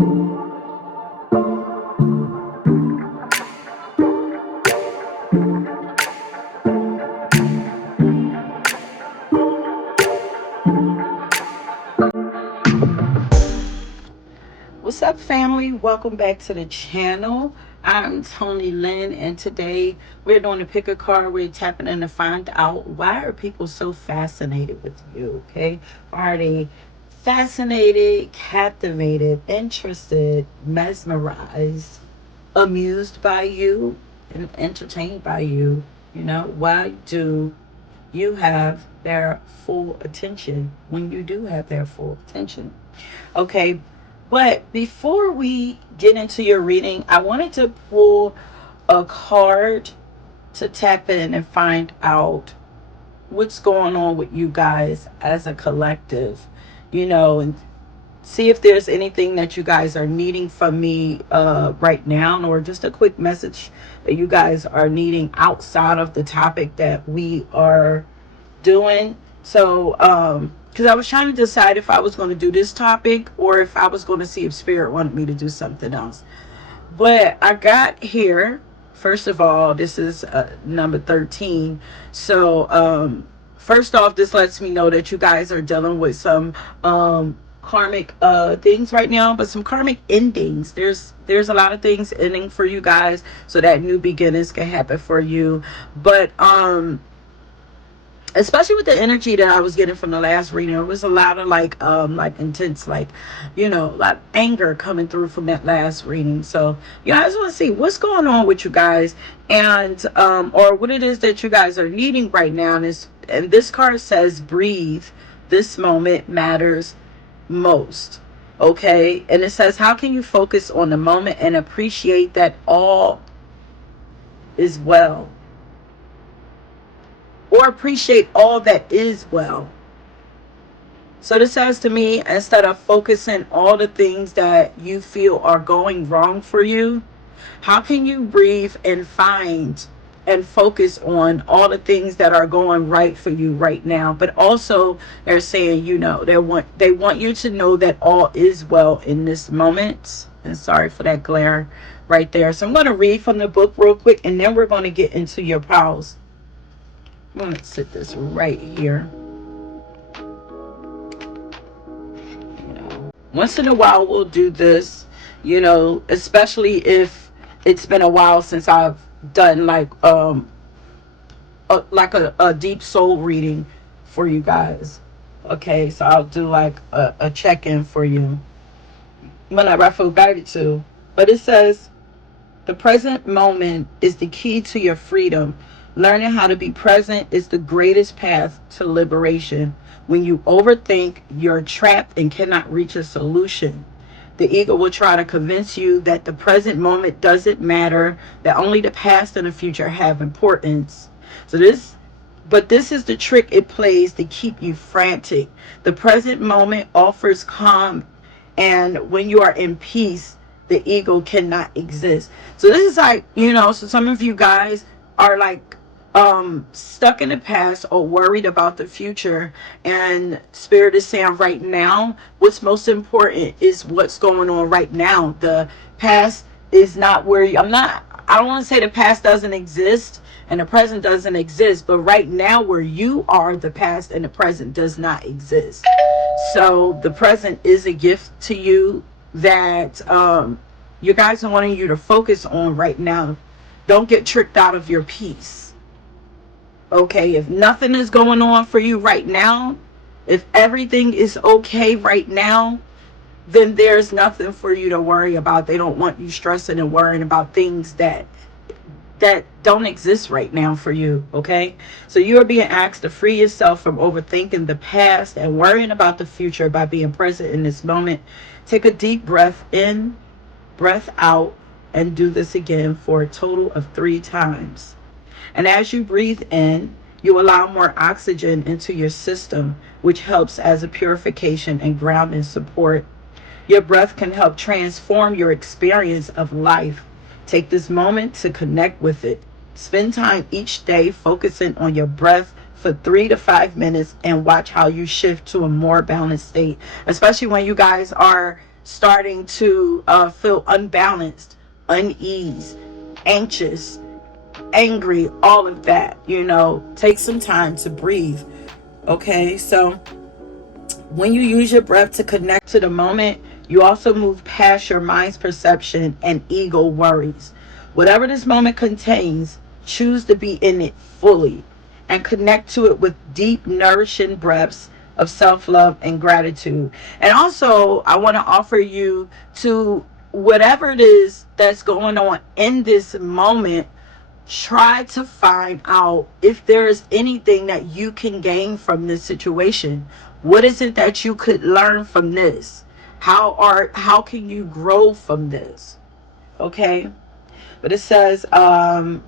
What's up, family? Welcome back to the channel. I'm Tony Lynn, and today we're doing a pick a card. We're tapping in to find out, why are people so fascinated with you? Okay, are they fascinated, captivated, interested, mesmerized, amused by you, and entertained by you? You know, why do you have their full attention when you do have their full attention? Okay, but before we get into your reading, I wanted to pull a card to tap in and find out what's going on with you guys as a collective, and see if there's anything that you guys are needing from me right now, or just a quick message that you guys are needing outside of the topic that we are doing. So, because I was trying to decide if I was going to do this topic or if I was going to see if Spirit wanted me to do something else. But I got here, first of all, this is number 13. So, first off, this lets me know that you guys are dealing with some karmic things right now, but some karmic endings. There's a lot of things ending for you guys, so that new beginnings can happen for you. But especially with the energy that I was getting from the last reading, it was a lot of like intense, like, a lot of anger coming through from that last reading. So, I just want to see what's going on with you guys, and or what it is that you guys are needing right now. And this card says, breathe. This moment matters most. Okay, and it says, how can you focus on the moment and appreciate that all is well, or appreciate all that is well? So this says to me, instead of focusing all the things that you feel are going wrong for you, how can you breathe and find and focus on all the things that are going right for you right now? But also they're saying, they want you to know that all is well in this moment. And sorry for that glare right there. So I'm going to read from the book real quick, and then we're going to get into your pause. I'm going to sit this right here. Once in a while we'll do this, especially if it's been a while since I've done a deep soul reading for you guys. Okay, so I'll do like a check-in for you whenever I feel guided to. But it says, the present moment is the key to your freedom. Learning how to be present is the greatest path to liberation. When you overthink, you're trapped and cannot reach a solution. The ego will try to convince you that the present moment doesn't matter, that only the past and the future have importance. But this is the trick it plays to keep you frantic. The present moment offers calm, and when you are in peace, the ego cannot exist. So this is like, so some of you guys are like stuck in the past or worried about the future, and Spirit is saying right now what's most important is what's going on right now. The past is not where I don't want to say the past doesn't exist and the present doesn't exist, but right now where you are, the past and the present does not exist. So the present is a gift to you that you guys are wanting you to focus on right now. Don't get tricked out of your peace. Okay, if nothing is going on for you right now, if everything is okay right now, then there's nothing for you to worry about. They don't want you stressing and worrying about things that don't exist right now for you. Okay, so you are being asked to free yourself from overthinking the past and worrying about the future by being present in this moment. Take a deep breath in, breath out, and do this again for a total of 3 times. And as you breathe in, you allow more oxygen into your system, which helps as a purification and grounding support. Your breath can help transform your experience of life. Take this moment to connect with it. Spend time each day focusing on your breath for 3 to 5 minutes and watch how you shift to a more balanced state. Especially when you guys are starting to feel unbalanced, unease, anxious, angry, all of that. Take some time to breathe. Okay, so when you use your breath to connect to the moment, you also move past your mind's perception and ego worries. Whatever this moment contains, choose to be in it fully and connect to it with deep, nourishing breaths of self love and gratitude. And also, I want to offer you to whatever it is that's going on in this moment, try to find out if there is anything that you can gain from this situation. What is it that you could learn from this? How can you grow from this? Okay. But it says, when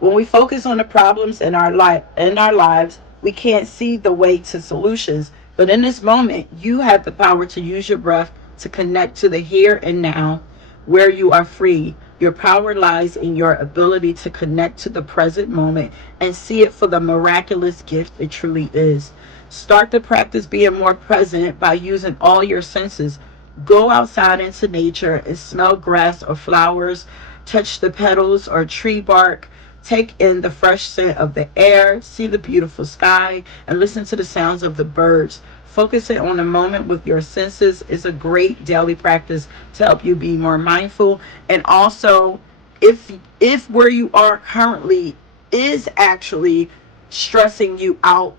we focus on the problems in our lives, we can't see the way to solutions. But in this moment, you have the power to use your breath to connect to the here and now, where you are free. Your power lies in your ability to connect to the present moment and see it for the miraculous gift it truly is. Start to practice being more present by using all your senses. Go outside into nature and smell grass or flowers, touch the petals or tree bark, take in the fresh scent of the air, see the beautiful sky, and listen to the sounds of the birds. Focusing on the moment with your senses is a great daily practice to help you be more mindful. And also, if where you are currently is actually stressing you out,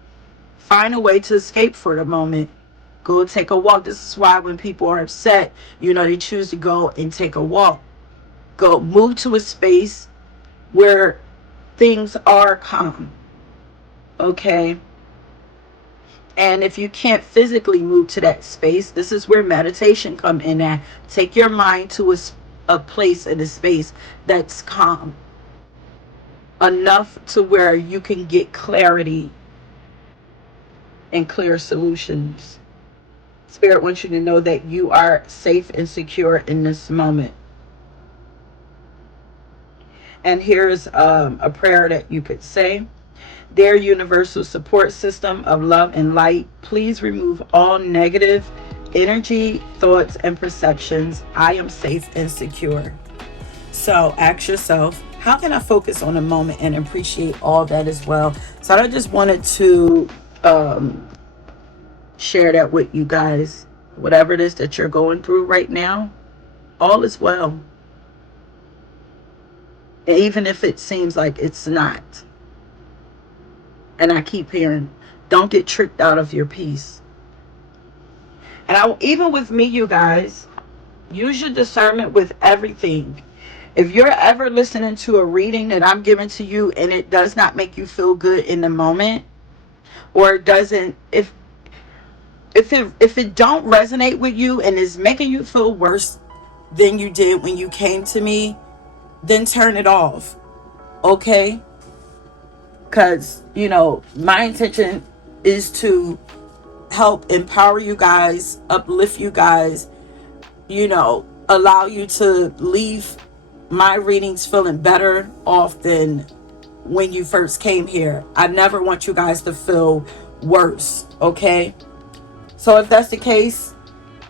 find a way to escape for the moment. Go take a walk. This is why when people are upset, they choose to go and take a walk. Go move to a space where things are calm. Okay. And if you can't physically move to that space, this is where meditation come in at. Take your mind to a place in a space that's calm enough to where you can get clarity and clear solutions. Spirit wants you to know that you are safe and secure in this moment. And here's a prayer that you could say. Dear universal support system of love and light, please remove all negative energy, thoughts, and perceptions. I am safe and secure. So ask yourself, how can I focus on the moment and appreciate all that as well? So I just wanted to share that with you guys. Whatever it is that you're going through right now, all is well. And even if it seems like it's not. And I keep hearing, don't get tricked out of your peace. And even with me, you guys, use your discernment with everything. If you're ever listening to a reading that I'm giving to you and it does not make you feel good in the moment, or it doesn't, if it don't resonate with you and is making you feel worse than you did when you came to me, then turn it off. Okay? Because, my intention is to help empower you guys, uplift you guys, allow you to leave my readings feeling better off than when you first came here. I never want you guys to feel worse, okay? So if that's the case,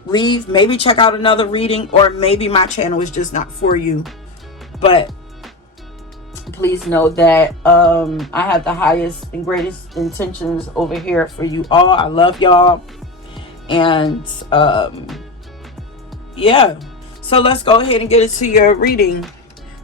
leave, maybe check out another reading, or maybe my channel is just not for you. But please know that I have the highest and greatest intentions over here for you all. I love y'all. And yeah, so let's go ahead and get into your reading.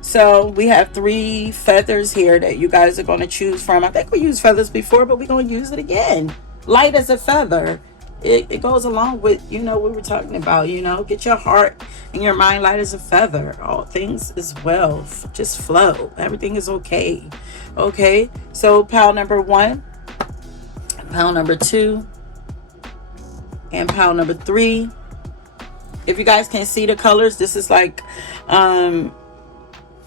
So we have 3 feathers here that you guys are going to choose from. I think we used feathers before, but we're going to use it again. Light as a feather. It goes along with, what we were talking about, get your heart and your mind light as a feather. All things is well. Just flow. Everything is okay. Okay. So pile number 1, pile number 2, and pile number 3. If you guys can see the colors, this is like,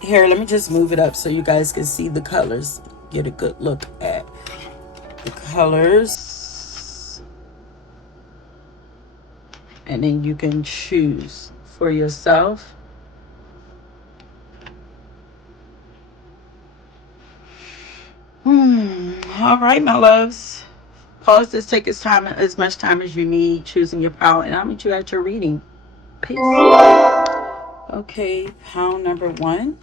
here, let me just move it up so you guys can see the colors. Get a good look at the colors. And then you can choose for yourself. All right, my loves. Pause this. Take as much time as you need choosing your pile, and I'll meet you at your reading. Peace. Okay, pound number 1.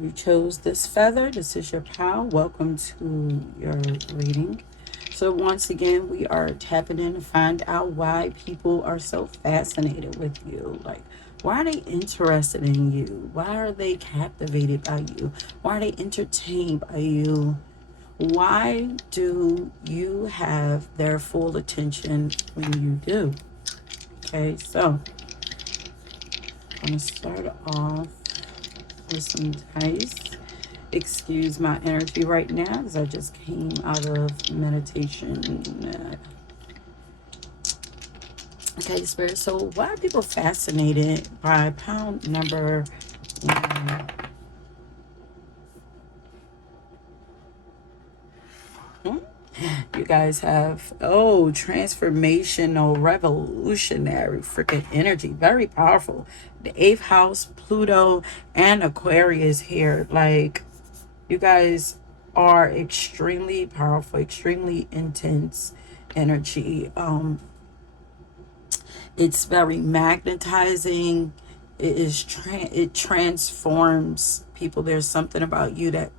You chose this feather. This is your pal. Welcome to your reading. So once again, we are tapping in to find out why people are so fascinated with you. Like, why are they interested in you? Why are they captivated by you? Why are they entertained by you? Why do you have their full attention when you do? Okay, so I'm going to start off with some dice. Excuse my energy right now because I just came out of meditation. Okay, Spirit. So why are people fascinated by pound number 1? You guys have, transformational, revolutionary freaking energy. Very powerful. The 8th house, Pluto, and Aquarius here. Like, you guys are extremely powerful, extremely intense energy. It's very magnetizing. It transforms people. There's something about you that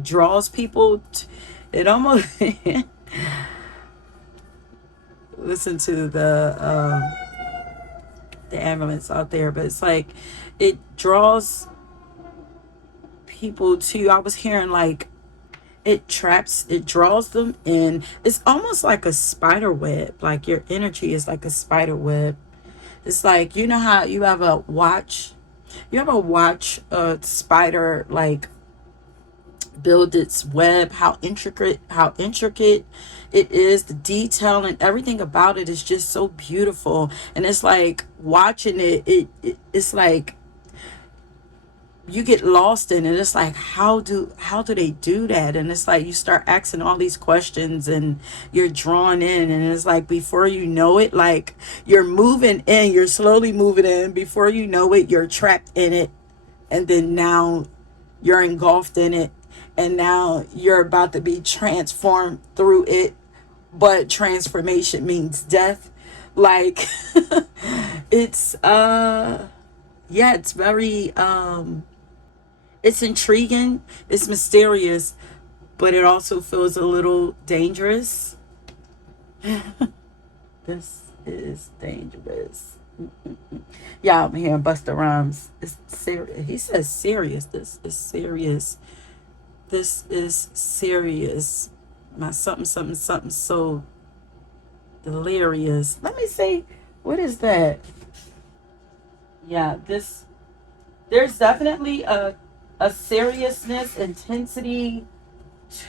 draws people. It almost listen to the ambulance out there, but it's like it draws people to you. I was hearing like it draws them in. It's almost like a spider web. Like your energy is like a spider web. It's like, you know how you ever watch a spider like build its web, how intricate it is. The detail and everything about it is just so beautiful. And it's like watching it's like you get lost in it. It's like, how do they do that? And it's like you start asking all these questions and you're drawn in, and it's like before you know it, like you're moving in, you're slowly moving in. Before you know it, you're trapped in it, and then now you're engulfed in it, and now you're about to be transformed through it. But transformation means death. Like it's it's very it's intriguing, it's mysterious, but it also feels a little dangerous. This is dangerous. Yeah, I'm hearing Busta Rhymes. It's serious. He says serious. This is serious. This is serious. My something so delirious. Let me see. What is that? Yeah, there's definitely a seriousness, intensity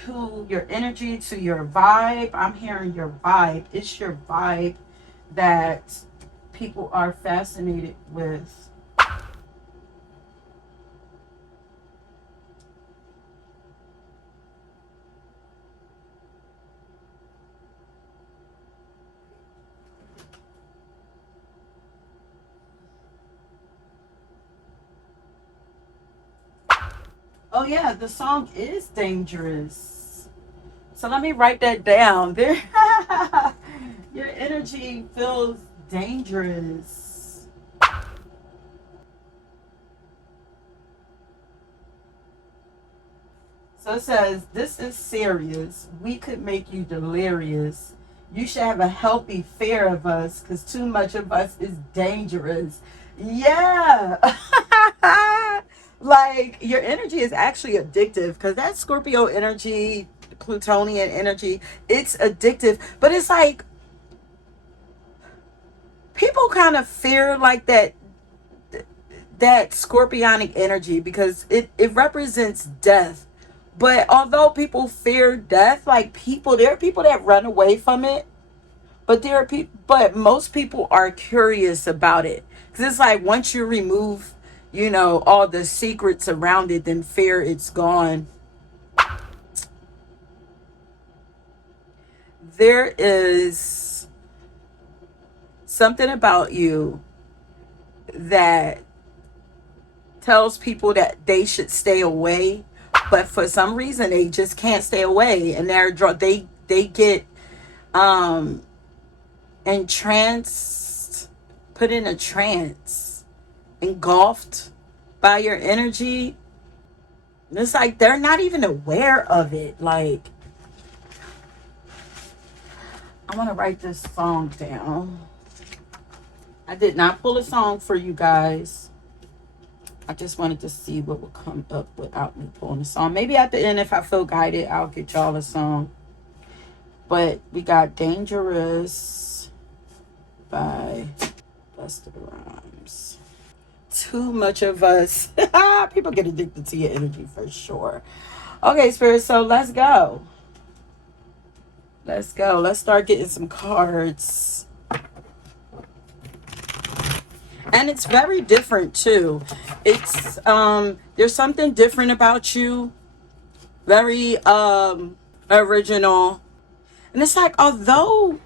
to your energy, to your vibe. I'm hearing your vibe. It's your vibe that people are fascinated with. Oh yeah, the song is dangerous. So let me write that down. There, your energy feels dangerous. So it says, this is serious. We could make you delirious. You should have a healthy fear of us because too much of us is dangerous. Yeah. Like your energy is actually addictive because that Scorpio energy, Plutonian energy, it's addictive. But it's like people kind of fear like that scorpionic energy because it represents death. But although people fear death, like there are people that run away from it. But there are people, but most people are curious about it because it's like once you remove, all the secrets around it, then fear it's gone. There is something about you that tells people that they should stay away, but for some reason they just can't stay away, and they get entranced, put in a trance, engulfed by your energy. It's like they're not even aware of it. Like, I want to write this song down. I did not pull a song for you guys. I just wanted to see what would come up without me pulling a song. Maybe at the end, if I feel guided, I'll get y'all a song. But we got Dangerous by Busta Rhymes. Too much of us. People get addicted to your energy for sure. Okay, Spirit, so let's go. Let's go. Let's start getting some cards. And it's very different too. It's there's something different about you. Very original. And it's like, although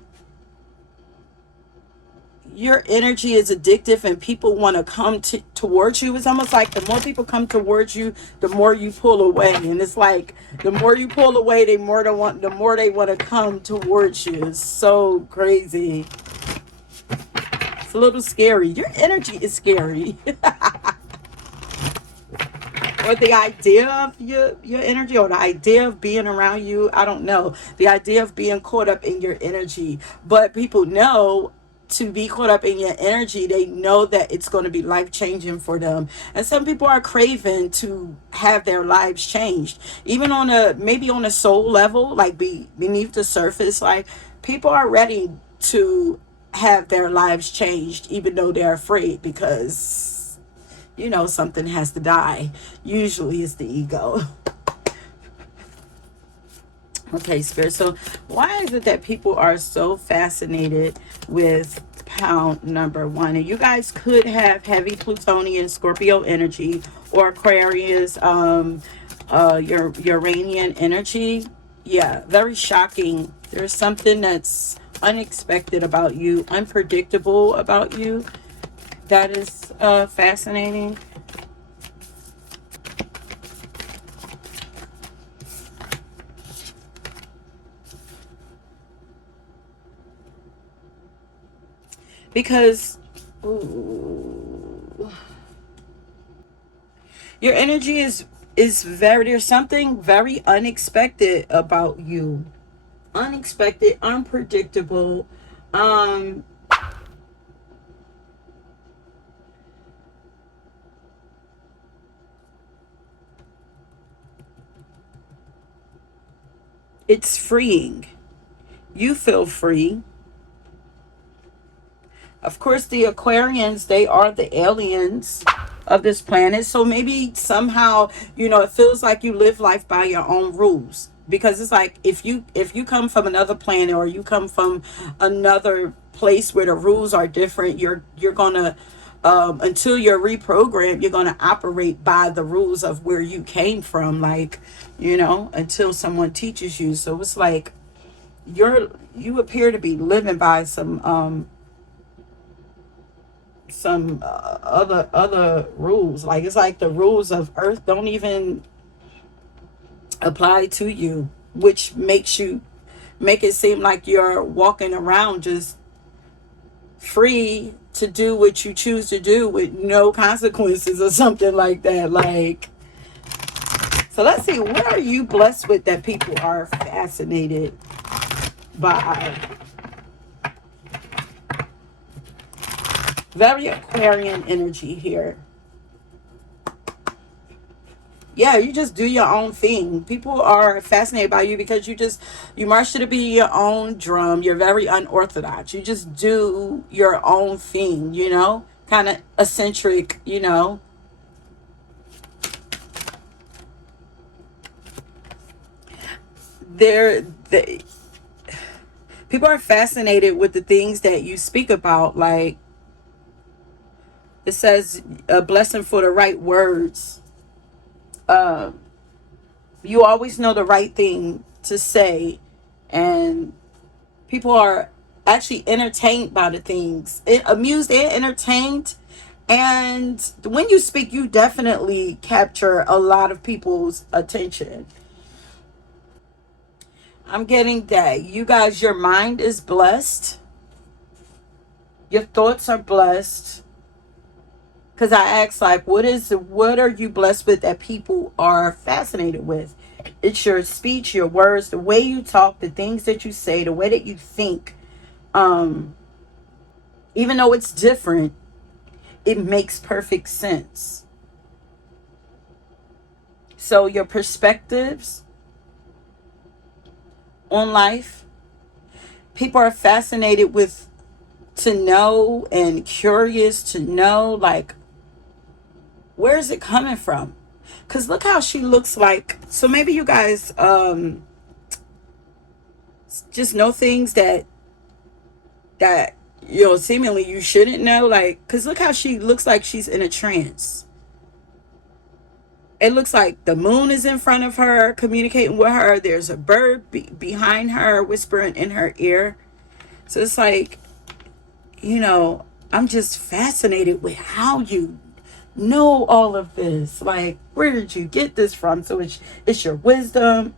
your energy is addictive and people want to come towards you, it's almost like the more people come towards you, the more you pull away. And it's like the more you pull away, the more they want to come towards you. It's so crazy. It's a little scary. Your energy is scary. Or the idea of your energy, or the idea of being around you, I don't know. The idea of being caught up in your energy. But people know to be caught up in your energy, they know that it's going to be life-changing for them. And some people are craving to have their lives changed. Even maybe on a soul level, like beneath the surface, like people are ready to have their lives changed, even though they're afraid, because something has to die. Usually it's the ego. Okay, Spirit. So why is it that people are so fascinated with pound number 1? And you guys could have heavy Plutonian Scorpio energy, or Aquarius, your Uranian energy. Yeah, very shocking. There's something that's unexpected about you, unpredictable about you. That is fascinating. Because your energy is there's something very unexpected about you. Unexpected, unpredictable. It's freeing. You feel free. Of course, the Aquarians, they are the aliens of this planet. So maybe somehow, it feels like you live life by your own rules. Because it's like if you come from another planet, or you come from another place where the rules are different, you're gonna until you're reprogrammed, you're gonna operate by the rules of where you came from, like, until someone teaches you. So it's like you appear to be living by some other rules. Like, it's like the rules of Earth don't even apply to you, which make it seem like you're walking around just free to do what you choose to do with no consequences, or something like that. Like, so let's see, what are you blessed with that people are fascinated by? Very Aquarian energy here. Yeah, you just do your own thing. People are fascinated by you because you march to the beat of your own drum. You're very unorthodox. You just do your own thing, kind of eccentric, People are fascinated with the things that you speak about. Like, it says a blessing for the right words. You always know the right thing to say, and people are actually entertained by the things, amused and entertained. And when you speak, you definitely capture a lot of people's attention. I'm getting that you guys, your mind is blessed. Your thoughts are blessed. Because I asked, like, what are you blessed with that people are fascinated with? It's your speech, your words, the way you talk, the things that you say, the way that you think. Um, Even though it's different, it makes perfect sense. So your perspectives on life, people are fascinated with, to know, and curious to know, like, where is it coming from? Because look how she looks like. So maybe you guys just know things that seemingly you shouldn't know, like, because look how she looks like she's in a trance. It looks like the moon is in front of her, communicating with her. There's a bird behind her, whispering in her ear. So it's like, I'm just fascinated with how you know all of this. Like, where did you get this from? So it's your wisdom.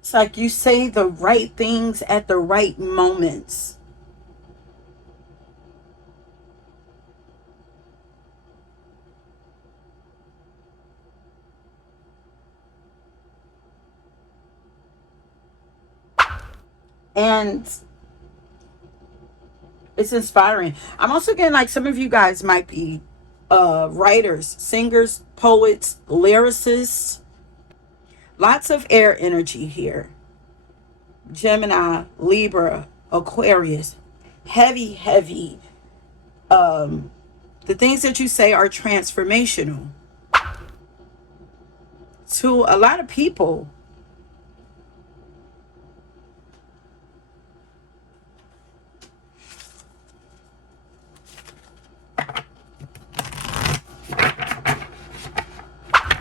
It's like you say the right things at the right moments. And it's inspiring. I'm also getting like some of you guys might be writers, singers, poets, lyricists. Lots of air energy here. Gemini, Libra, Aquarius. Heavy, heavy. The things that you say are transformational to a lot of people.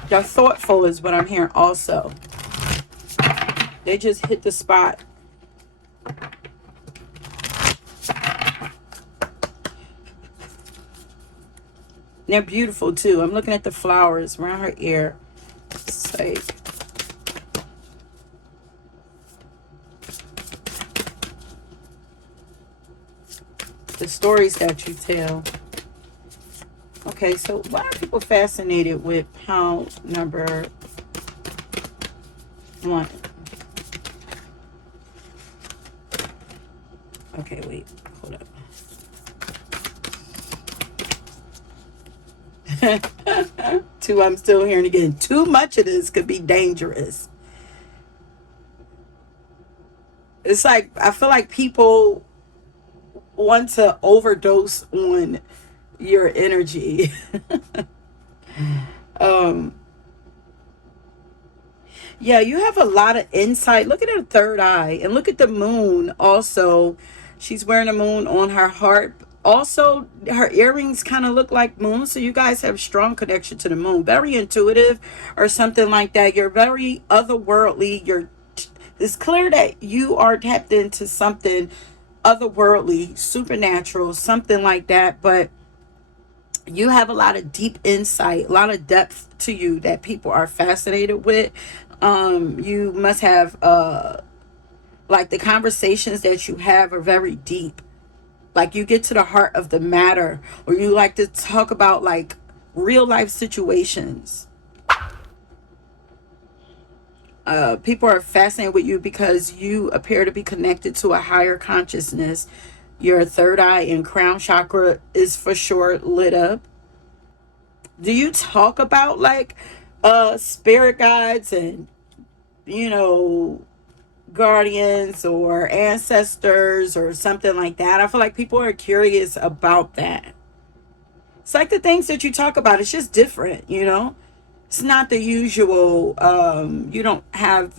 They're thoughtful is what I'm hearing also. They just hit the spot. They're beautiful too. I'm looking at the flowers around her ear. It's like, the stories that you tell. Okay, so why are people fascinated with pound number 1? Okay, wait, hold up. Two, I'm still hearing again. Too much of this could be dangerous. It's like, I feel like people want to overdose on your energy. um yeah, you have a lot of insight. Look at her third eye, and look at the moon also. She's wearing a moon on her heart. Also, her earrings kind of look like moon, so you guys have strong connection to the moon. Very intuitive or something like that. You're very otherworldly. It's clear that you are tapped into something otherworldly, supernatural, something like that. But you have a lot of deep insight, a lot of depth to you that people are fascinated with. You must have like, the conversations that you have are very deep. Like, you get to the heart of the matter, or you like to talk about like real life situations. People are fascinated with you because you appear to be connected to a higher consciousness. Your third eye and crown chakra is for sure lit up. Do you talk about like spirit guides and, you know, guardians or ancestors or something like that? I feel like people are curious about that. It's like the things that you talk about, it's just different, you know? It's not the usual. You don't have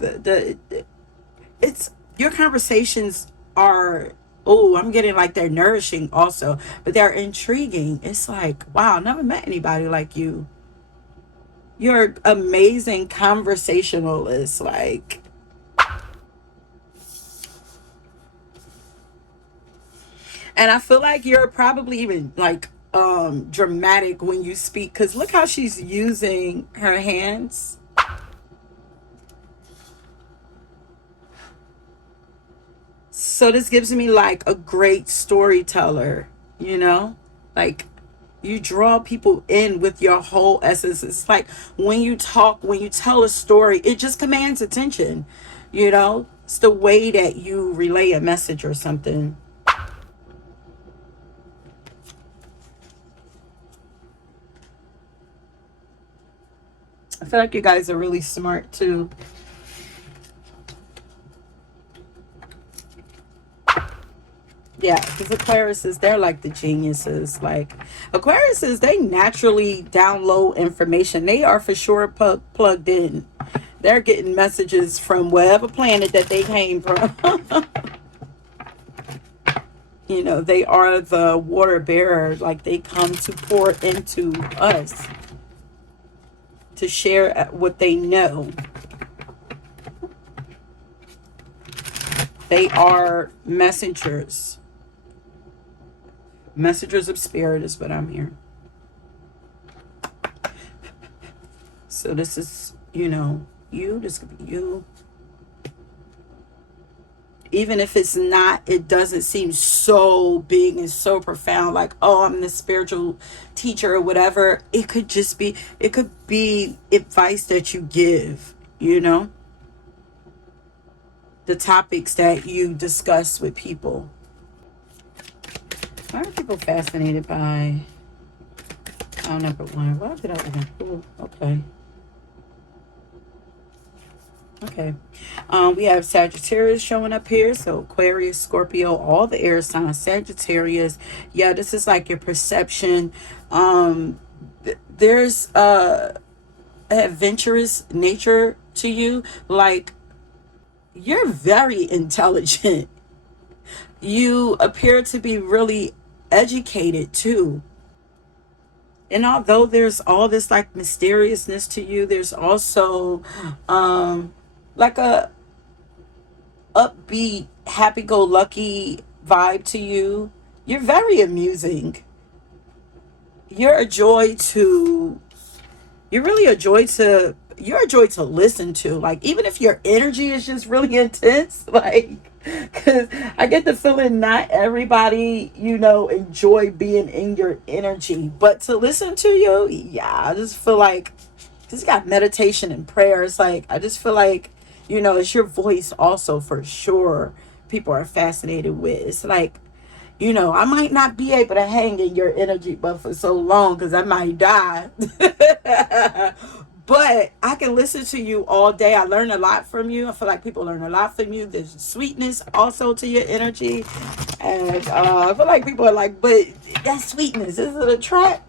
it's your conversations are, oh, I'm getting like they're nourishing also, but they're intriguing. It's like, wow, I never met anybody like you. You're amazing conversationalist. Like, and I feel like you're probably even like dramatic when you speak, because look how she's using her hands. So this gives me like a great storyteller, you know, like you draw people in with your whole essence. It's like when you talk, when you tell a story, it just commands attention, you know. It's the way that you relay a message or something. I feel like you guys are really smart too. Yeah, because Aquariuses, they're like the geniuses. Like Aquariuses, they naturally download information. They are for sure plugged in. They're getting messages from whatever planet that they came from. You know, they are the water bearer. Like they come to pour into us to share what they know. They are messengers. Messengers of spirit is what I'm hearing. So this is, you know, you. This could be you. Even if it's not, it doesn't seem so big and so profound, like, oh, I'm the spiritual teacher or whatever. It could just be, it could be advice that you give, you know, the topics that you discuss with people. Why are people fascinated by number one? Why did I even? Ooh, okay. Okay. We have Sagittarius showing up here. So Aquarius, Scorpio, all the air signs, Sagittarius. Yeah, this is like your perception. There's adventurous nature to you. Like you're very intelligent. You appear to be really educated too. And although there's all this like mysteriousness to you, there's also like a upbeat, happy-go-lucky vibe to you. You're very amusing. You're a joy to, you're really a joy to, you're a joy to listen to. Like, even if your energy is just really intense, like, because I get the feeling not everybody, you know, enjoy being in your energy. But to listen to you, yeah, I just feel like, this got meditation and prayer. It's like, I just feel like, you know, it's your voice also for sure. People are fascinated with. It's like, you know, I might not be able to hang in your energy, but for so long, because I might die. But I can listen to you all day. I learn a lot from you. I feel like people learn a lot from you. There's sweetness also to your energy. And I feel like people are like, but that sweetness, is it a trap?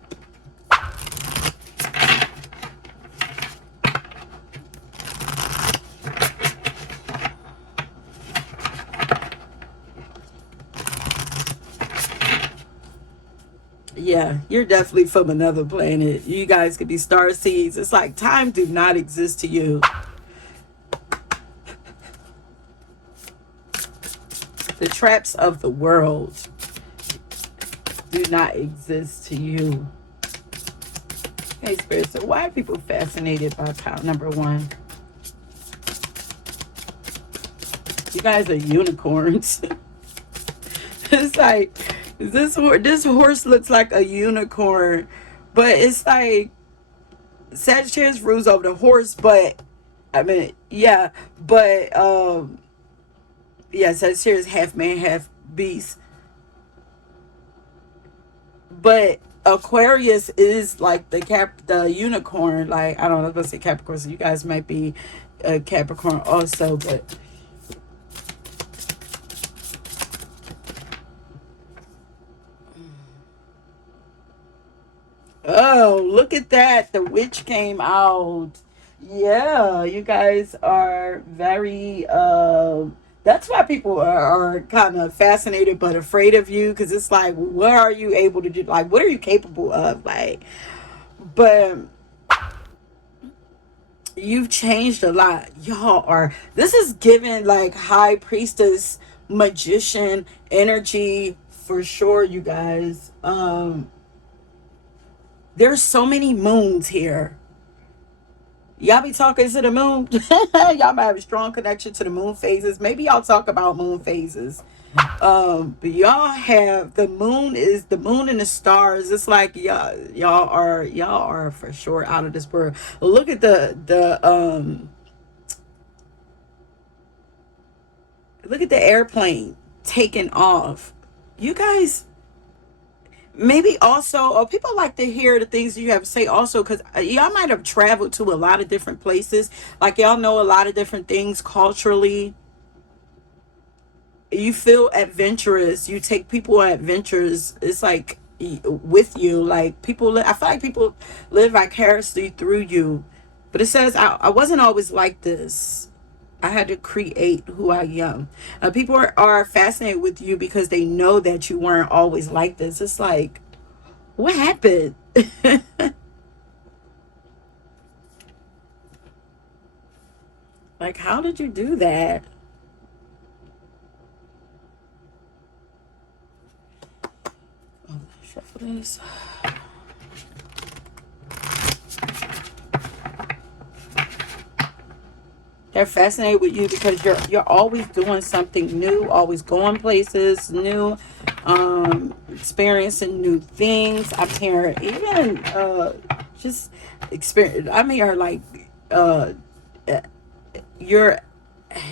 Yeah, you're definitely from another planet. You guys could be star seeds. It's like time do not exist to you. The traps of the world do not exist to you. Hey, Spirit, so why are people fascinated by pile number one? You guys are unicorns. It's like, this horse looks like a unicorn, but it's like Sagittarius rules over the horse, but I mean, yeah, but yeah, Sagittarius half man, half beast. But Aquarius is like the unicorn. Like, I don't know, I was gonna say Capricorn, so you guys might be a Capricorn also, but oh, look at that. The witch came out. Yeah, you guys are very that's why people are kind of fascinated but afraid of you, because it's like, what are you able to do? Like, what are you capable of? Like, but you've changed a lot. Y'all are, this is given like high priestess, magician energy for sure, you guys. There's so many moons here. Y'all be talking to the moon. Y'all might have a strong connection to the moon phases. Maybe y'all talk about moon phases. But y'all have the moon and the stars. It's like y'all are for sure out of this world. Look at the airplane taking off. You guys, maybe also, or people like to hear the things you have to say also, because y'all might have traveled to a lot of different places. Like y'all know a lot of different things culturally. You feel adventurous. You take people on adventures. It's like with you, like I feel like people live vicariously through you. But it says, I wasn't always like this. I had to create who I am. People are fascinated with you because they know that you weren't always like this. It's like, what happened? Like, how did you do that? Oh, shuffle this. They're fascinated with you because you're always doing something new, always going places new, experiencing new things. I'm hearing even just experience. I'm hearing like uh, you're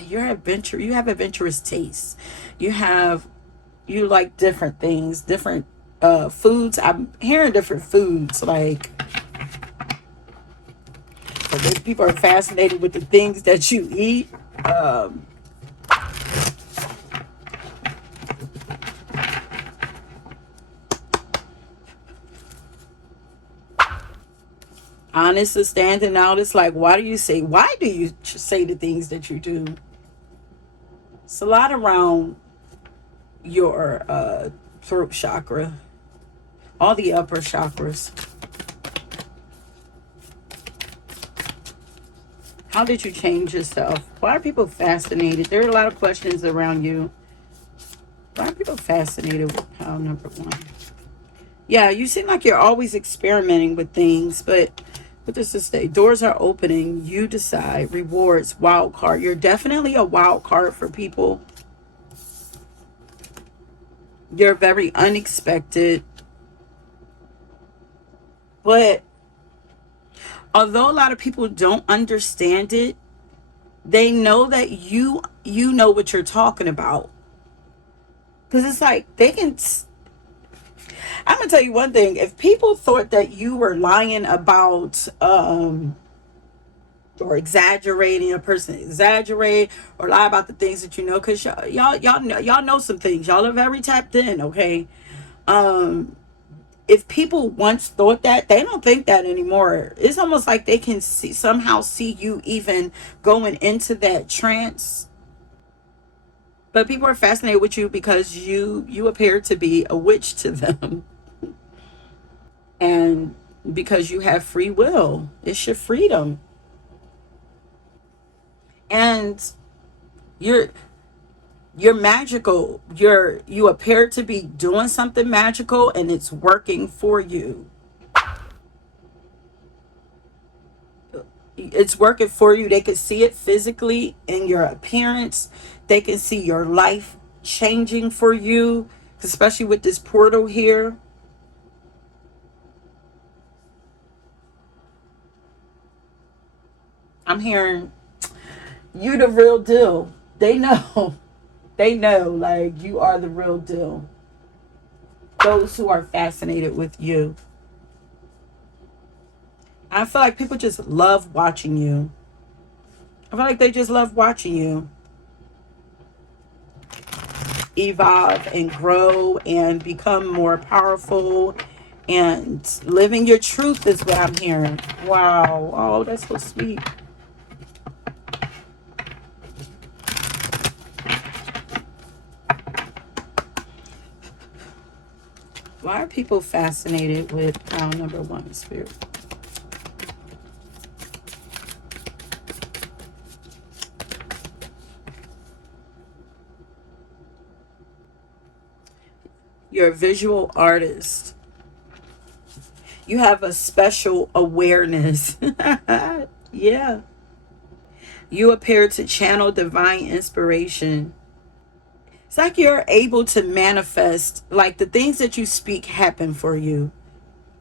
adventure. You have adventurous tastes. You like different things, different foods. I'm hearing different foods like. So people are fascinated with the things that you eat. Honest is standing out. It's like, why do you say the things that you do? It's a lot around your throat chakra, all the upper chakras. How did you change yourself? Why are people fascinated? There are a lot of questions around you. Why are people fascinated with pile number one? Yeah, you seem like you're always experimenting with things, but what does this say? Doors are opening. You decide. Rewards. Wild card. You're definitely a wild card for people. You're very unexpected. But although a lot of people don't understand it, they know that you know what you're talking about. Because it's like they can. I'm gonna tell you one thing. If people thought that you were lying about or exaggerating, a person exaggerate or lie about the things that you know, because y'all know some things. Y'all are very tapped in. Okay. If people once thought that, they don't think that anymore. It's almost like they can somehow see you even going into that trance. But people are fascinated with you because you appear to be a witch to them. And because you have free will. It's your freedom. And you're magical. You appear to be doing something magical and it's working for you. It's working for you. They can see it physically in your appearance. They can see your life changing for you, especially with this portal here. I'm hearing you the real deal. They know. They know, like, you are the real deal. Those who are fascinated with you. I feel like people just love watching you. I feel like they just love watching you evolve and grow and become more powerful and living your truth is what I'm hearing. Wow. Oh, that's so sweet. Why are people fascinated with pile number one, Spirit? You're a visual artist. You have a special awareness. Yeah. You appear to channel divine inspiration. It's like you're able to manifest, like the things that you speak happen for you.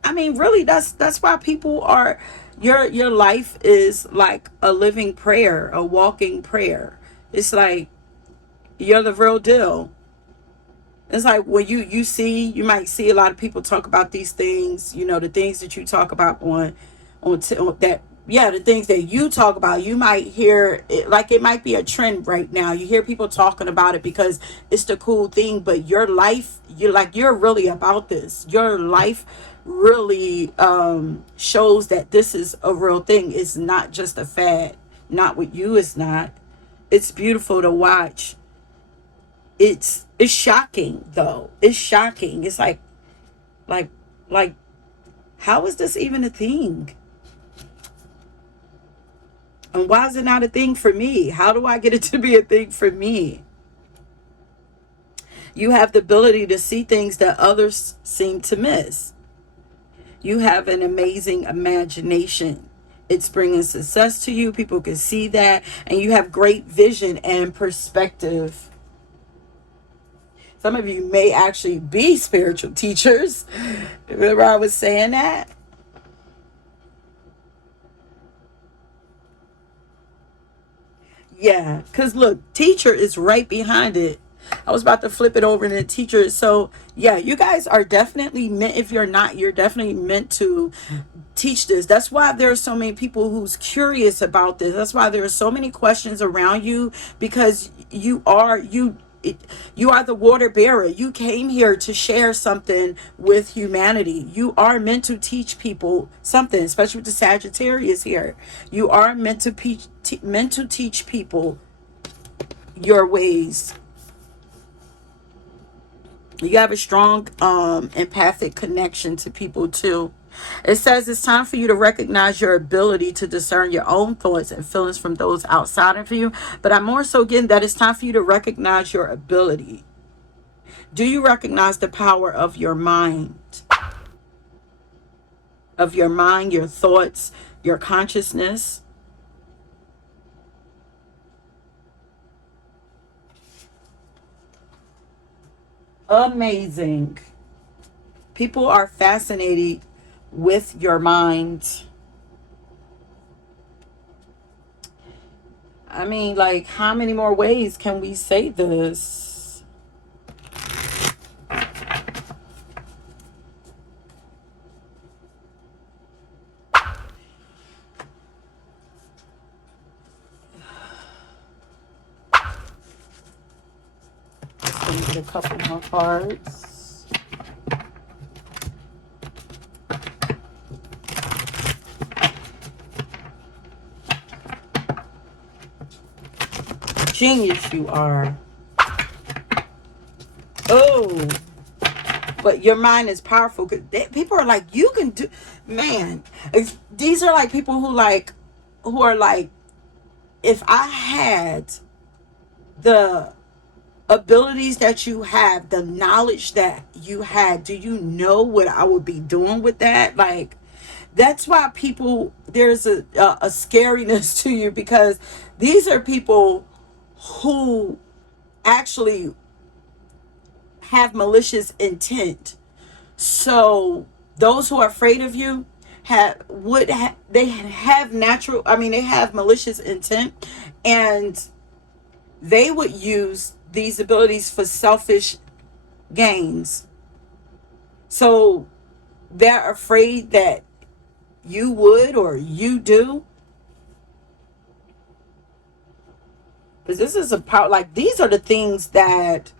I mean, really, that's why people are, your life is like a living prayer, a walking prayer. It's like you're the real deal. It's like when you might see a lot of people talk about these things, the things that you talk about on that, yeah, the things that you talk about, you might hear it, like it might be a trend right now. You hear people talking about it because it's the cool thing, but your life, you're really about this. Your life really shows that this is a real thing. It's not just a fad. Not with you, it's not. It's beautiful to watch. It's shocking though. It's shocking. It's like like how is this even a thing? And why is it not a thing for me? How do I get it to be a thing for me? You have the ability to see things that others seem to miss. You have an amazing imagination. It's bringing success to you. People can see that. And you have great vision and perspective. Some of you may actually be spiritual teachers. Remember I was saying that? Yeah, because look, teacher is right behind it. I was about to flip it over to teacher. So yeah, you guys are definitely meant, if you're not, you're definitely meant to teach this. That's why there are so many people who's curious about this. That's why there are so many questions around you, because you are the water bearer. You came here to share something with humanity. You are meant to teach people something, especially with the Sagittarius here. You are meant to teach people your ways. You have a strong empathic connection to people too. It says it's time for you to recognize your ability to discern your own thoughts and feelings from those outside of you. But I'm more so getting that it's time for you to recognize your ability. Do you recognize the power of your mind? Of your mind, your thoughts, your consciousness? Amazing. People are fascinated with your mind. I mean, like, how many more ways can we say this? Let me get a couple more cards. Genius you are. Oh, but your mind is powerful. People are like, you can do, man. These are like people who are like, if I had the abilities that you have, the knowledge that you had, do you know what I would be doing with that? Like, that's why people, there's a scariness to you, because these are people who actually have malicious intent. So those who are afraid of you they have natural, I mean, they have malicious intent, and they would use these abilities for selfish gains. So they're afraid that you would, or you do. Because this is a power, like, these are the things that,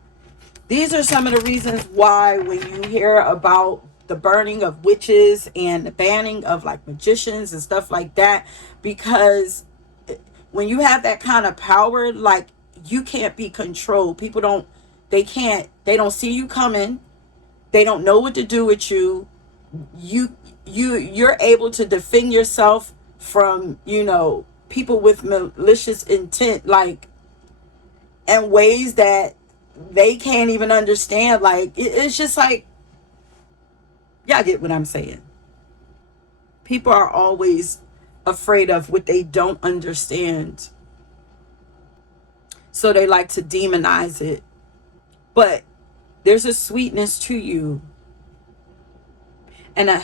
these are some of the reasons why when you hear about the burning of witches and the banning of like magicians and stuff like that, because when you have that kind of power, like, you can't be controlled. People don't, they don't see you coming. They don't know what to do with you. You're able to defend yourself from, people with malicious intent, like, in ways that they can't even understand. Like, it's just like, y'all get what I'm saying. People are always afraid of what they don't understand. So they like to demonize it. But there's a sweetness to you, and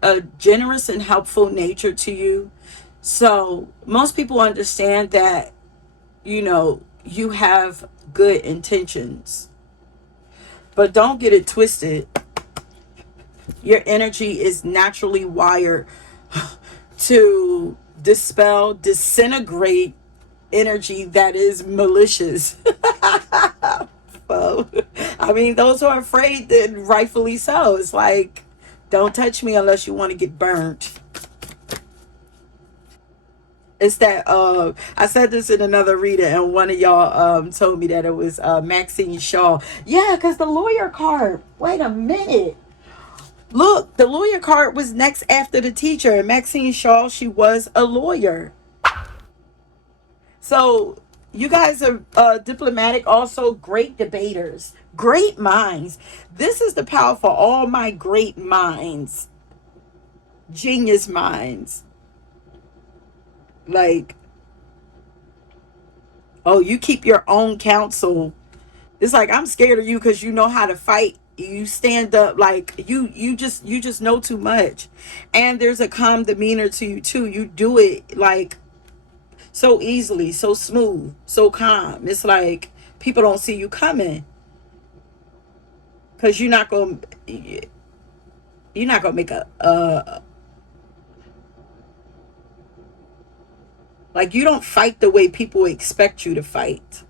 a generous and helpful nature to you. So most people understand that, you have good intentions. But don't get it twisted. Your energy is naturally wired to dispel, disintegrate energy that is malicious. Well, I mean, those who are afraid, then rightfully so. It's like, don't touch me unless you want to get burnt. It's that I said this in another reading, and one of y'all told me that it was Maxine Shaw. Yeah, because the lawyer card. Wait a minute. Look, the lawyer card was next after the teacher, and Maxine Shaw, she was a lawyer. So you guys are diplomatic, also great debaters, great minds. This is the power for all my great minds, genius minds. Like, oh, you keep your own counsel. It's like, I'm scared of you because you know how to fight. You stand up, like you just know too much. And there's a calm demeanor to you too. You do it like so easily, so smooth, so calm. It's like people don't see you coming, because you're not gonna make a like, you don't fight the way people expect you to fight.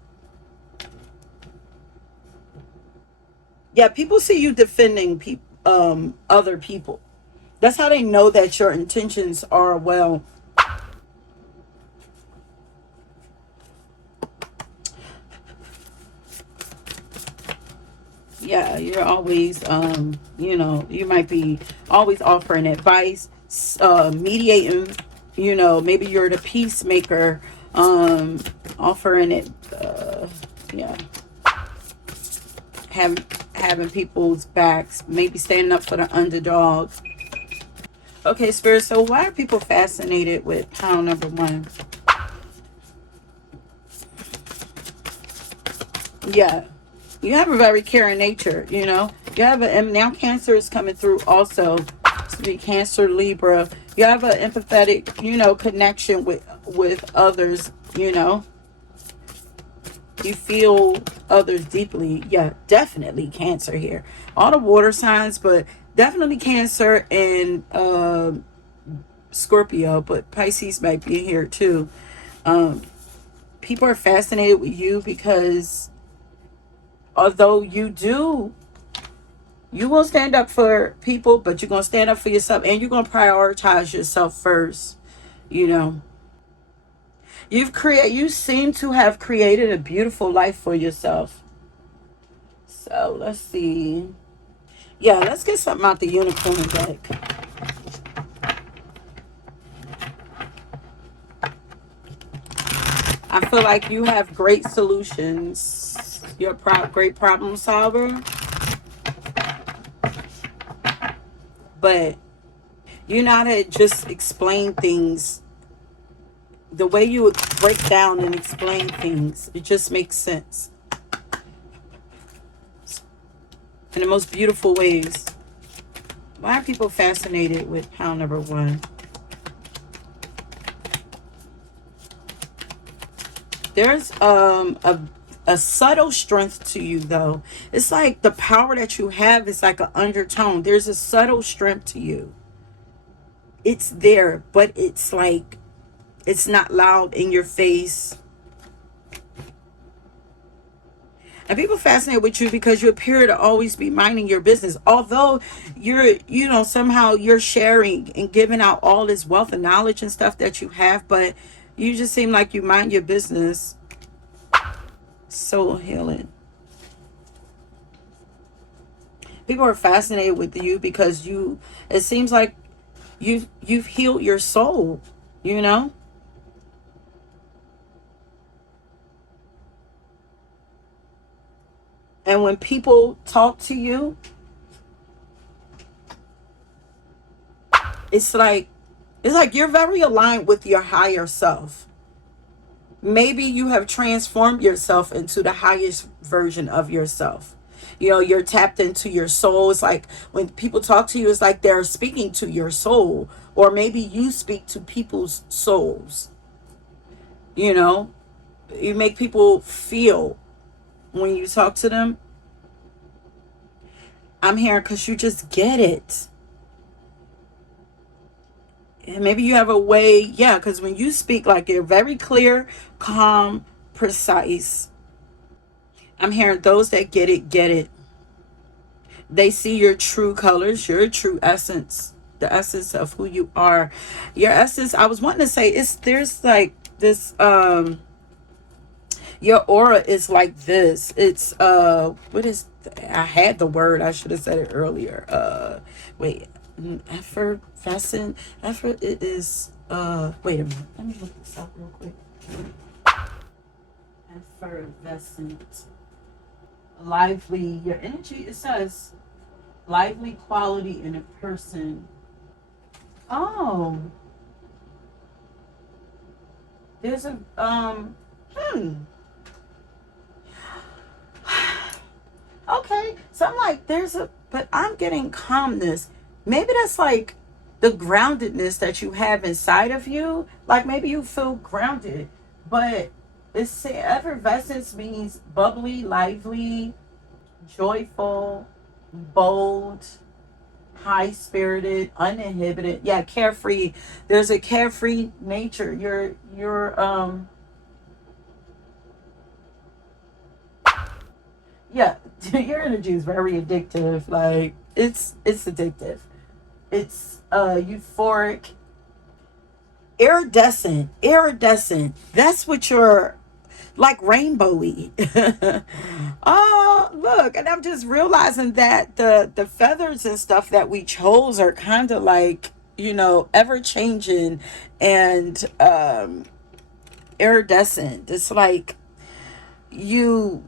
Yeah, people see you defending other people. That's how they know that your intentions are well. Yeah, you're always you might be always offering advice, mediating. Maybe you're the peacemaker, offering it. Yeah, having people's backs, maybe standing up for the underdog. Okay, Spirit. So why are people fascinated with pound number one? Yeah, you have a very caring nature. You have and now Cancer is coming through also. To be Cancer, Libra. You have an empathetic, connection with others. You feel others deeply. Yeah, definitely Cancer here. All the water signs, but definitely Cancer and Scorpio, but Pisces might be here too. Um, People are fascinated with you because although you will stand up for people, but you're going to stand up for yourself, and you're going to prioritize yourself first. You know, you seem to have created a beautiful life for yourself. So let's see. Yeah, let's get something out the unicorn deck. I feel like you have great solutions. You're a great problem solver, but you know how to just explain things. The way you would break down and explain things, it just makes sense in the most beautiful ways. Why are people fascinated with pound number one? There's a subtle strength to you, though. It's like the power that you have is like an undertone. There's a subtle strength to you. It's there, but it's like it's not loud in your face. And people fascinate with you because you appear to always be minding your business. Although somehow you're sharing and giving out all this wealth and knowledge and stuff that you have, but you just seem like you mind your business. Soul healing. People are fascinated with you because it seems like you've healed your soul, you know? And when people talk to you, it's like It's like you're very aligned with your higher self. Maybe you have transformed yourself into the highest version of yourself. You know, you're tapped into your soul. It's like when people talk to you, it's like they're speaking to your soul. Or maybe you speak to people's souls. You know, you make people feel when you talk to them. I'm here because you just get it. And maybe you have a way, yeah, because when you speak, like, you're very clear, calm, precise. I'm hearing those that get it, get it. They see your true colors, your true essence, the essence of who you are. Your essence, I was wanting to say, there's like this, your aura is like this. It's, I had the word, I should have said it earlier. Wait, effervescent, it is, wait a minute, let me look this up real quick. Effervescent, lively, your energy, it says lively quality in a person. Oh, there's a okay, so I'm like, but I'm getting calmness. Maybe that's like the groundedness that you have inside of you. Like maybe you feel grounded, but effervescence means bubbly, lively, joyful, bold, high spirited, uninhibited. Yeah, carefree. There's a carefree nature. Yeah, your energy is very addictive. Like it's addictive. It's euphoric, iridescent. That's what you're like, rainbowy. Oh, look, and I'm just realizing that the feathers and stuff that we chose are kind of like, you know, ever changing and iridescent. It's like you,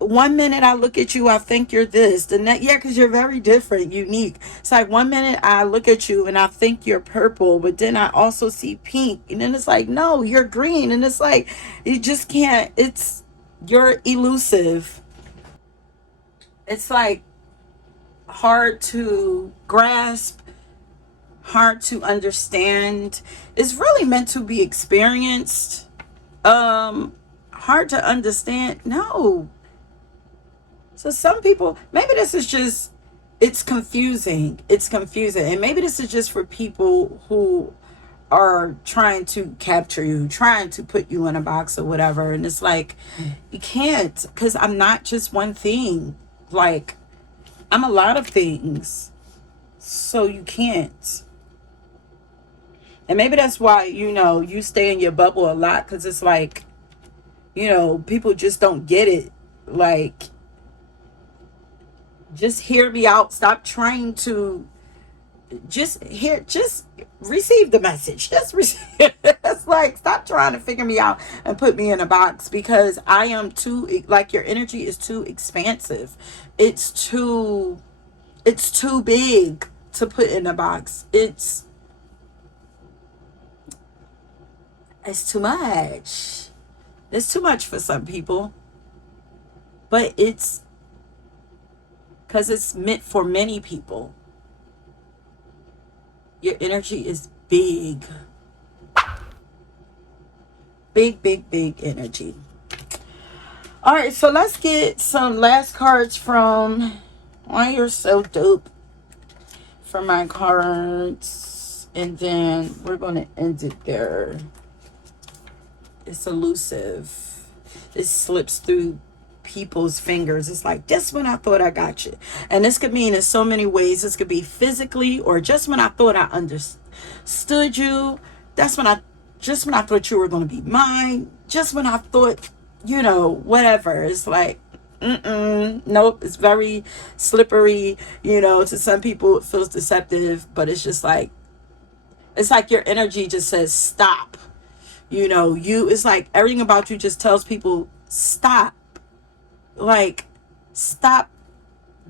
one minute I look at you, I think you're this. The next, yeah, because you're very different, unique. It's like one minute I look at you and I think you're purple, but then I also see pink, and then it's like, no, you're green, and it's like you just can't. You're elusive. It's like hard to grasp, hard to understand. It's really meant to be experienced. Hard to understand. No. So some people, maybe this is just, it's confusing. And maybe this is just for people who are trying to capture you, trying to put you in a box or whatever. And it's like, you can't, because I'm not just one thing. Like, I'm a lot of things. So you can't. And maybe that's why, you know, you stay in your bubble a lot, because it's like, you know, people just don't get it. Like, just hear me out. Stop trying to just receive the message. Just receive. It's like, stop trying to figure me out and put me in a box, because I am too, like, your energy is too expansive. It's too big to put in a box. It's too much. It's too much for some people, but it's because it's meant for many people. Your energy is big. Big energy. All right, so let's get some last cards from, why you're so dope, for my cards. And then we're going to end it there. It's elusive. It slips through people's fingers. It's like, just when I thought I got you. And this could mean in so many ways. This could be physically, or just when I thought I understood you. Just when I thought you were going to be mine. Just when I thought, you know, whatever. It's like, nope. It's very slippery. You know, to some people it feels deceptive, but it's just like, it's like your energy just says stop. You know, it's like everything about you just tells people stop. Like, stop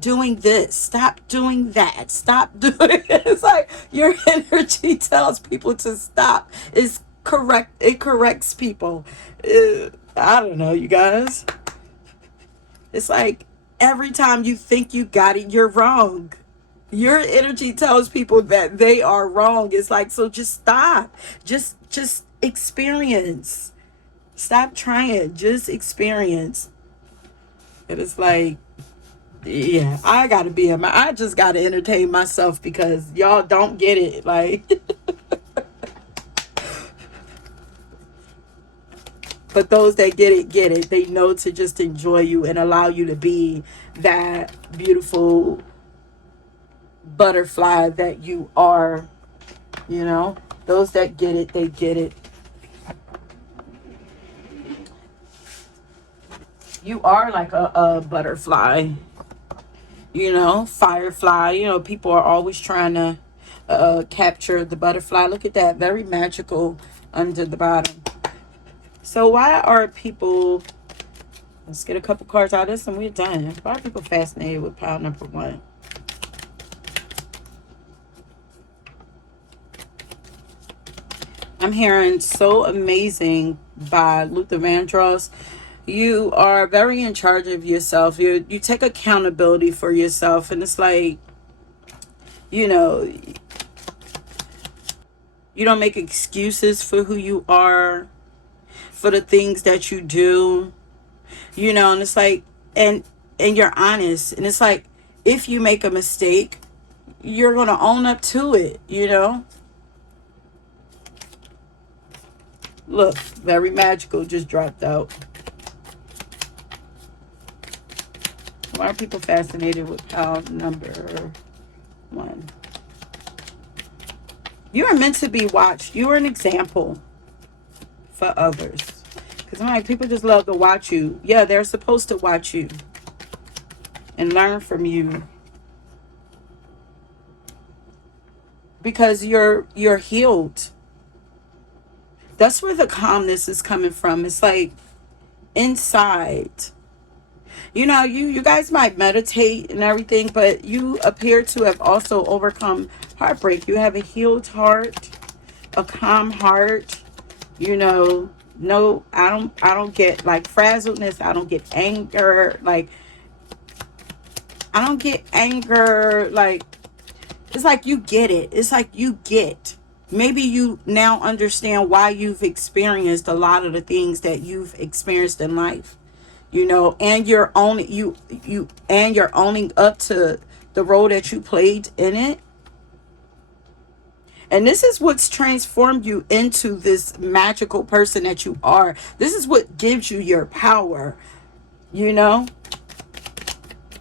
doing this, stop doing that, stop doing it. It's like your energy tells people to stop. It's correct. It corrects people. I don't know, you guys. It's like every time you think you got it, you're wrong. Your energy tells people that they are wrong. It's like, so just stop. Just experience. Stop trying. Just experience. And it's like, yeah, I just gotta entertain myself because y'all don't get it. Like, but those that get it. They know to just enjoy you and allow you to be that beautiful butterfly that you are. You know, those that get it, they get it. You are like a butterfly, you know, firefly. You know, people are always trying to capture the butterfly. Look at that, very magical under the bottom. So why are people, let's get a couple cards out of this and we're done. Why are people fascinated with pile number 1? I'm hearing So Amazing by Luther Vandross. You are very in charge of yourself. You take accountability for yourself, and it's like, you know, you don't make excuses for who you are, for the things that you do, you know, and it's like, and you're honest, and it's like, if you make a mistake, you're gonna own up to it, you know. Look, very magical just dropped out. Why are people fascinated with pile number 1? You are meant to be watched. You are an example for others. Because I'm like, people just love to watch you. Yeah, they're supposed to watch you and learn from you. Because you're healed. That's where the calmness is coming from. It's like inside. You know, you guys might meditate and everything, but you appear to have also overcome heartbreak. You have a healed heart, a calm heart. You know, no, I don't get like frazzledness. I don't get anger. Like, I don't get anger. Like, it's like you get it. It's like you get. Maybe you now understand why you've experienced a lot of the things that you've experienced in life. You know, and you're owning you're owning up to the role that you played in it. And this is what's transformed you into this magical person that you are. This is what gives you your power, you know?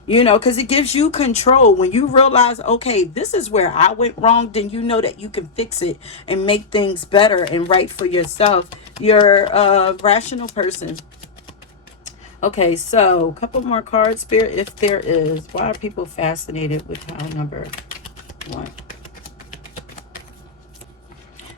You know, because it gives you control. When you realize, okay, this is where I went wrong, then you know that you can fix it and make things better and right for yourself. You're a rational person. Okay, so a couple more cards, Spirit, if there is. Why are people fascinated with pile number 1?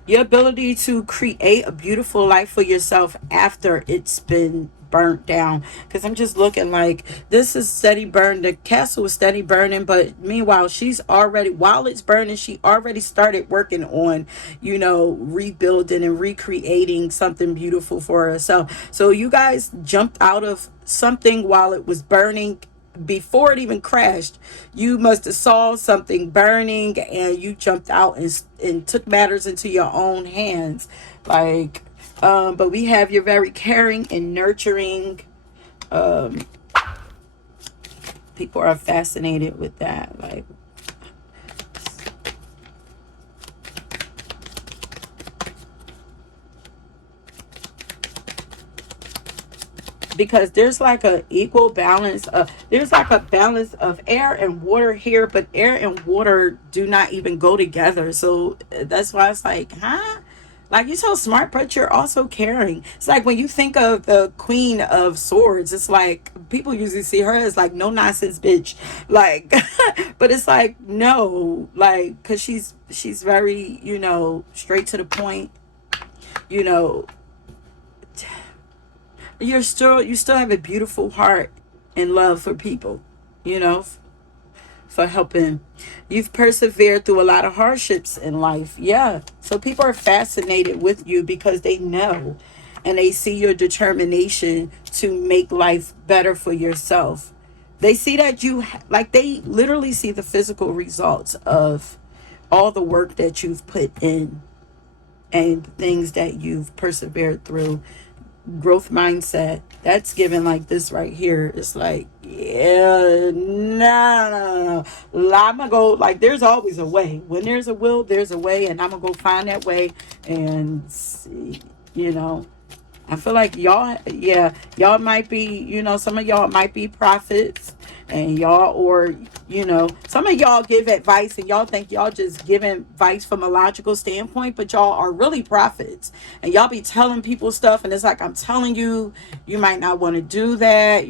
Your ability to create a beautiful life for yourself after it's been burnt down. Because I'm just looking like this is steady burn. The castle is steady burning, but meanwhile, she's already, while it's burning, she already started working on, you know, rebuilding and recreating something beautiful for herself. So you guys jumped out of something while it was burning. Before it even crashed, you must have saw something burning and you jumped out and took matters into your own hands. Like, but we have you're very caring and nurturing. People are fascinated with that. Like, because there's like a equal balance of, there's like a balance of air and water here, but air and water do not even go together. So that's why it's like, huh? Like, you're so smart, but you're also caring. It's like when you think of the Queen of Swords, it's like people usually see her as like no nonsense bitch. Like, but it's like, no, like, because she's very, you know, straight to the point, you know. You still have a beautiful heart and love for people, you know. for helping. You've persevered through a lot of hardships in life. Yeah. So people are fascinated with you because they know and they see your determination to make life better for yourself. They see that like, they literally see the physical results of all the work that you've put in and things that you've persevered through. Growth mindset, that's given like this right here. It's like, yeah, no. I'm gonna go, like, there's always a way. When there's a will, there's a way, and I'm gonna go find that way and see, you know. I feel like y'all, yeah, y'all might be, some of y'all might be prophets, and y'all, or, some of y'all give advice and y'all think y'all just giving advice from a logical standpoint, but y'all are really prophets. And y'all be telling people stuff, and it's like, I'm telling you, you might not want to do that,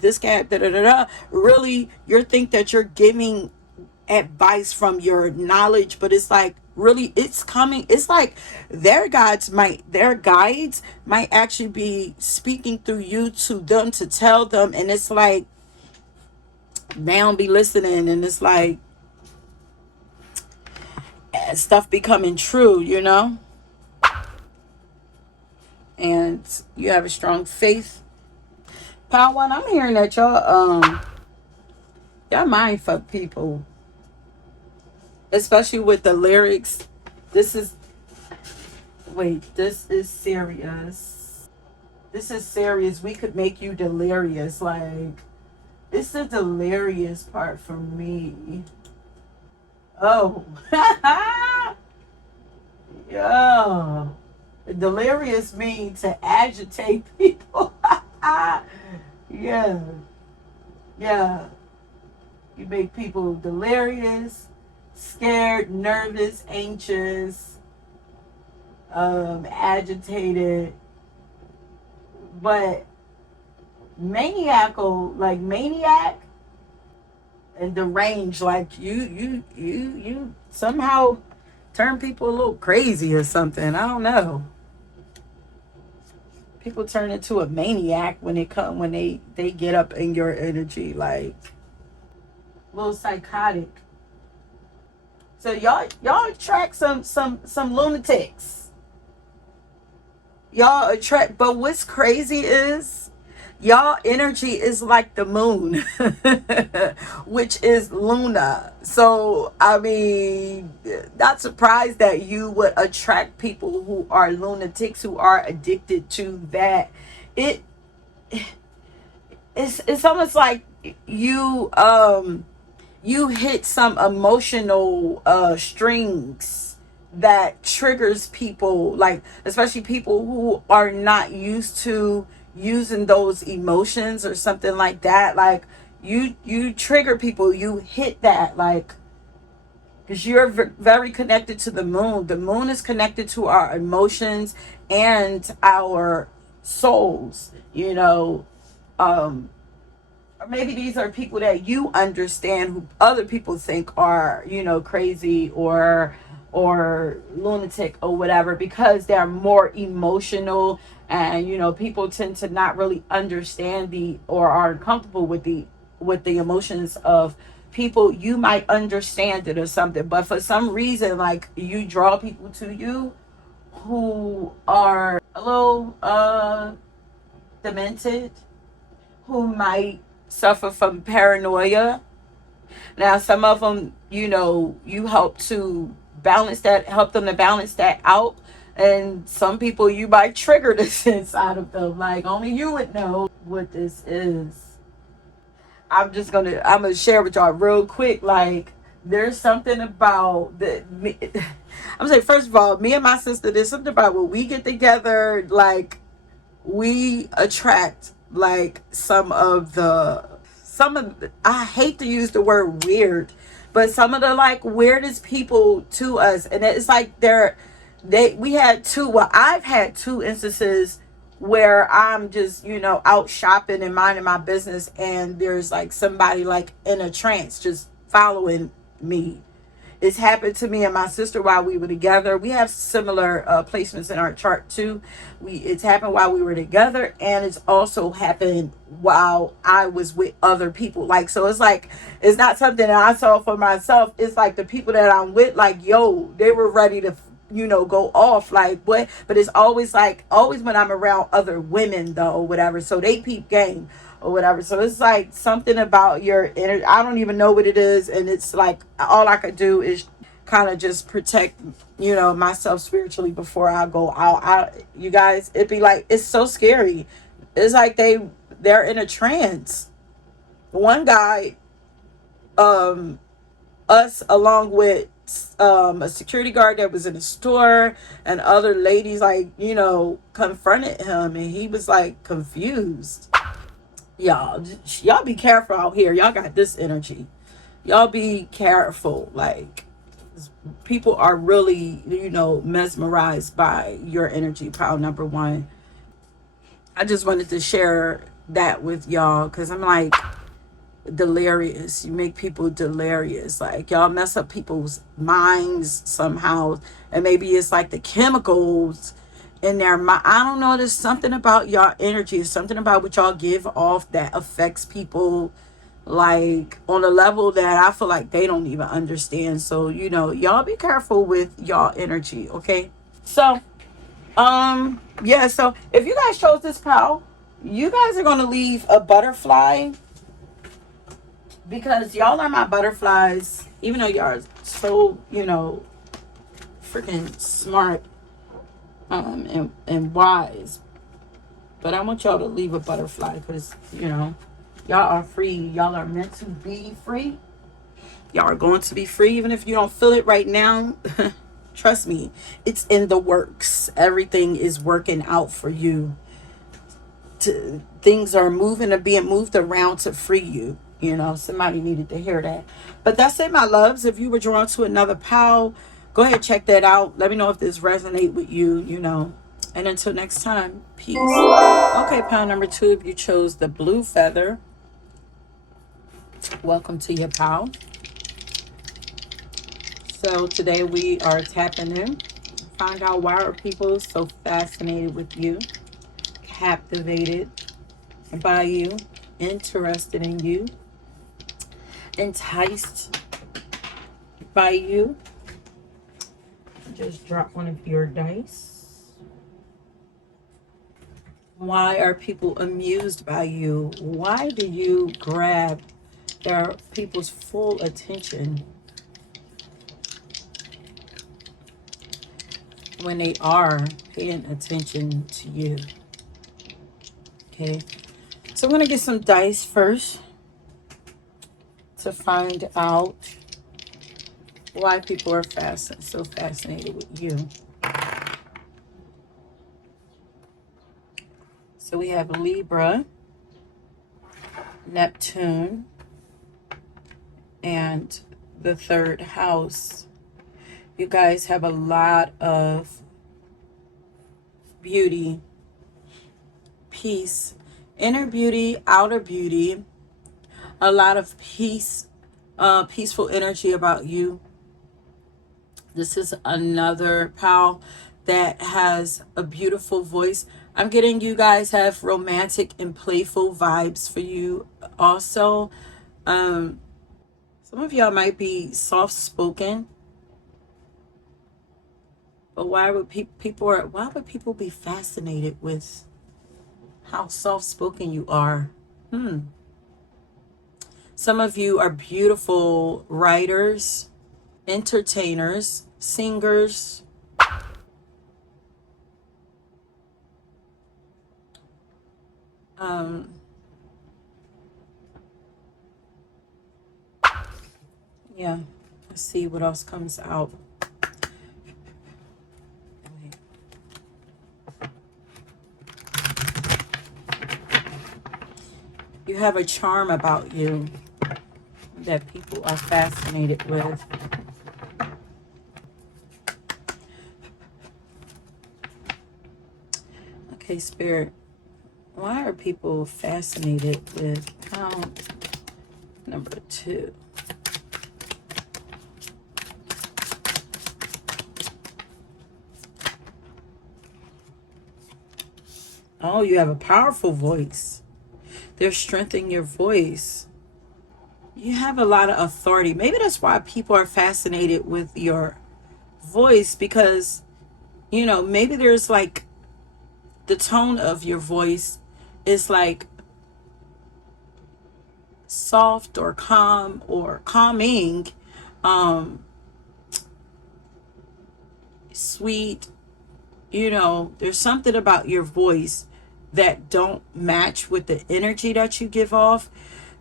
this guy, da da da da. Really, you think that you're giving advice from your knowledge, but it's like, really, it's coming, it's like their guides might actually be speaking through you to them to tell them, and it's like they don't be listening, and it's like stuff becoming true, and you have a strong faith. Power One, I'm hearing that y'all mind fuck people, especially with the lyrics. This is serious. This is serious. We could make you delirious. Like, it's the delirious part for me. Oh. Yeah. Delirious means to agitate people. Yeah. Yeah. You make people delirious, scared, nervous, anxious, agitated, but maniacal, like maniac, and deranged, like you somehow turn people a little crazy or something. I don't know. People turn into a maniac when they get up in your energy, like a little psychotic. So y'all attract some lunatics. Y'all attract, but what's crazy is y'all energy is like the moon, which is Luna. So I mean, not surprised that you would attract people who are lunatics, who are addicted to that. It it's almost like you hit some emotional strings that triggers people, like especially people who are not used to using those emotions or something like that. Like, you trigger people, you hit that, like, because you're very connected to the moon. The moon is connected to our emotions and our souls, um or maybe these are people that you understand who other people think are, crazy or lunatic or whatever, because they're more emotional, and people tend to not really understand or are uncomfortable with the emotions of people. You might understand it or something, but for some reason, like, you draw people to you who are a little demented, who might suffer from paranoia. Now, some of them, you help them to balance that out. And some people, you might trigger this inside of them. Like, only you would know what this is. I'm gonna share with y'all real quick. Like, there's something about I'm saying, first of all, me and my sister, there's something about when we get together, like, we attract, like, I hate to use the word weird, but some of the, like, weirdest people to us. And it's like I've had two instances where I'm just, out shopping and minding my business, and there's like somebody like in a trance just following me. It's happened to me and my sister while we were together. We have similar placements in our chart too. It's happened while we were together, and it's also happened while I was with other people. Like, so it's like, it's not something that I saw for myself. It's like the people that I'm with, like, yo, they were ready to, you know, go off. Like, what? But it's always like, always when I'm around other women though, or whatever. So they peep game or whatever. So it's like something about your energy. I don't even know what it is. And it's like, all I could do is kind of just protect, you know, myself spiritually before I go out. You guys, it'd be like, it's so scary. It's like they're in a trance. One guy, us along with a security guard that was in the store and other ladies, like, you know, confronted him, and he was like confused. Y'all be careful out here. Y'all got this energy. Y'all be careful. Like, people are really, you know, mesmerized by your energy. Pile number one. I just wanted to share that with y'all because I'm like, delirious. You make people delirious. Like, y'all mess up people's minds somehow, and maybe it's like the chemicals in their mind. I don't know. There's something about y'all energy. There's something about what y'all give off that affects people, like, on a level that I feel like they don't even understand. So, you know, y'all be careful with y'all energy. Okay. So yeah, so if you guys chose this pile, you guys are going to leave a butterfly, because y'all are my butterflies. Even though y'all are so, you know, freaking smart and wise, but I want y'all to leave a butterfly, because, you know, y'all are free. Y'all are meant to be free. Y'all are going to be free, even if you don't feel it right now. Trust me, it's in the works. Everything is working out for you. Things are moving and being moved around to free you. You know, somebody needed to hear that. But that's it, my loves. If you were drawn to another pile, go ahead, check that out. Let me know if this resonates with you, you know. And until next time, peace. Okay, pile number two, if you chose the blue feather, welcome to your pile. So today we are tapping in. Find out, why are people so fascinated with you, captivated by you, interested in you, enticed by you? Just drop one of your dice. Why are people amused by you? Why do you grab their people's full attention when they are paying attention to you? Okay, so I'm going to get some dice first to find out why people are so fascinated with you. So we have Libra, Neptune, and the third house. You guys have a lot of beauty, peace, inner beauty, outer beauty, a lot of peace, peaceful energy about you. This is another pal that has a beautiful voice. I'm getting you guys have romantic and playful vibes for you also. Some of y'all might be soft-spoken, but why would people be fascinated with how soft-spoken you are? Some of you are beautiful writers, entertainers, singers. Yeah, let's see what else comes out. You have a charm about you that people are fascinated with. Okay, Spirit, why are people fascinated with pile number two? Oh, you have a powerful voice. There's strength in your voice. You have a lot of authority. Maybe that's why people are fascinated with your voice, because, maybe there's like the tone of your voice is like soft or calm or calming, um, sweet. There's something about your voice that don't match with the energy that you give off.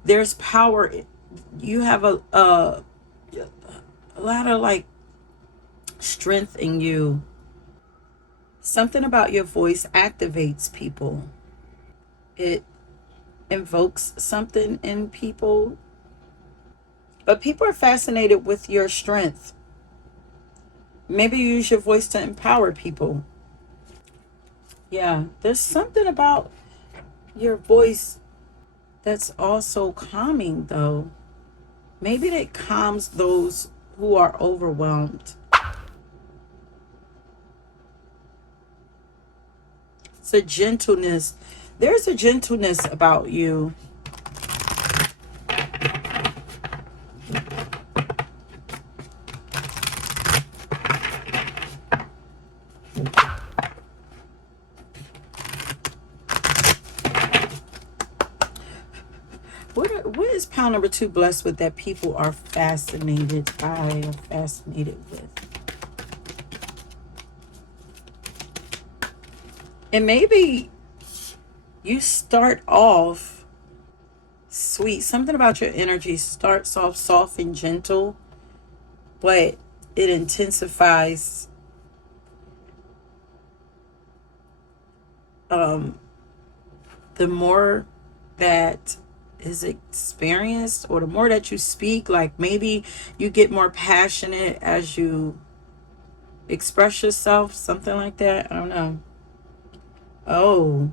There's power. You have a lot of like strength in you. Something about your voice activates people. It invokes something in people. But people are fascinated with your strength. Maybe you use your voice to empower people. Yeah, there's something about your voice that's also calming, though. Maybe that calms those who are overwhelmed. It's a gentleness. There's a gentleness about you. What is pound number 2 blessed with that people are fascinated by or fascinated with? And maybe you start off sweet. Something about your energy starts off soft and gentle, but it intensifies the more that is experienced, or the more that you speak. Like maybe you get more passionate as you express yourself, something like that. I don't know. Oh,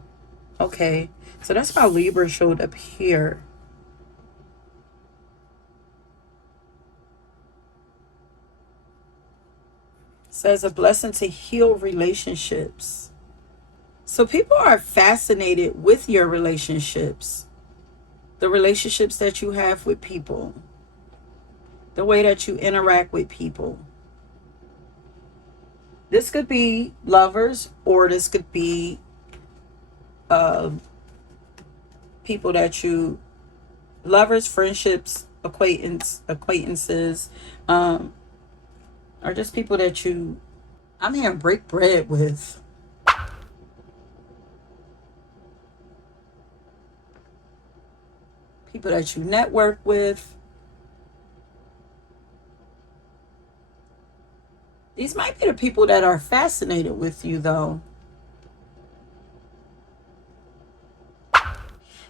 okay. So that's how Libra showed up here. It says a blessing to heal relationships. So people are fascinated with your relationships, the relationships that you have with people, the way that you interact with people. This could be lovers, or this could be people that you, lovers, friendships, acquaintances, or just people that you, I'm here, break bread with. People that you network with. These might be the people that are fascinated with you, though.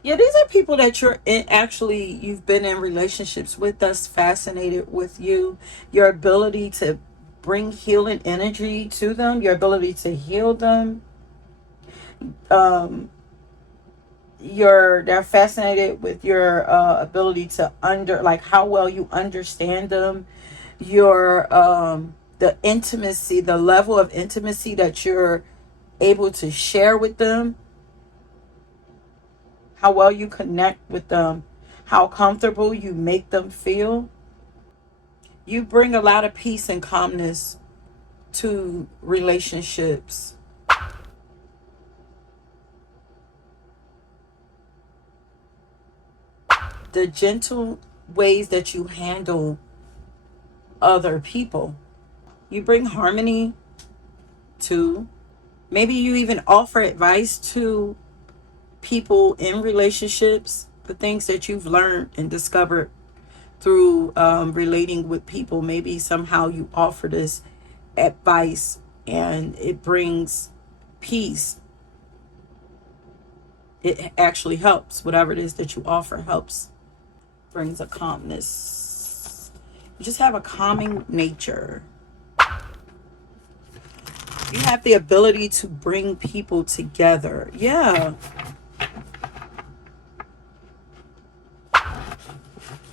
Yeah, these are people that you've been in relationships with, that's fascinated with you. Your ability to bring healing energy to them, your ability to heal them. They're fascinated with your ability to like how well you understand them, your the intimacy, the level of intimacy that you're able to share with them, how well you connect with them, how comfortable you make them feel. You bring a lot of peace and calmness to relationships. The gentle ways that you handle other people. You bring harmony to, maybe you even offer advice to people in relationships, the things that you've learned and discovered through relating with people. Maybe somehow you offer this advice and it brings peace. It actually helps. Whatever it is that you offer helps, brings a calmness. You just have a calming nature. You have the ability to bring people together. Yeah.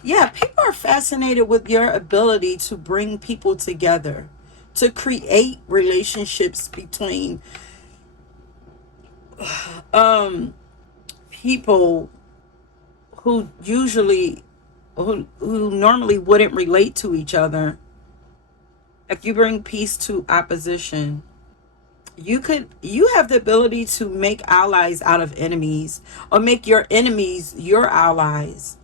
Yeah, people are fascinated with your ability to bring people together, to create relationships between people who normally wouldn't relate to each other. Like, you bring peace to opposition. You have the ability to make allies out of enemies, or make your enemies your allies.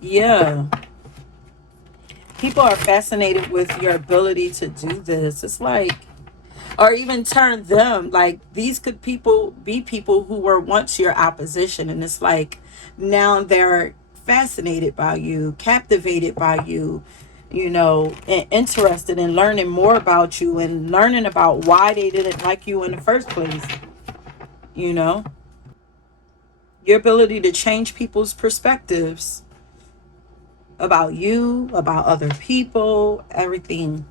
Yeah. People are fascinated with your ability to do this. It's like, or even turn them, like, these could people be people who were once your opposition, and it's like now they're fascinated by you, captivated by you, and interested in learning more about you, and learning about why they didn't like you in the first place. you know your ability to change people's perspectives about you, about other people, everything.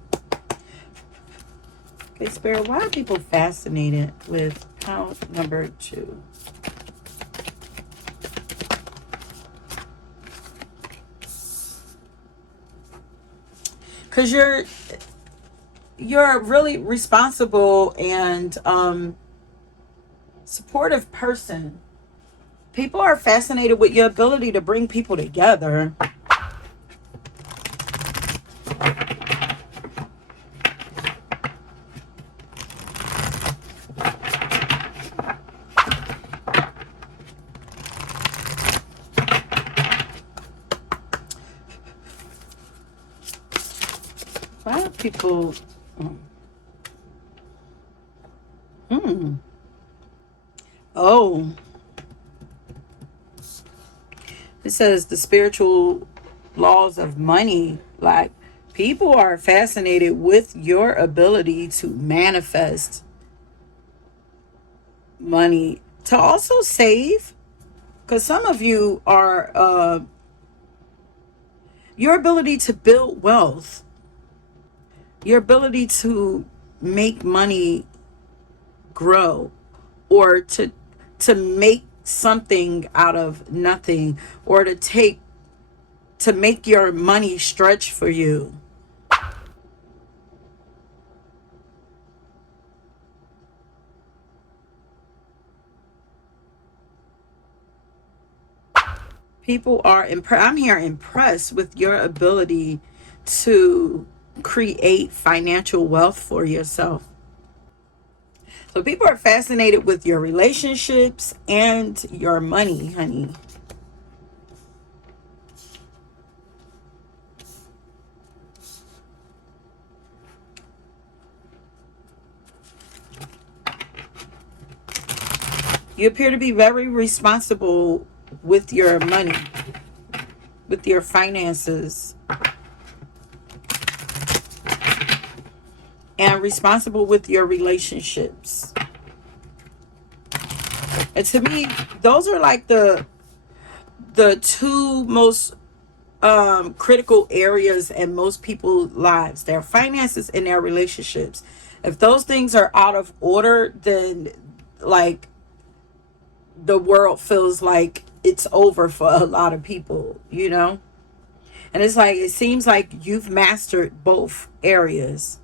Okay, Spirit, why are people fascinated with pound number 2? Because you're a really responsible and supportive person. People are fascinated with your ability to bring people together. Why are people... Oh. It says the spiritual laws of money. Like, people are fascinated with your ability to manifest money, to also save. Because some of you are... your ability to build wealth, your ability to make money grow, or to make something out of nothing, or to make your money stretch for you. People are I'm here impressed with your ability to create financial wealth for yourself. So people are fascinated with your relationships and your money, honey. You appear to be very responsible with your money, with your finances, and responsible with your relationships. And to me, those are like the two most critical areas in most people's lives: their finances and their relationships. If those things are out of order, then, like, the world feels like it's over for a lot of people, and it's like, it seems like you've mastered both areas.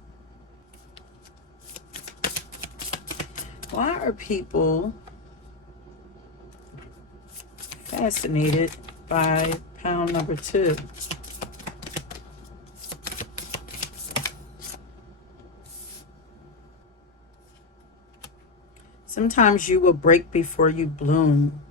Why are people fascinated by pound number 2? Sometimes you will break before you bloom.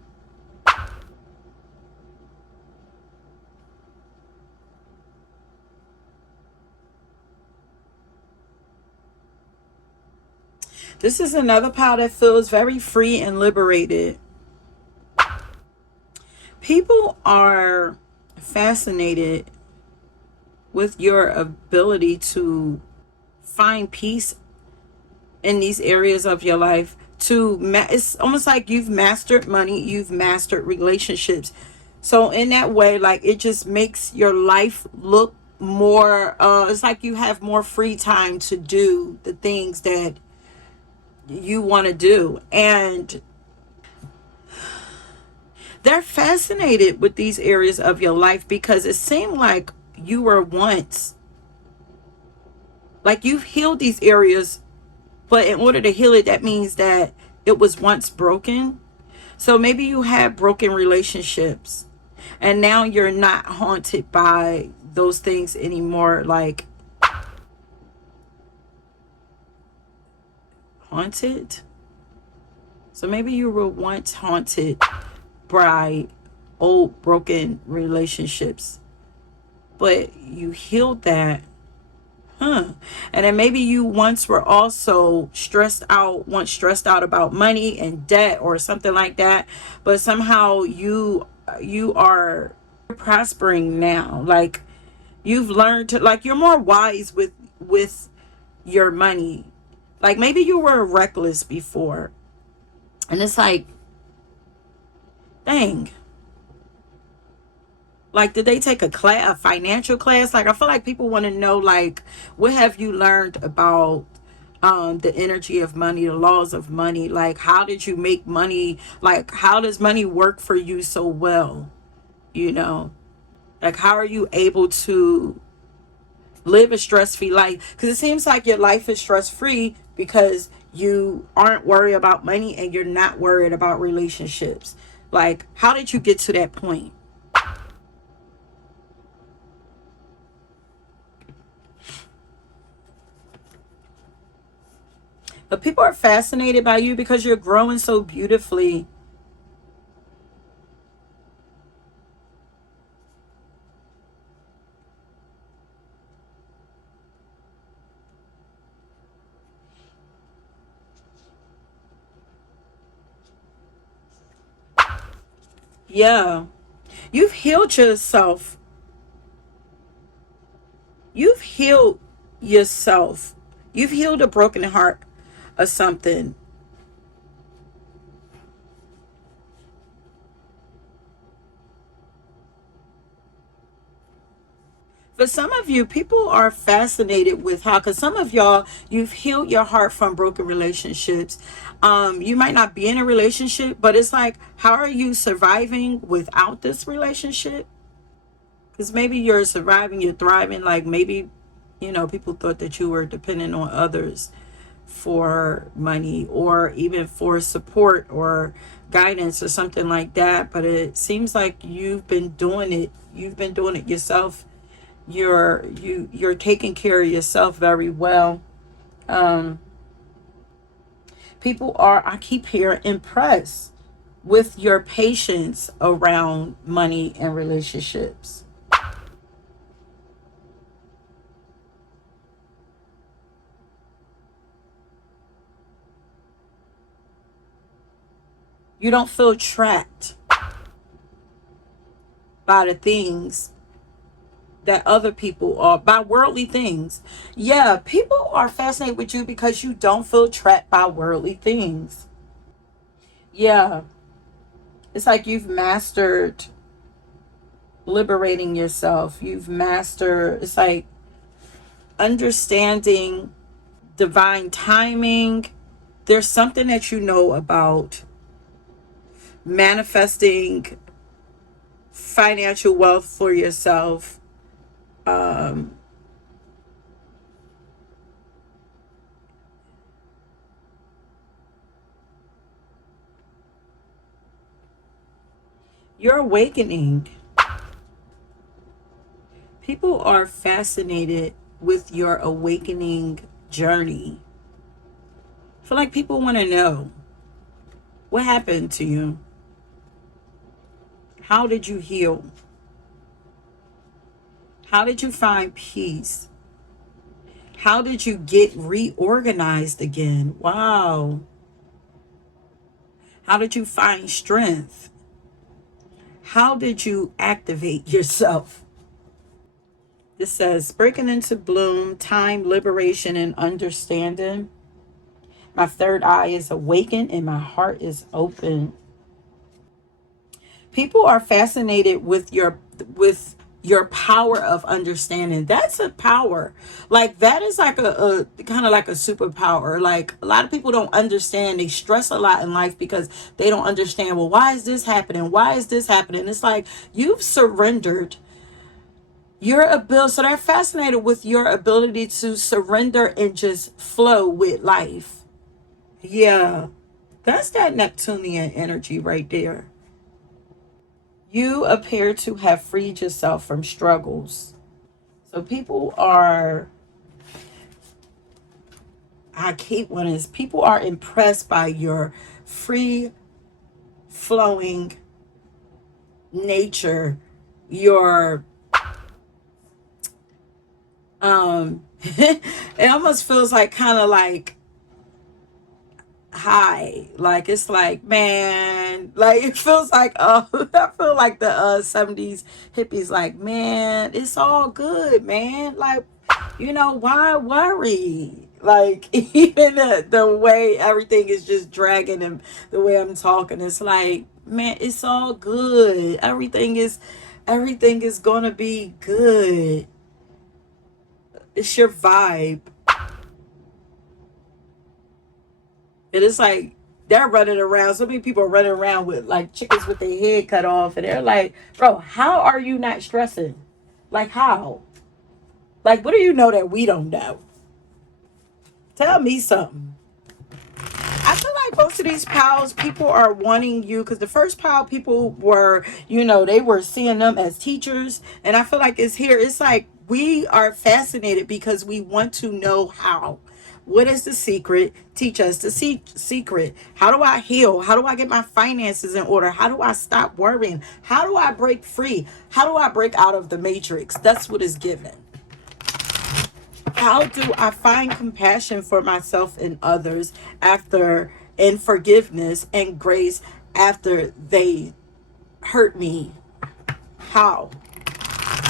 This is another pile that feels very free and liberated. People are fascinated with your ability to find peace in these areas of your life. It's almost like you've mastered money, you've mastered relationships. So in that way, like, it just makes your life look more, it's like you have more free time to do the things that you want to do. And they're fascinated with these areas of your life because it seemed like you were once Like, you've healed these areas, but in order to heal it, that means that it was once broken. So maybe you had broken relationships and now you're not haunted by those things anymore. Like, haunted. So maybe you were once haunted by old broken relationships, but you healed that. Huh. And then maybe you once were also once stressed out about money and debt or something like that, but somehow you are prospering now. Like, you've learned to, like, you're more wise with your money. Like, maybe you were reckless before. And it's like, dang. Like, did they take a financial class? Like, I feel like people want to know, like, what have you learned about the energy of money, the laws of money? Like, how did you make money? Like, how does money work for you so well? You know, like, how are you able to live a stress-free life? Because it seems like your life is stress-free because you aren't worried about money and you're not worried about relationships. Like, how did you get to that point? But people are fascinated by you because you're growing so beautifully. Yeah. You've healed yourself. You've healed yourself. You've healed a broken heart or something. For some of you, people are fascinated with how, because some of y'all, you've healed your heart from broken relationships. You might not be in a relationship, but it's like, how are you surviving without this relationship? Because maybe you're surviving, you're thriving. Like, maybe, people thought that you were dependent on others for money or even for support or guidance or something like that. But it seems like you've been doing it. You've been doing it yourself. You're taking care of yourself very well. Um, People are, I keep hearing, impressed with your patience around money and relationships. You don't feel trapped by the things that other people are, by worldly things. Yeah, people are fascinated with you because you don't feel trapped by worldly things. Yeah, it's like you've mastered liberating yourself. You've mastered, it's like understanding divine timing. There's something that you know about manifesting financial wealth for yourself. Um, you're awakening. People are fascinated with your awakening journey. I feel like people want to know what happened to you. How did you heal? How did you find peace? How did you get reorganized again? Wow. How did you find strength? How did you activate yourself? This says breaking into bloom, time, liberation, and understanding. My third eye is awakened and my heart is open. People are fascinated with your power of understanding. That's a power. Like, that is like a kind of like a superpower. Like, a lot of people don't understand. They stress a lot in life because they don't understand, well, why is this happening? Why is this happening? It's like you've surrendered Your ability, so they're fascinated with your ability to surrender and just flow with life. Yeah, that's that Neptunian energy right there. You appear to have freed yourself from struggles. So people are, I keep one is, people are impressed by your free flowing nature, your it almost feels like kind of like high, like it's like, man, like it feels like I feel like the 70s hippies, like, man, it's all good, man, like, why worry, like even the way everything is just dragging and the way I'm talking, it's like, man, it's all good, everything is gonna be good. It's your vibe. And it's like they're running around. So many people are running around with like chickens with their head cut off. And they're like, bro, how are you not stressing? Like, how? Like, what do you know that we don't know? Tell me something. I feel like most of these pals, people are wanting you, because the first pal, people were, they were seeing them as teachers. And I feel like it's here. It's like we are fascinated because we want to know how. What is the secret? Teach us the secret. How do I heal? How do I get my finances in order? How do I stop worrying? How do I break free? How do I break out of the matrix? That's what is given. How do I find compassion for myself and others after, and forgiveness and grace after they hurt me? How?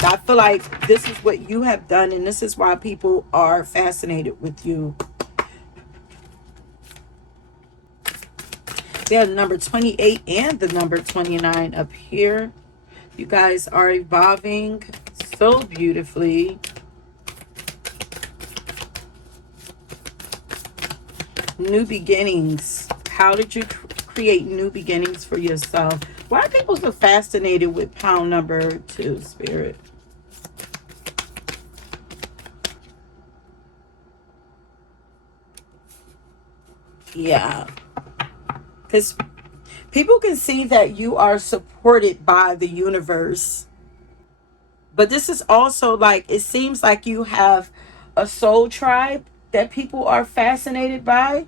I feel like this is what you have done, and this is why people are fascinated with you. We have the number 28 and the number 29 up here. You guys are evolving so beautifully. New beginnings. How did you create new beginnings for yourself? Why are people so fascinated with pound number 2, Spirit? Yeah. Because people can see that you are supported by the universe. But this is also like, it seems like you have a soul tribe that people are fascinated by.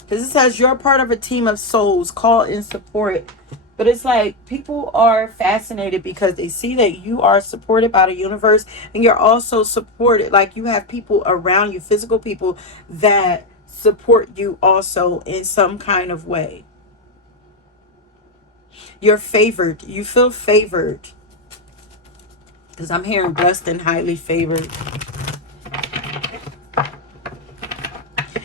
Because it says you're part of a team of souls called in support. But it's like people are fascinated because they see that you are supported by the universe, and you're also supported. Like you have people around you, physical people that support you also in some kind of way. You're favored. You feel favored. Because I'm hearing blessed and highly favored.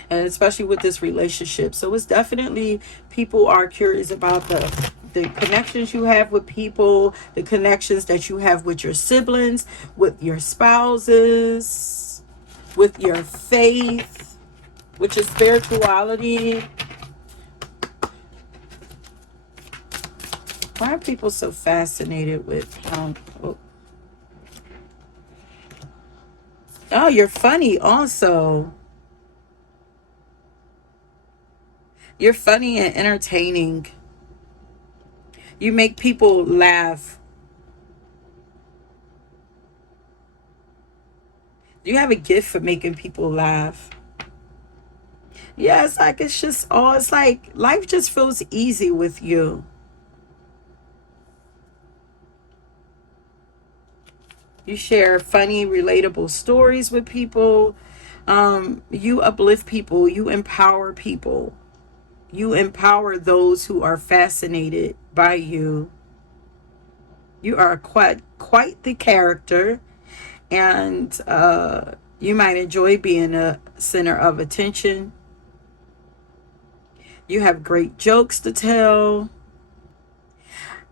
And especially with this relationship. So it's definitely, people are curious about the connections you have with people, the connections that you have with your siblings, with your spouses, with your faith, with your spirituality. Why are people so fascinated with oh, you're funny also. You're funny and entertaining. You make people laugh. You have a gift for making people laugh. Yeah, it's like, it's just all, it's like life just feels easy with you. You share funny, relatable stories with people. You uplift people. You empower people. You empower those who are fascinated by you. You are quite the character, and you might enjoy being a center of attention. You have great jokes to tell.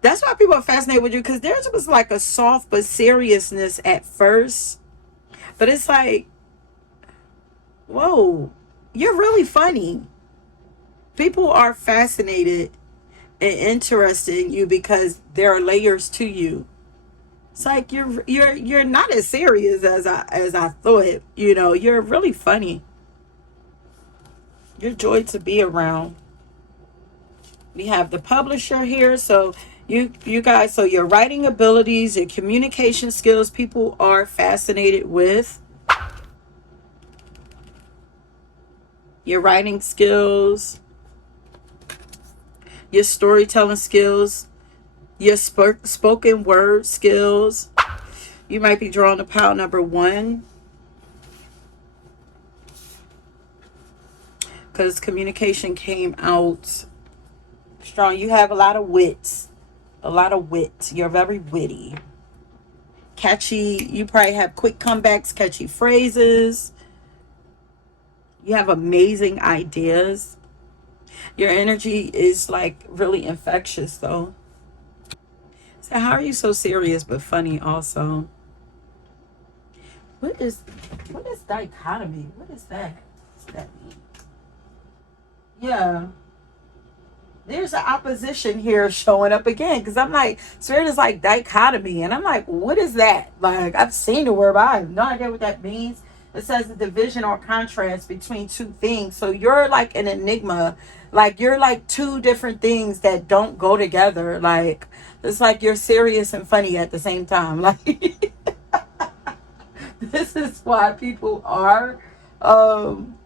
That's why people are fascinated with you, because theirs was like a soft but seriousness at first. But it's like, whoa, you're really funny. People are fascinated and interested in you because there are layers to you. It's like you're not as serious as I thought. You know, you're really funny. You're joy to be around. We have the publisher here, so you guys, so your writing abilities, your communication skills, people are fascinated with your writing skills, your storytelling skills, your spoken word skills. You might be drawn to pile number 1 because communication came out strong. You have a lot of wits. A lot of wit. You're very witty. Catchy. You probably have quick comebacks, catchy phrases. You have amazing ideas. Your energy is like really infectious though. So how are you so serious but funny also? What is dichotomy? What is that? What's that mean? Yeah. There's an opposition here showing up again because I'm like, spirit is like dichotomy, and I'm like, what is that? Like, I've seen the word, but I have no idea what that means. It says the division or contrast between two things. So you're like an enigma, like you're like two different things that don't go together. Like it's like you're serious and funny at the same time. Like this is why people are um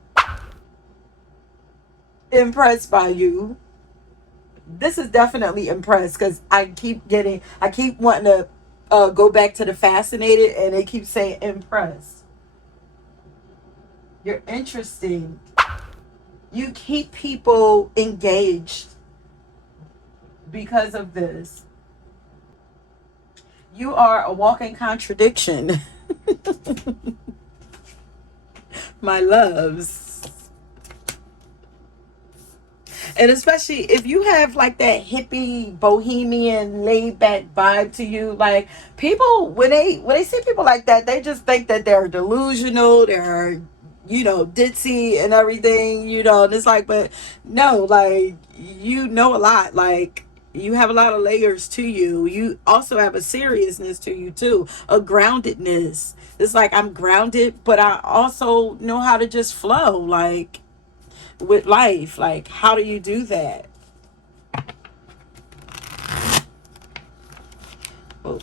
impressed by you. This is definitely impressed because I keep wanting to go back to the fascinated, and they keep saying impressed. You're interesting. You keep people engaged because of this. You are a walking contradiction, my loves. And especially if you have like that hippie bohemian laid back vibe to you, like people when they see people like that, they just think that they're delusional, they're ditzy and everything, and it's like, but no, like you know a lot, like you have a lot of layers to you. You also have a seriousness to you too, a groundedness. It's like I'm grounded, but I also know how to just flow, like with life. Like, how do you do that? Oh,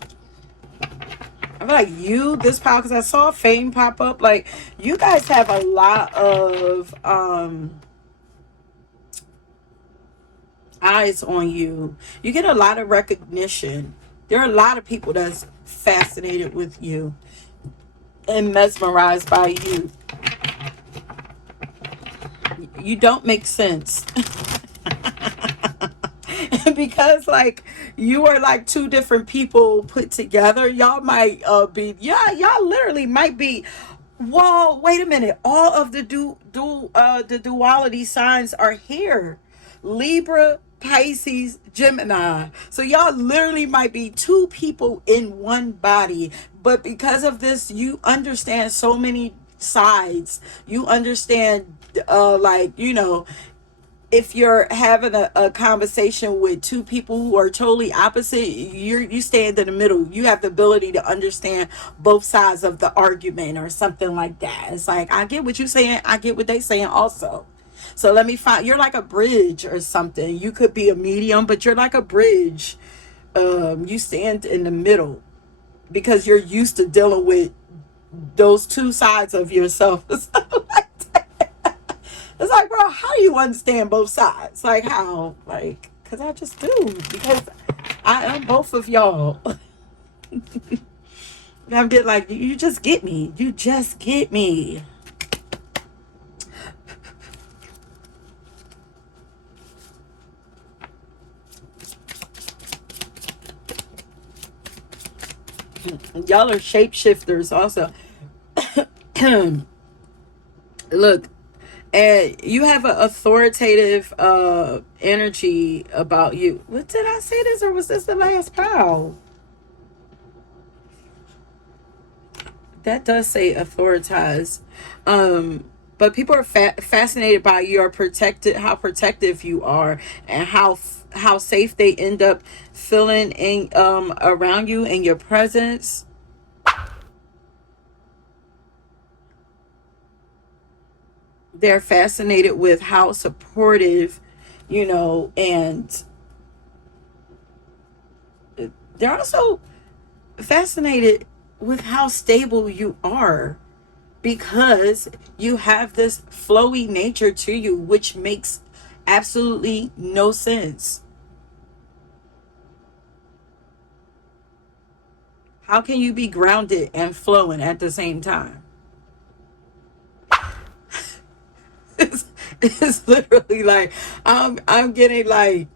I feel like this pile, because I saw fame pop up. Like, you guys have a lot of eyes on you. You get a lot of recognition. There are a lot of people that's fascinated with you and mesmerized by you. You don't make sense. Because like you are like two different people put together. Y'all might be, yeah, y'all literally might be. Whoa, wait a minute. All of the the duality signs are here. Libra, Pisces, Gemini. So y'all literally might be two people in one body. But because of this, you understand so many sides. You understand like, if you're having a conversation with two people who are totally opposite, you stand in the middle. You have the ability to understand both sides of the argument or something like that. It's like, I get what you're saying, I get what they're saying also. So let me find, you're like a bridge or something. You could be a medium, but you're like a bridge. You stand in the middle because you're used to dealing with those two sides of yourself. It's like, bro, how do you understand both sides? Like, how? Like, because I just do. Because I am both of y'all. I'm getting like, you just get me. You just get me. Y'all are shapeshifters also. Look, and you have an authoritative energy about you. What did I say this, or was this the last pile? That does say authorize. But people are fascinated by your protected, how protective you are, and how safe they end up feeling in around you in your presence. They're fascinated with how supportive, and they're also fascinated with how stable you are, because you have this flowy nature to you, which makes absolutely no sense. How can you be grounded and flowing at the same time? it's, it's literally like I'm getting like,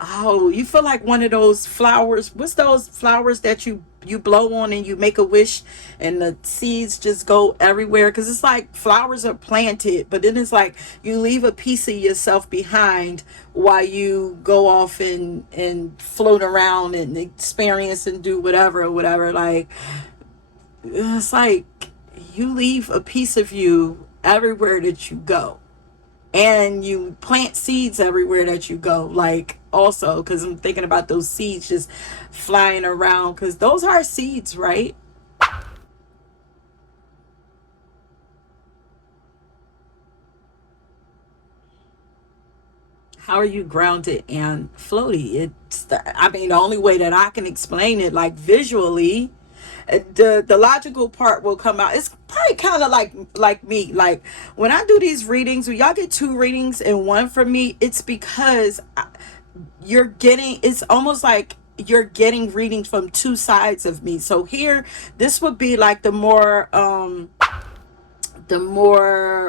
oh, you feel like one of those flowers. What's those flowers that you blow on and you make a wish and the seeds just go everywhere? Because it's like flowers are planted, but then it's like you leave a piece of yourself behind while you go off and float around and experience and do whatever. Like, it's like you leave a piece of you everywhere that you go, and you plant seeds everywhere that you go. Like, also, because I'm thinking about those seeds just flying around, because those are seeds, right? How are you grounded and floaty? I mean, the only way that I can explain it, like visually, the logical part will come out. It's probably kind of like me. Like, when I do these readings, when y'all get two readings and one from me, it's because it's almost like you're getting readings from two sides of me. So here, this would be like the more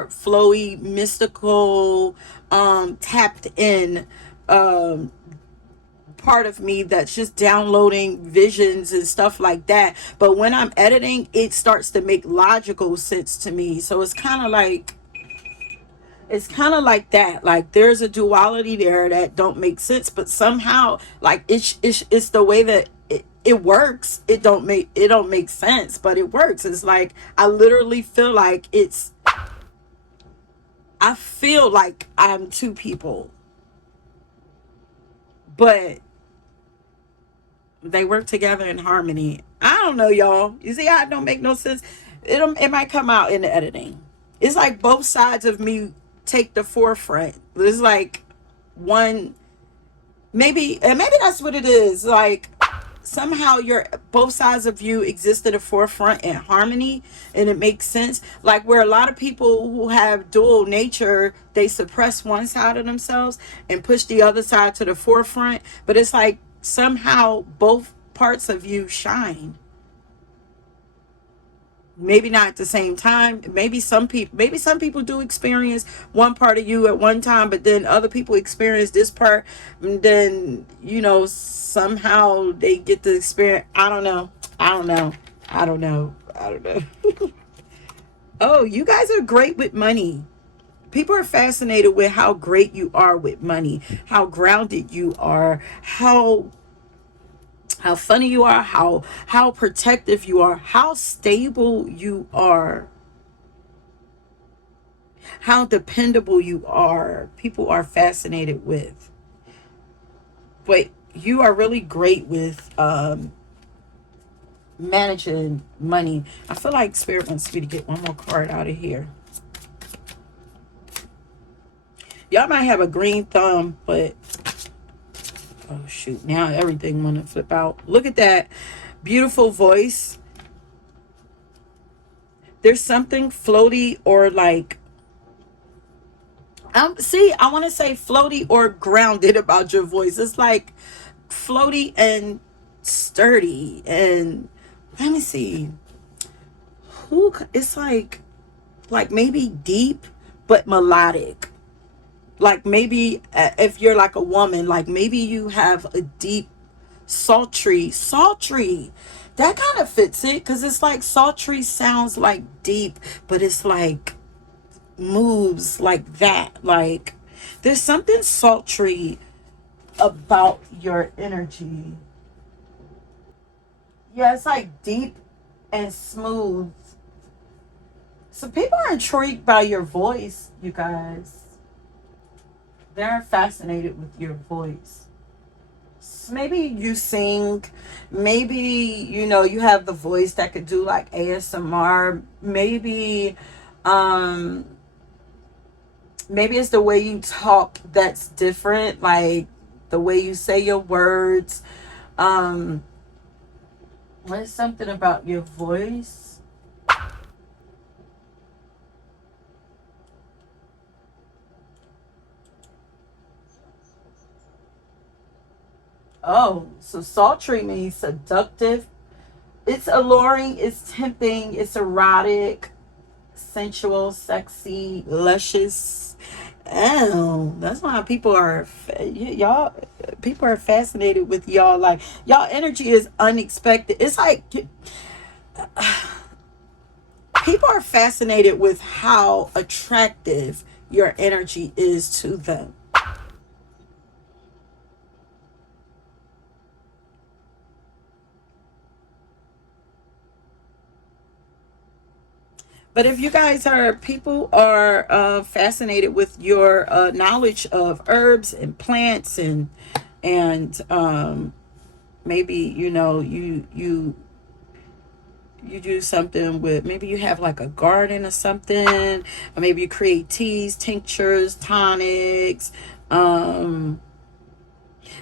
flowy, mystical, tapped in um part of me that's just downloading visions and stuff like that. But when I'm editing, it starts to make logical sense to me. So it's kind of like that. Like, there's a duality there that don't make sense, but somehow, like, it's the way that it works. It don't make sense, but it works. It's like I literally feel like I feel like I'm two people, but they work together in harmony. I don't know, y'all. You see how it don't make no sense? It might come out in the editing. It's like both sides of me take the forefront. It's like one, maybe that's what it is. Like, somehow your both sides of you exist at the forefront in harmony, and it makes sense. Like, where a lot of people who have dual nature, they suppress one side of themselves and push the other side to the forefront, but it's like somehow both parts of you shine. Maybe not at the same time. Maybe some people do experience one part of you at one time, but then other people experience this part, and then somehow they get the experience. I don't know. Oh, you guys are great with money. People are fascinated with how great you are with money, how grounded you are, how funny you are, how protective you are, how stable you are, how dependable you are. People are fascinated with. But you are really great with managing money. I feel like Spirit wants me to get one more card out of here. Y'all might have a green thumb, but oh shoot, now everything wanna flip out. Look at that beautiful voice. There's something floaty, or like, see, I want to say floaty or grounded about your voice. It's like floaty and sturdy, and let me see, who it's like maybe deep but melodic. Like, maybe if you're like a woman, like maybe you have a deep, sultry. That kind of fits it, because it's like sultry sounds like deep, but it's like moves like that. Like, there's something sultry about your energy. Yeah, it's like deep and smooth. So people are intrigued by your voice, you guys. They're fascinated with your voice. Maybe you sing, maybe you have the voice that could do like ASMR, um maybe it's the way you talk that's different, like the way you say your words. um What's something about your voice? Oh, so sultry means seductive. It's alluring, it's tempting, it's erotic, sensual, sexy, luscious. Oh, that's why people are y'all. People are fascinated with y'all. Like, y'all energy is unexpected. It's like people are fascinated with how attractive your energy is to them. But if you guys are, people are fascinated with your knowledge of herbs and plants, and maybe you do something with, maybe you have like a garden or something, or maybe you create teas, tinctures, tonics. um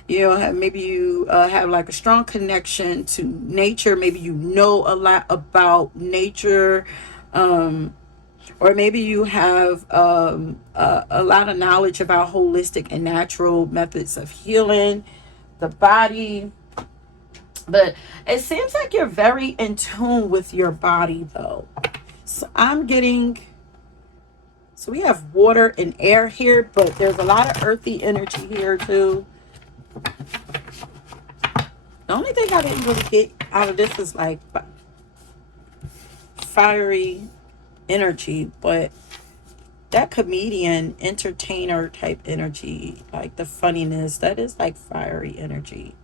maybe you have like a strong connection to nature, maybe you know a lot about nature. Um or maybe you have a lot of knowledge about holistic and natural methods of healing the body. But it seems like you're very in tune with your body, though. So I'm getting, so we have water and air here, but there's a lot of earthy energy here, too. The only thing I didn't really get out of this is like fiery energy, but that comedian, entertainer type energy, like the funniness, that is like fiery energy.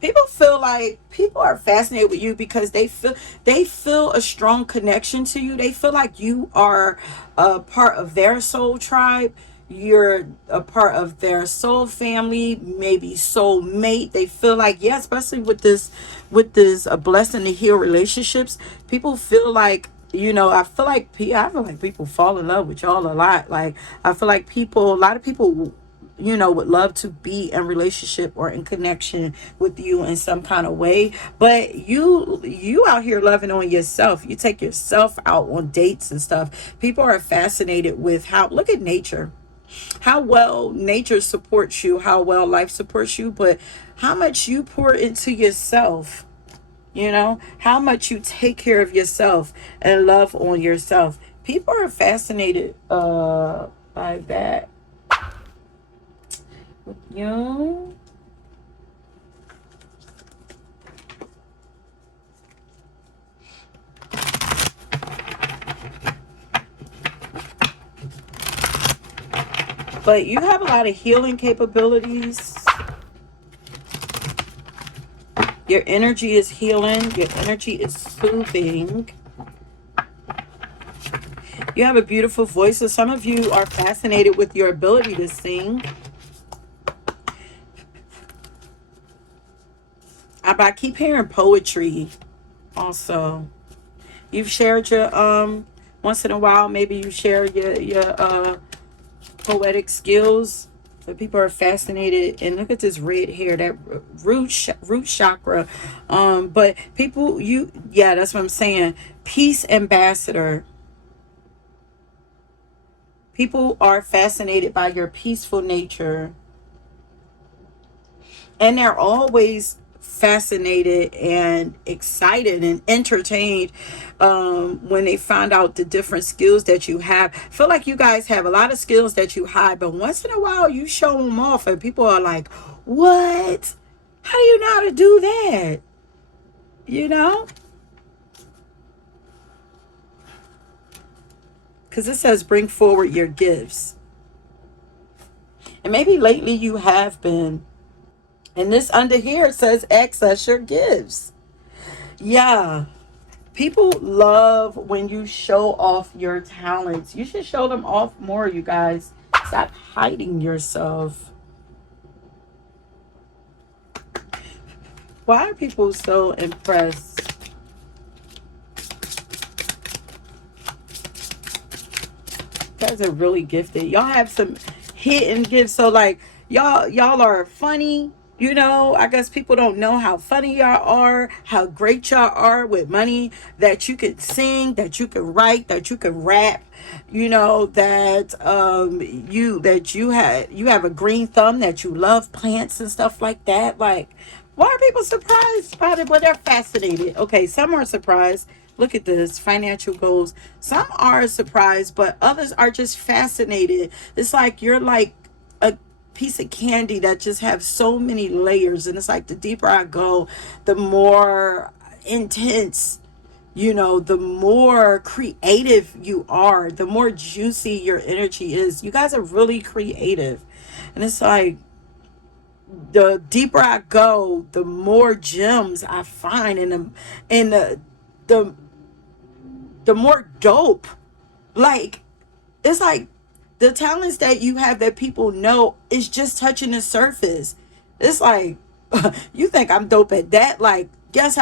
People feel like people are fascinated with you because they feel a strong connection to you. They feel like you are a part of their soul tribe. You're a part of their soul family, maybe soul mate. They feel like, yeah, especially with this a blessing to heal relationships. People feel like, I feel like people fall in love with y'all a lot. Like, I feel like a lot of people would love to be in relationship or in connection with you in some kind of way. But you out here loving on yourself. You take yourself out on dates and stuff. People are fascinated with how, look at nature, how well nature supports you, how well life supports you, but how much you pour into yourself, how much you take care of yourself and love on yourself. People are fascinated by that. You But you have a lot of healing capabilities. Your energy is healing. Your energy is soothing. You have a beautiful voice. So some of you are fascinated with your ability to sing. I keep hearing poetry also. You've shared your once in a while, maybe you share your poetic skills. So people are fascinated, and look at this red hair, that root chakra. But people, yeah, that's what I'm saying. Peace ambassador. People are fascinated by your peaceful nature, and they're always fascinated and excited and entertained when they find out the different skills that you have. I feel like you guys have a lot of skills that you hide, but once in a while you show them off, and people are like, what? How do you know how to do that? You know? Because it says bring forward your gifts. And maybe lately you have been. And this under here says access your gifts. Yeah. People love when you show off your talents. You should show them off more, you guys. Stop hiding yourself. Why are people so impressed? You guys are really gifted. Y'all have some hidden gifts. So like y'all are funny. You know, I guess people don't know how funny y'all are, how great y'all are with money, that you can sing, that you can write, that you can rap, you know, that you have a green thumb, that you love plants and stuff like that. Like, why are people surprised by it? Well, they're fascinated. Okay, some are surprised. Look at this, financial goals. Some are surprised, but others are just fascinated. It's like you're like a piece of candy that just have so many layers, and it's like the deeper I go, the more intense, you know, the more creative you are, the more juicy your energy is. You guys are really creative, and it's like the deeper I go, the more gems I find, the the more dope. Like, it's like the talents that you have that people know is just touching the surface. It's like, you think I'm dope at that? Like, guess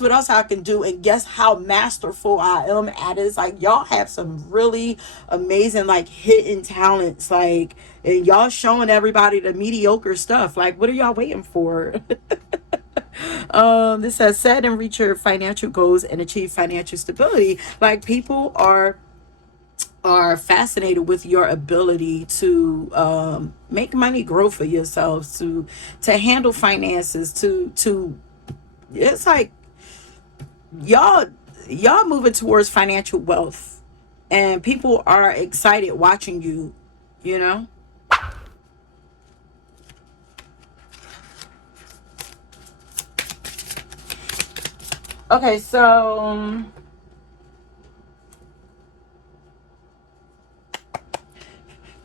what else I can do, and guess how masterful I am at it. It's like y'all have some really amazing like hidden talents, like, and y'all showing everybody the mediocre stuff. Like, what are y'all waiting for? This says set and reach your financial goals and achieve financial stability. Like, people are fascinated with your ability to make money grow for yourselves, to handle finances, to it's like y'all moving towards financial wealth, and people are excited watching you, you know. Okay, so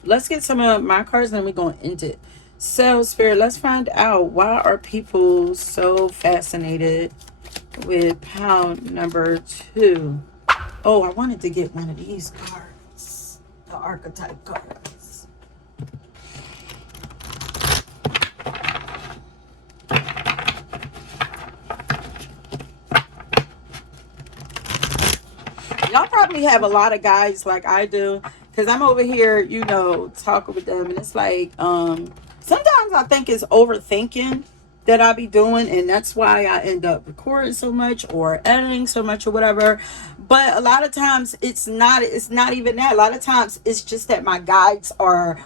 let's get some of my cards and then we're going to end it. So, Spirit, let's find out, why are people so fascinated with pound number 2? Oh, I wanted to get one of these cards, the archetype cards. Y'all probably have a lot of guys like I do, because I'm over here, you know, talking with them, and it's like, sometimes I think it's overthinking that I be doing, and that's why I end up recording so much or editing so much or whatever. But a lot of times it's not even that. A lot of times it's just that my guides or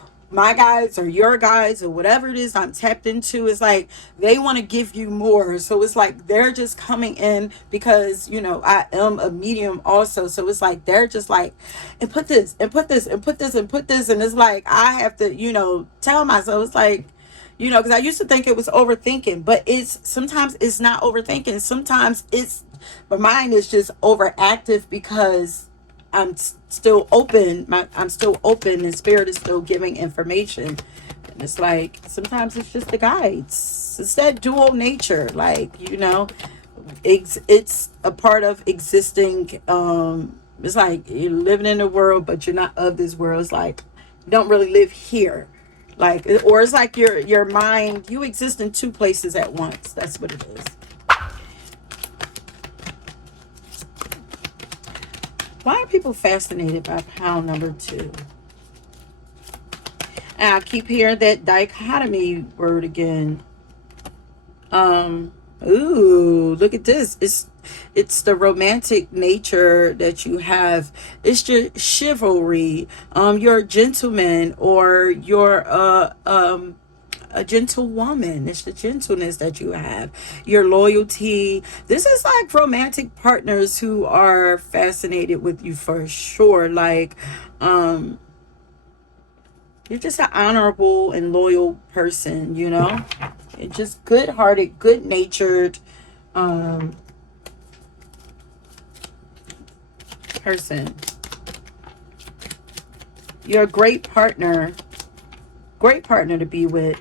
your guides or whatever it is I'm tapped into, is like they want to give you more. So it's like they're just coming in because, you know, I am a medium also. So it's like they're just like, and put this and put this and put this and put this, and it's like I have to, you know, tell myself, it's like, you know, because I used to think it was overthinking, but sometimes it's not overthinking. Sometimes it's my mind is just overactive because still open. I'm still open, and spirit is still giving information. And it's like sometimes it's just the guides. It's that dual nature, like, you know, it's a part of existing. It's like you're living in the world, but you're not of this world. It's like you don't really live here. Like, or it's like your mind, you exist in two places at once. That's what it is. Why are people fascinated by pound number 2? And I keep hearing that dichotomy word again. Ooh, look at this. It's the romantic nature that you have. It's your chivalry. You're a gentleman, or you're a gentle woman. It's the gentleness that you have, your loyalty. This is like romantic partners who are fascinated with you for sure. Like, you're just an honorable and loyal person, you know. It's just good-hearted, good-natured person. You're a great partner to be with.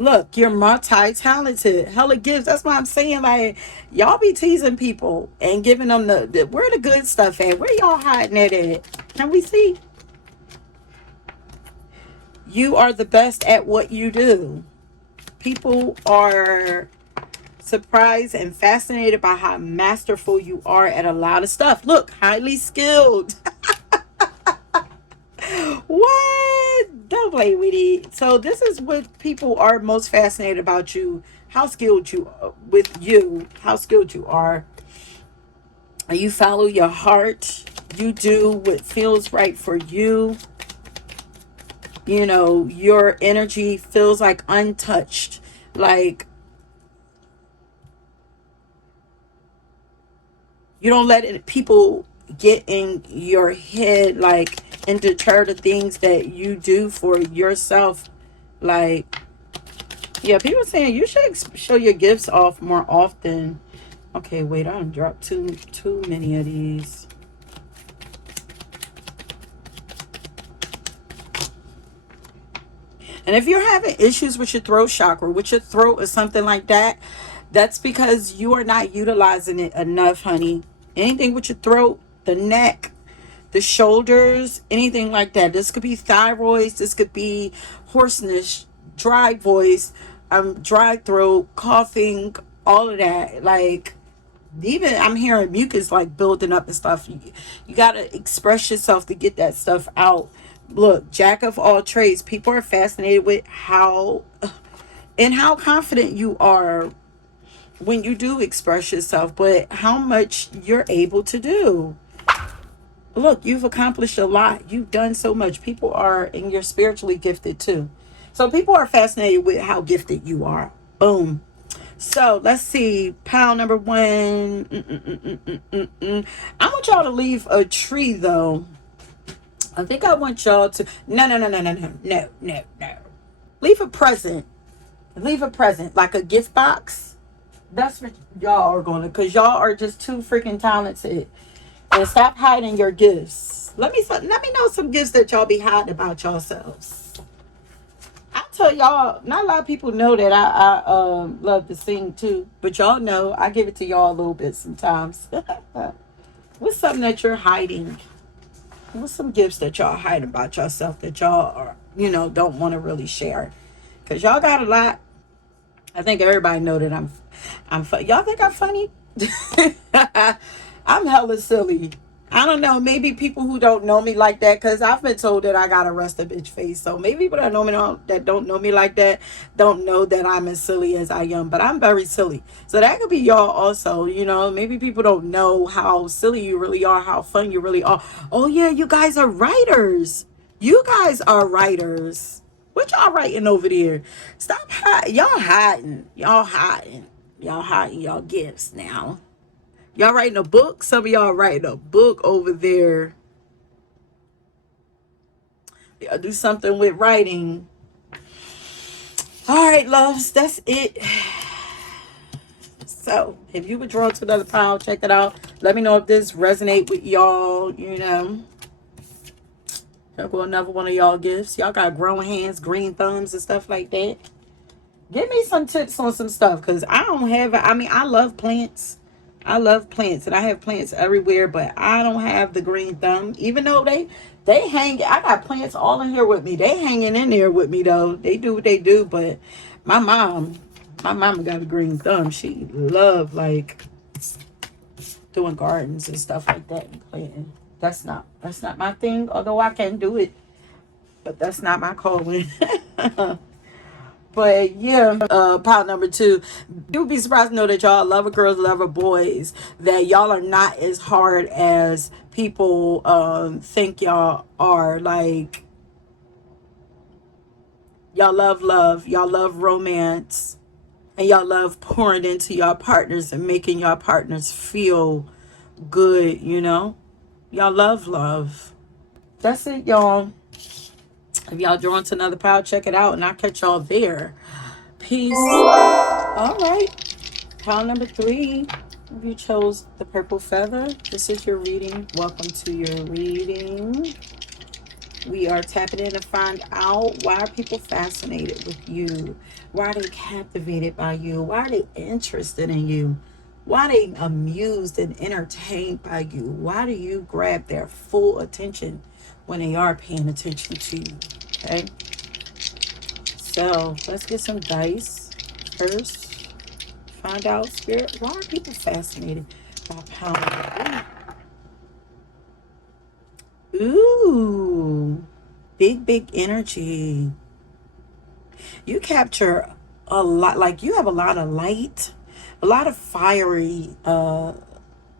Look, you're multi-talented. Hella gifts. That's why I'm saying, like, y'all be teasing people and giving them the where the good stuff at. Where y'all hiding it at? Can we see? You are the best at what you do. People are surprised and fascinated by how masterful you are at a lot of stuff. Look, highly skilled. What? Don't play with it. So this is what people are most fascinated about you. How skilled you with you. How skilled you are. You follow your heart. You do what feels right for you. You know, your energy feels like untouched. Like you don't let people get in your head, like, and deter the things that you do for yourself. Like, yeah, people saying you should show your gifts off more often. Okay, wait, I done dropped too many of these. And if you're having issues with your throat chakra, with your throat or something like that, that's because you are not utilizing it enough, honey. Anything with your throat, the neck, the shoulders, anything like that. This could be thyroids. This could be hoarseness, dry voice, dry throat, coughing, all of that. Like, even I'm hearing mucus like building up and stuff. You got to express yourself to get that stuff out. Look, jack of all trades. People are fascinated with how confident you are when you do express yourself, but how much you're able to do. Look, you've accomplished a lot. You've done so much. People are, and you're spiritually gifted too. So people are fascinated with how gifted you are. Boom. So let's see. Pile number one. I want y'all to leave a tree though. I think I want y'all to. No. Leave a present. Leave a present, like a gift box. That's what y'all are going to, because y'all are just too freaking talented. And stop hiding your gifts. Let me know some gifts that y'all be hiding about yourselves. I tell y'all, not a lot of people know that I love to sing too, but y'all know I give it to y'all a little bit sometimes. What's something that you're hiding? What's some gifts that y'all hiding about yourself that y'all are, don't want to really share? Because y'all got a lot. I think everybody know that I'm funny. Y'all think I'm funny? I'm hella silly. I don't know. Maybe people who don't know me like that, because I've been told that I got a rest a bitch face. So maybe people that don't know me like that don't know that I'm as silly as I am. But I'm very silly. So that could be y'all also. Maybe people don't know how silly you really are, how fun you really are. Oh yeah, you guys are writers. You guys are writers. What y'all writing over there? Stop hiding. Y'all hiding y'all gifts now. Y'all writing a book? Some of y'all writing a book over there. Y'all do something with writing. All right, loves, that's it. So, if you would draw to another pile, check it out. Let me know if this resonate with y'all, I'll go another one of y'all gifts. Y'all got grown hands, green thumbs, and stuff like that. Give me some tips on some stuff, because I don't have it. I mean, I love plants. And I have plants everywhere, but I don't have the green thumb. Even though they hang, I got plants all in here with me. They hanging in there with me though. They do what they do, but my mama got a green thumb. She loved like doing gardens and stuff like that and planting. That's not my thing, although I can do it, but that's not my calling. But yeah, pile number two. You would be surprised to know that y'all lover girls, lover boys, that y'all are not as hard as people think y'all are. Like, y'all love love, y'all love romance, and y'all love pouring into y'all partners and making y'all partners feel good, Y'all love love. That's it, y'all. If y'all drawn to another pile, check it out, and I'll catch y'all there. Peace. All right. Pile number three. If you chose the purple feather, this is your reading. Welcome to your reading. We are tapping in to find out, why are people fascinated with you? Why are they captivated by you? Why are they interested in you? Why are they amused and entertained by you? Why do you grab their full attention when they are paying attention to you? Okay. So let's get some dice first. Find out, Spirit, why are people fascinated by power? Ooh, big energy. You capture a lot, like you have a lot of light, a lot of fiery,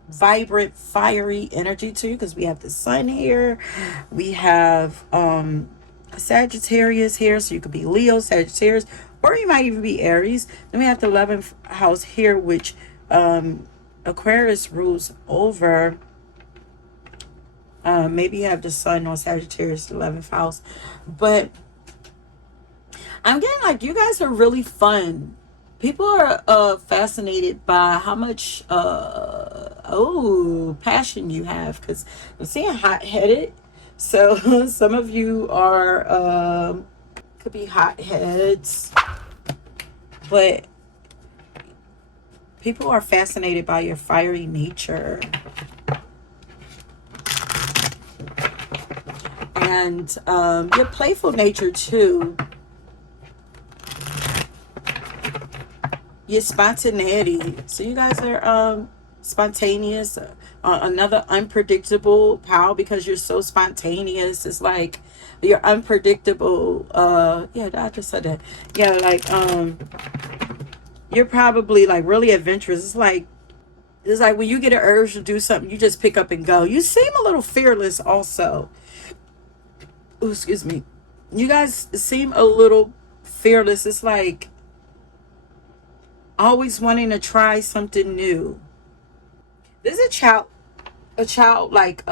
vibrant, fiery energy to you, because we have the sun here. We have Sagittarius here, so you could be Leo, Sagittarius, or you might even be Aries. Then we have the 11th house here, which Aquarius rules over. Maybe you have the sun on Sagittarius, 11th house. But I'm getting like you guys are really fun. People are fascinated by how much passion you have, because I'm seeing hot-headed. So some of you are could be hot-heads, but people are fascinated by your fiery nature. And your playful nature too. Your spontaneity. So you guys are spontaneous. Another unpredictable power, because you're so spontaneous. It's like you're unpredictable. Yeah, I just said that. Yeah, like you're probably like really adventurous. It's like when you get an urge to do something, you just pick up and go. You seem a little fearless also. Ooh, excuse me. You guys seem a little fearless. It's like always wanting to try something new. There's a child like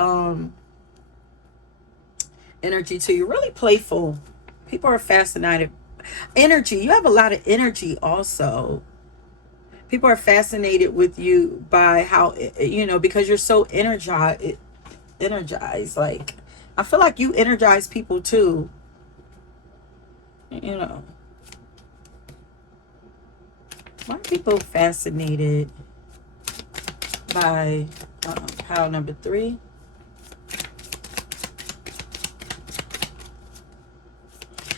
energy to you. Really playful. People are fascinated. Energy. You have a lot of energy also. People are fascinated with you by how, because you're so energized. Like, I feel like you energize people too. Why are people fascinated by pile number 3?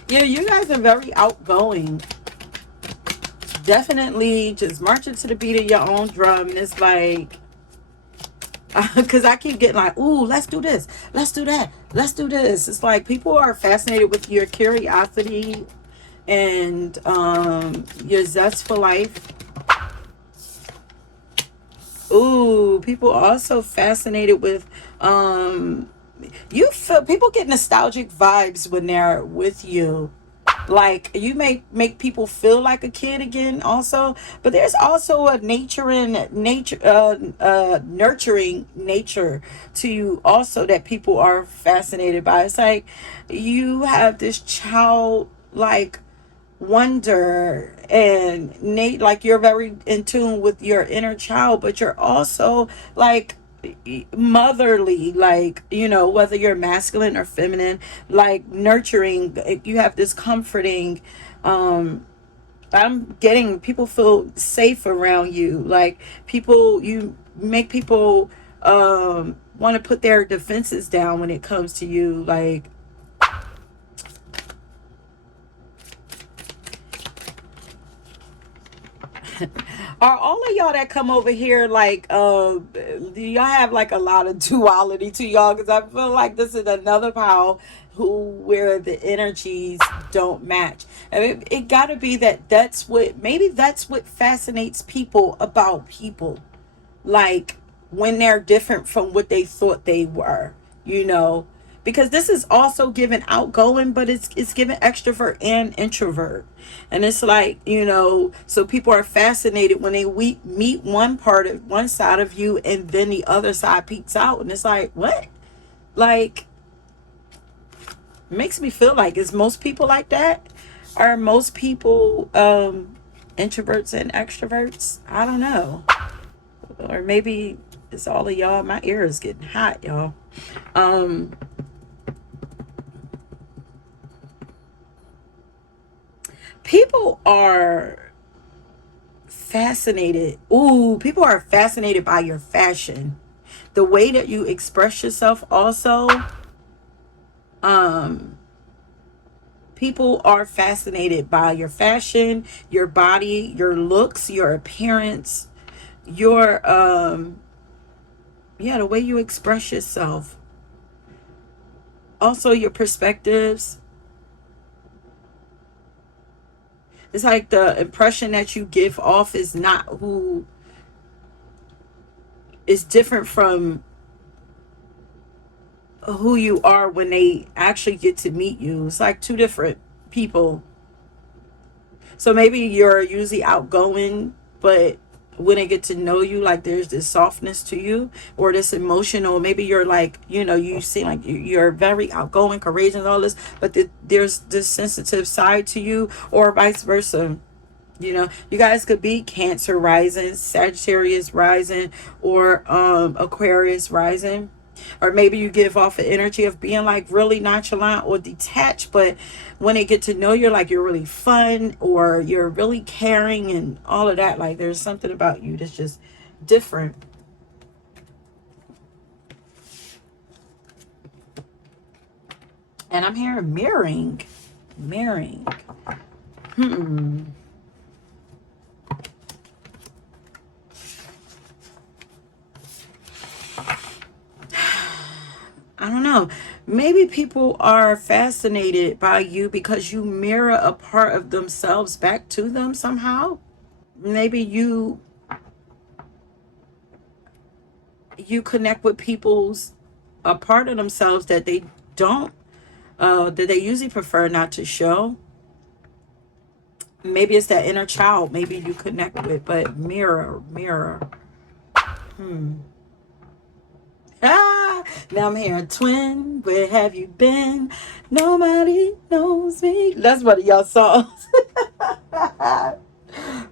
Yeah, you guys are very outgoing. Definitely just marching to the beat of your own drum. And it's like, because I keep getting like, ooh, let's do this, let's do that, let's do this. It's like people are fascinated with your curiosity and your zest for life. Ooh, people also fascinated with you feel people get nostalgic vibes when they're with you. Like you may make people feel like a kid again also, but there's also a nurturing nature to you also that people are fascinated by. It's like you have this child like wonder and like you're very in tune with your inner child, but you're also like motherly, like whether you're masculine or feminine, like nurturing. You have this comforting, I'm getting people feel safe around you. Like you make people want to put their defenses down when it comes to you. Like are all of y'all that come over here like do y'all have like a lot of duality to y'all? Because I feel like this is another power where the energies don't match. And it gotta be that's what fascinates people about people, like when they're different from what they thought they were, because this is also given outgoing, but it's given extrovert and introvert. And it's like, so people are fascinated when they meet one side of you, and then the other side peeks out, and it's like, what? Like, makes me feel like, is most people like that? Are most people introverts and extroverts? I don't know. Or maybe it's all of y'all. My ear is getting hot, y'all. People are fascinated. Ooh, people are fascinated by your fashion. The way that you express yourself also. People are fascinated by your fashion, your body, your looks, your appearance, your yeah, the way you express yourself. Also your perspectives. It's like the impression that you give off is not who is different from who you are when they actually get to meet you. It's like two different people. So maybe you're usually outgoing, but when they get to know you, like there's this softness to you or this emotional. Maybe you're like, you know, you seem like you're very outgoing, courageous, and all this, but there's this sensitive side to you, or vice versa. You know, you guys could be Cancer rising, Sagittarius rising, or Aquarius rising. Or maybe you give off an energy of being like really nonchalant or detached, but when they get to know you, like you're really fun or you're really caring and all of that. Like there's something about you that's just different. And I'm hearing mirroring. Mirroring. I don't know. Maybe people are fascinated by you because you mirror a part of themselves back to them somehow. Maybe you connect with people's a part of themselves that they don't that they usually prefer not to show. Maybe it's that inner child maybe you connect with, but mirror. Now I'm hearing twin, where have you been? Nobody knows me. That's one of y'all songs.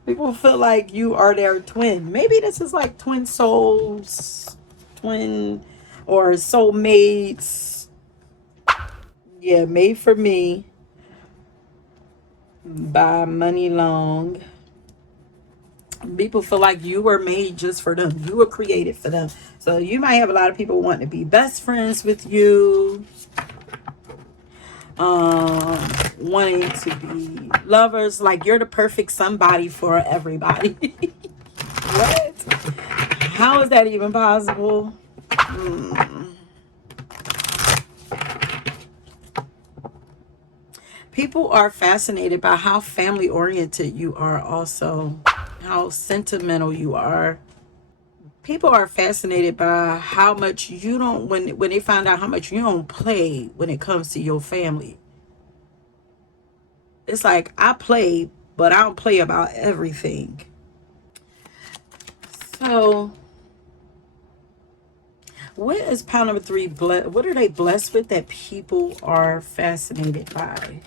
People feel like you are their twin. Maybe this is like twin souls, twin or soulmates. Yeah, made for me by Money Long. People feel like you were made just for them. You were created for them. So you might have a lot of people wanting to be best friends with you. Wanting to be lovers. Like you're the perfect somebody for everybody. What? How is that even possible? People are fascinated by how family oriented you are also. How sentimental you are. People are fascinated by how much you don't when they find out how much you don't play when it comes to your family. It's like I play, but I don't play about everything. So what is pile number 3? What are they blessed with that people are fascinated by?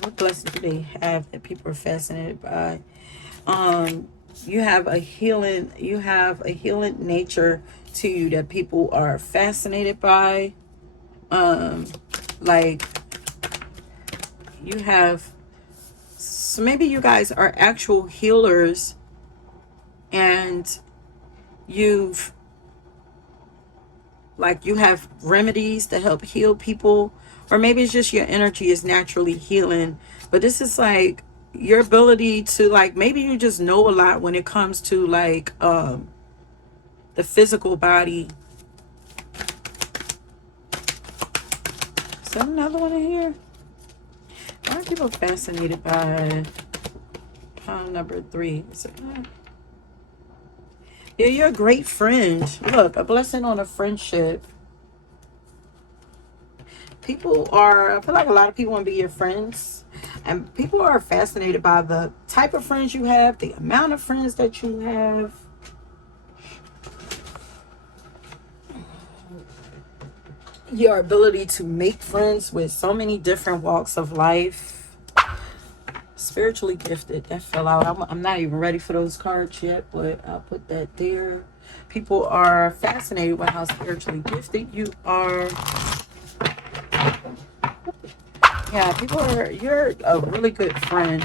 What blessings do they have that people are fascinated by? You have a healing nature to you that people are fascinated by. Like you have, so maybe you guys are actual healers and you've like you have remedies to help heal people, or maybe it's just your energy is naturally healing. But this is like your ability to like, maybe you just know a lot when it comes to like the physical body. Is there another one in here? Why are people fascinated by pile number 3? Yeah, you're a great friend. Look, a blessing on a friendship. People are, I feel like a lot of people want to be your friends. And people are fascinated by the type of friends you have, the amount of friends that you have. Your ability to make friends with so many different walks of life. Spiritually gifted, that fell out. I'm not even ready for those cards yet, but I'll put that there. People are fascinated with how spiritually gifted you are. Yeah, you're a really good friend.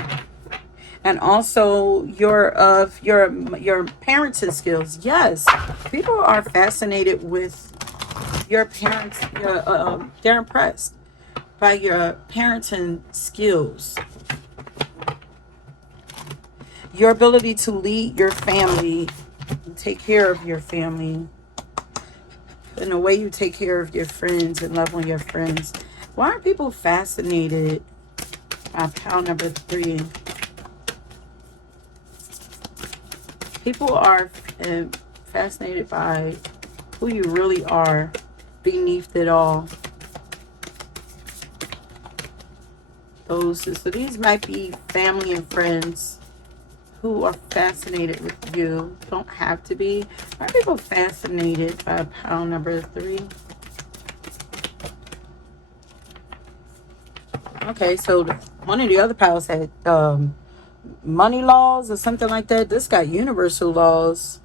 And also your parenting skills. Yes, people are fascinated with your parents. They're impressed by your parenting skills, your ability to lead your family, take care of your family, and the way you take care of your friends and love on your friends. Why are people fascinated by pile number 3? People are fascinated by who you really are beneath it all. So these might be family and friends who are fascinated with you. Don't have to be. Are people fascinated by pile number 3? Okay, so one of the other piles had money laws or something like that. This got universal laws.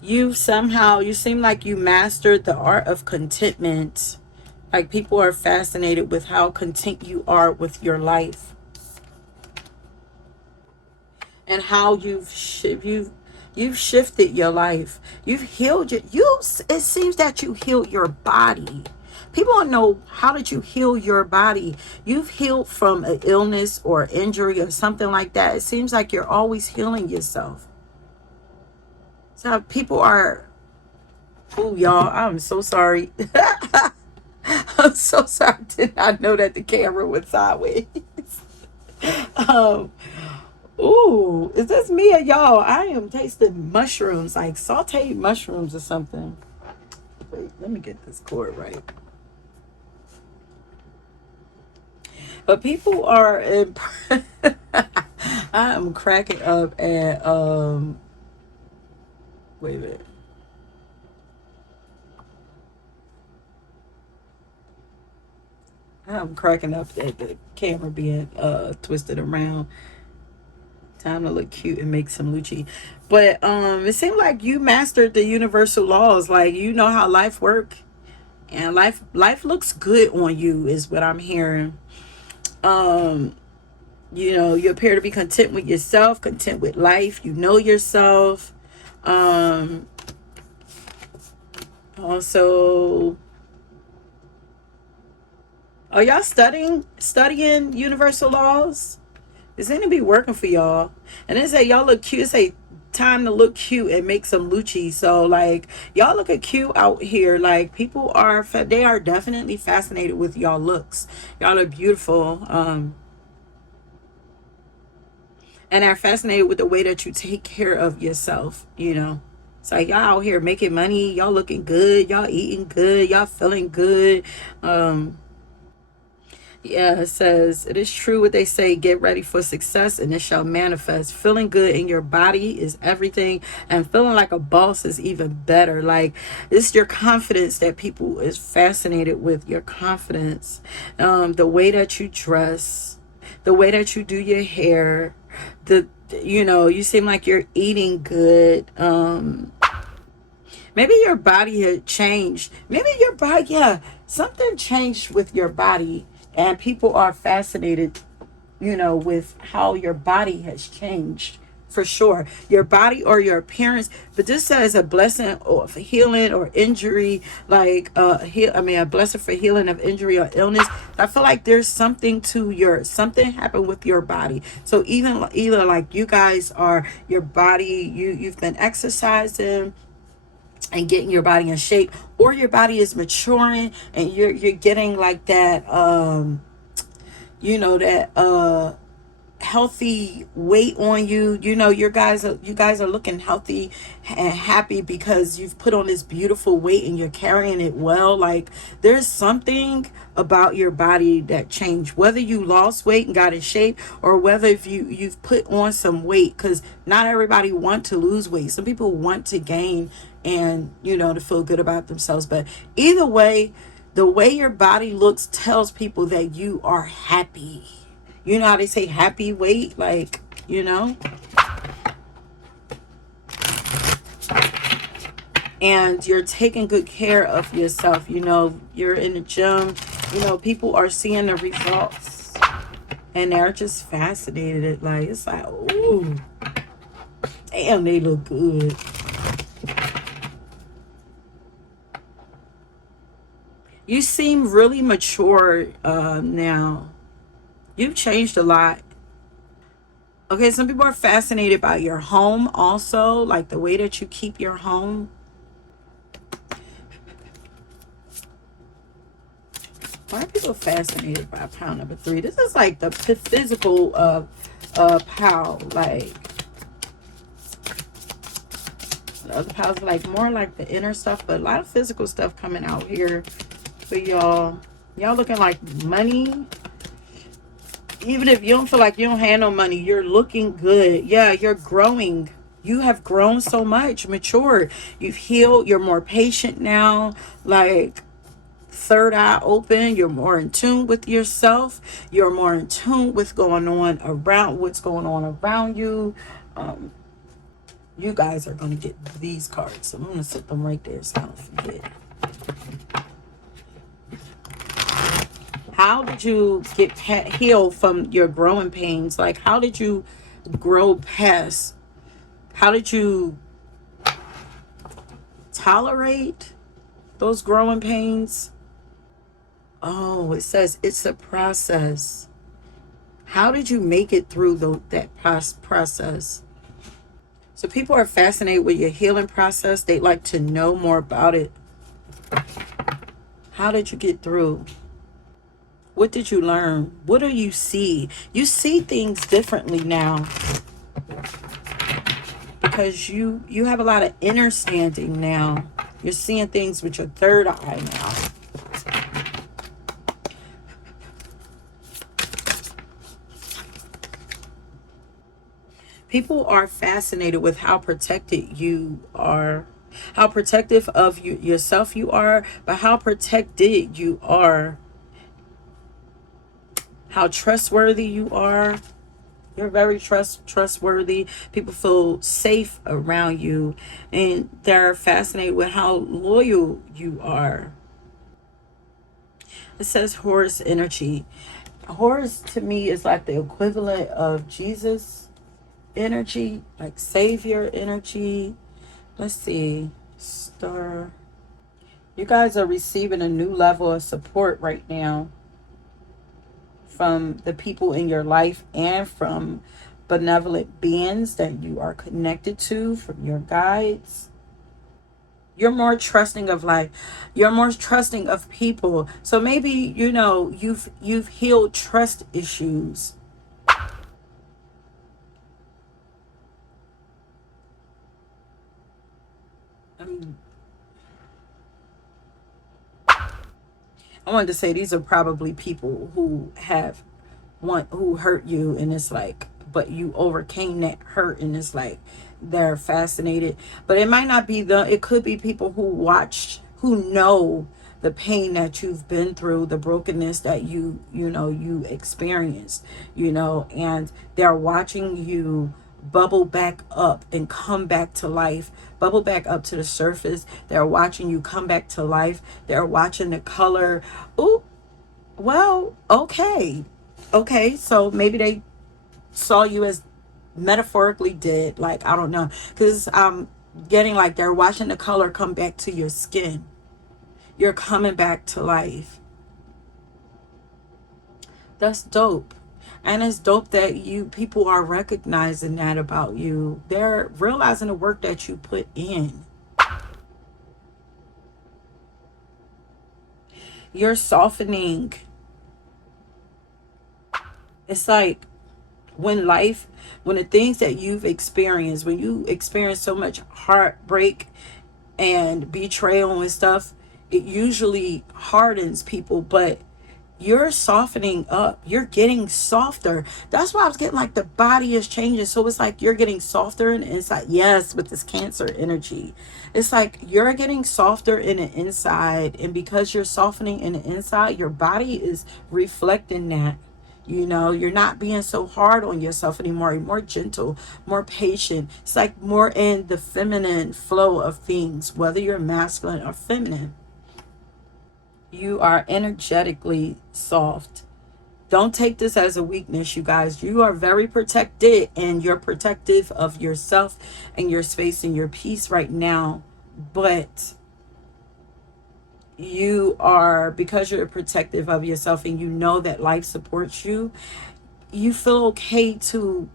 You seem like you mastered the art of contentment. Like people are fascinated with how content you are with your life. And how you've shifted your life. You've healed it seems that you healed your body. People don't know, how did you heal your body? You've healed from an illness or injury or something like that. It seems like you're always healing yourself. So people are, oh y'all, I'm so sorry. I'm so sorry. I did not know that the camera was sideways. um Ooh, is this me or y'all? I am tasting mushrooms, like sauteed mushrooms or something. Wait, let me get this cord right. But people are I am cracking up at wait a minute. I'm cracking up at the camera being twisted around. Time to look cute and make some Lucci. But it seemed like you mastered the universal laws. Like you know how life works. And life looks good on you is what I'm hearing. You appear to be content with yourself, content with life. You know yourself. Also, are y'all studying universal laws? Is it gonna be working for y'all? And then say y'all look cute. It say time to look cute and make some Lucci. So like y'all looking cute out here. Like people they are definitely fascinated with y'all looks. Y'all are beautiful. And are fascinated with the way that you take care of yourself. So y'all out here making money. Y'all looking good. Y'all eating good. Y'all feeling good. Yeah, it says, it is true what they say, get ready for success and it shall manifest. Feeling good in your body is everything, and feeling like a boss is even better. Like, it's your confidence that people is fascinated with, your confidence. The way that you dress, the way that you do your hair, you seem like you're eating good. Maybe your body had changed. Maybe your body, yeah, something changed with your body. And people are fascinated, with how your body has changed. For sure. Your body or your appearance. But this says a blessing or for healing or injury. Like, a blessing for healing of injury or illness. I feel like there's something something happened with your body. So either like you guys are, your body, you've been exercising and getting your body in shape, or your body is maturing and you're getting like that healthy weight on you. You guys are looking healthy and happy because you've put on this beautiful weight and you're carrying it well. Like there's something about your body that changed, whether you lost weight and got in shape, or whether if you've put on some weight, because not everybody want to lose weight. Some people want to gain and to feel good about themselves. But either way, the way your body looks tells people that you are happy. You know how they say happy weight? Like, and you're taking good care of yourself. You're in the gym, You know, people are seeing the results and they're just fascinated. Like, it's like, ooh, damn, they look good. You seem really mature now. You've changed a lot. Okay, some people are fascinated by your home also, like the way that you keep your home. Why are people fascinated by pile number 3? This is like the physical pile. Like, the other piles are like more like the inner stuff, but a lot of physical stuff coming out here for y'all. Y'all looking like money. Even if you don't feel like you don't have no money, you're looking good. Yeah, you're growing. You have grown so much, matured. You've healed. You're more patient now. Like, third eye open. You're more in tune with yourself. You're more in tune with what's going on around you. You guys are going to get these cards. So I'm going to set them right there so I don't forget. How did you get healed from your growing pains? Like, how did you grow past? How did you tolerate those growing pains? Oh, it says it's a process. How did you make it through that process? So people are fascinated with your healing process. They'd like to know more about it. How did you get through? What did you learn? What do you see? You see things differently now. Because you have a lot of understanding now. You're seeing things with your third eye now. People are fascinated with how protected you are. How protective of yourself you are. But how protected you are. How trustworthy you are. You're very trustworthy. People feel safe around you. And they're fascinated with how loyal you are. It says Horus energy. Horus to me is like the equivalent of Jesus energy. Like Savior energy. Let's see. Star. You guys are receiving a new level of support right now. From the people in your life and from benevolent beings that you are connected to, from your guides. You're more trusting of life. You're more trusting of people. So maybe, you know, you've healed trust issues. I wanted to say these are probably people who who hurt you, and it's like, but you overcame that hurt, and it's like they're fascinated. But it might not be it could be people who know the pain that you've been through, the brokenness that you experienced, and they're watching you bubble back up and come back to life, bubble back up to the surface. They're watching you come back to life. They're watching the color. Oh, well, okay, so maybe they saw you as metaphorically dead. Like, I don't know, because I'm getting like they're watching the color come back to your skin. You're coming back to life. That's dope. And it's dope that people are recognizing that about you. They're realizing the work that you put in. You're softening. It's like when the things that you've experienced, when you experience so much heartbreak and betrayal and stuff, it usually hardens people, but you're softening up. You're getting softer. That's why I was getting like the body is changing. So it's like you're getting softer in the inside. Yes, with this Cancer energy. It's like you're getting softer in the inside. And because you're softening in the inside, your body is reflecting that. You're not being so hard on yourself anymore. You're more gentle, more patient. It's like more in the feminine flow of things, whether you're masculine or feminine. You are energetically soft. Don't take this as a weakness, you guys. You are very protected, and you're protective of yourself and your space and your peace right now. But you are, because you're protective of yourself and you know that life supports you, you feel okay to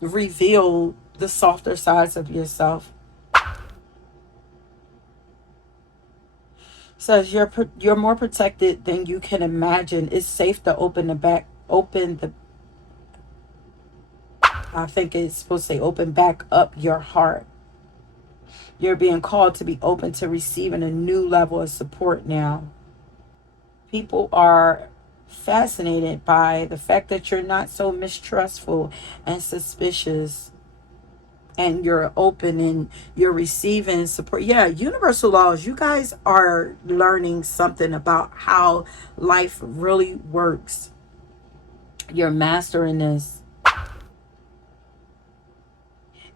reveal the softer sides of yourself. Says you're more protected than you can imagine. It's safe to open the, I think it's supposed to say open back up your heart. You're being called to be open to receiving a new level of support now. People are fascinated by the fact that you're not so mistrustful and suspicious, and you're open and you're receiving support. Yeah, universal laws. You guys are learning something about how life really works. You're mastering this.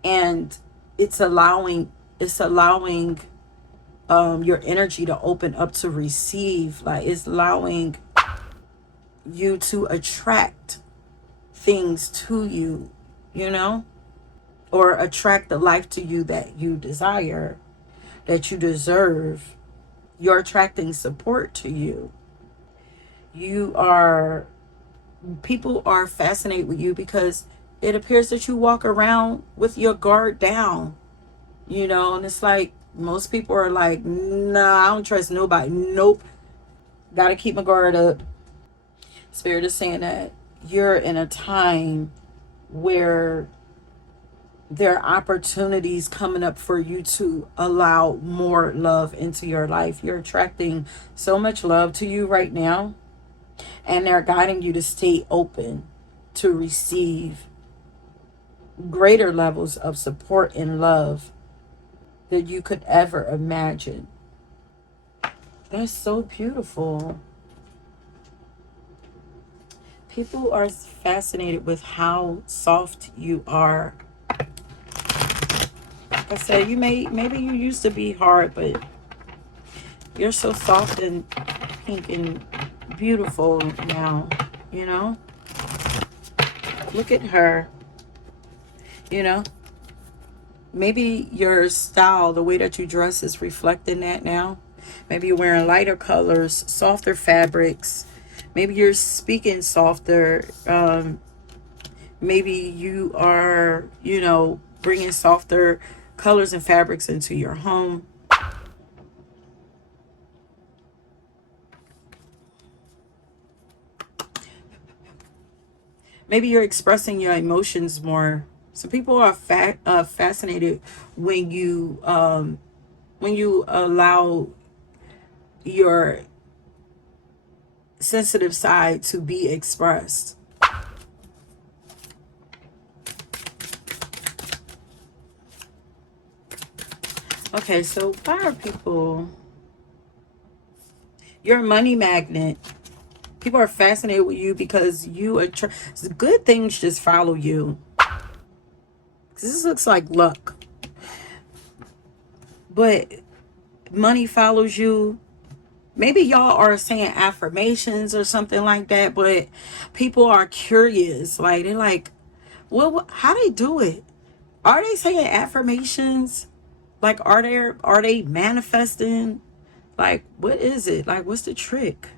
And it's allowing your energy to open up to receive. Like, it's allowing you to attract things to you, you know, or attract the life to you that you desire, that you deserve. You're attracting support to you. People are fascinated with you because it appears that you walk around with your guard down, you know, and it's like most people are like, nah, I don't trust nobody. Nope. Gotta keep my guard up. Spirit is saying that you're in a time where there are opportunities coming up for you to allow more love into your life. You're attracting so much love to you right now, and they're guiding you to stay open to receive greater levels of support and love that you could ever imagine. That's so beautiful. People are fascinated with how soft you are. Like I said, maybe you used to be hard, but you're so soft and pink and beautiful now, you know? Look at her, you know? Maybe your style, the way that you dress, is reflecting that now. Maybe you're wearing lighter colors, softer fabrics. Maybe you're speaking softer. Maybe you are, you know, bringing softer colors and fabrics into your home. Maybe you're expressing your emotions more. So people are fascinated when you allow your sensitive side to be expressed. Okay, so fire people, you're a money magnet. People are fascinated with you because you attract good things. Just follow you. This looks like luck, but money follows you. Maybe y'all are saying affirmations or something like that, but people are curious. Like, they're like, well, how they do it? Are they saying affirmations? Like, are they manifesting? Like, what is it? Like, what's the trick?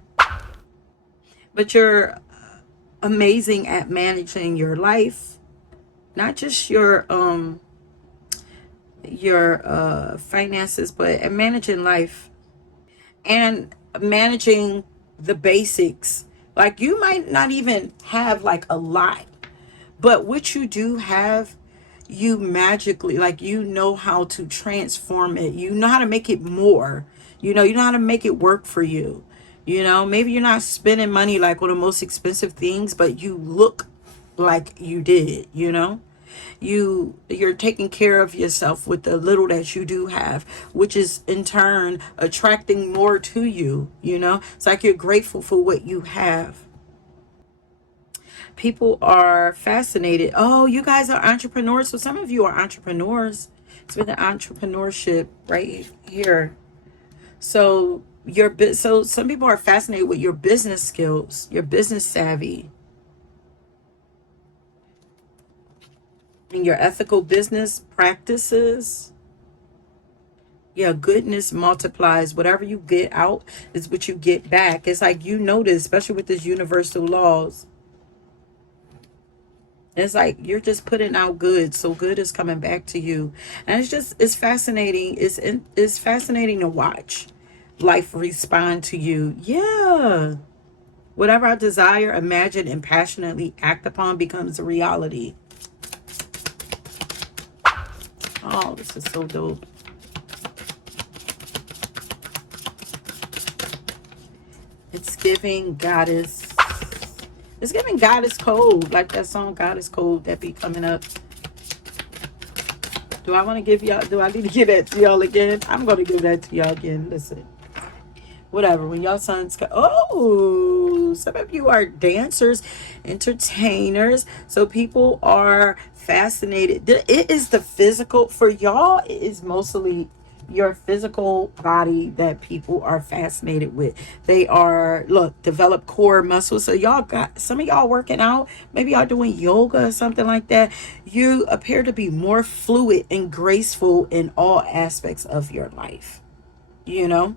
But you're amazing at managing your life, not just your finances, but at managing life and managing the basics. Like, you might not even have like a lot, but what you do have, you magically, like, you know how to transform it. You know how to make it more. You know how to make it work for you. You know, maybe you're not spending money like on the most expensive things, but you look like you did, you know? You're taking care of yourself with the little that you do have, which is in turn attracting more to you, you know? It's like you're grateful for what you have. People are fascinated. Oh, you guys are entrepreneurs. So some of you are entrepreneurs. It's been the entrepreneurship right here. So So some people are fascinated with your business skills, your business savvy, and your ethical business practices. Yeah, goodness multiplies. Whatever you get out is what you get back. It's like, you notice, especially with this universal laws. It's like you're just putting out good, so good is coming back to you, and it's fascinating. It's fascinating to watch life respond to you. Yeah, whatever I desire, imagine, and passionately act upon becomes a reality. Oh, this is so dope. It's giving goddess. It's giving goddess code, like that song Goddess Code that be coming up. Do I want to give y'all, do I need to give that to y'all again? I'm going to give that to y'all again. Listen. Whatever, when y'all sons go, oh, some of you are dancers, entertainers, so people are fascinated. It is the physical for y'all. It is mostly your physical body that people are fascinated with. They are, look, develop core muscles. So y'all got some of y'all working out, maybe y'all doing yoga or something like that. You appear to be more fluid and graceful in all aspects of your life, you know.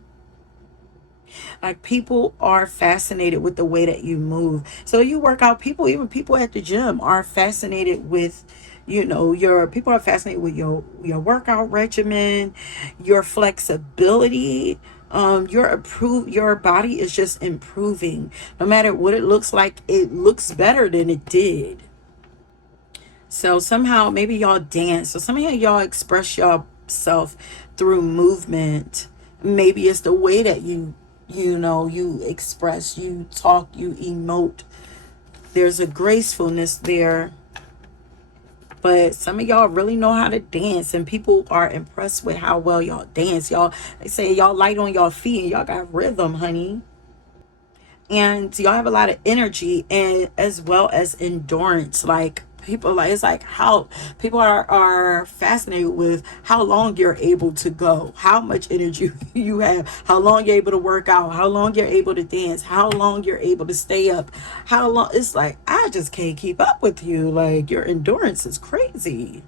Like, people are fascinated with the way that you move. So you work out, people, even people at the gym are fascinated with, you know, your people are fascinated with your workout regimen, your flexibility. Your body is just improving. No matter what it looks like, it looks better than it did. So somehow maybe y'all dance, so somehow y'all express yourself through movement. Maybe it's the way that you express, you talk, you emote. There's a gracefulness there. But some of y'all really know how to dance, and people are impressed with how well y'all dance. Y'all, they say y'all light on y'all feet and y'all got rhythm, honey. And y'all have a lot of energy, and as well as endurance. Like, people, like, it's like how people are fascinated with how long you're able to go, how much energy you have, how long you're able to work out, how long you're able to dance, how long you're able to stay up, how long. It's like, I just can't keep up with you. Like, your endurance is crazy,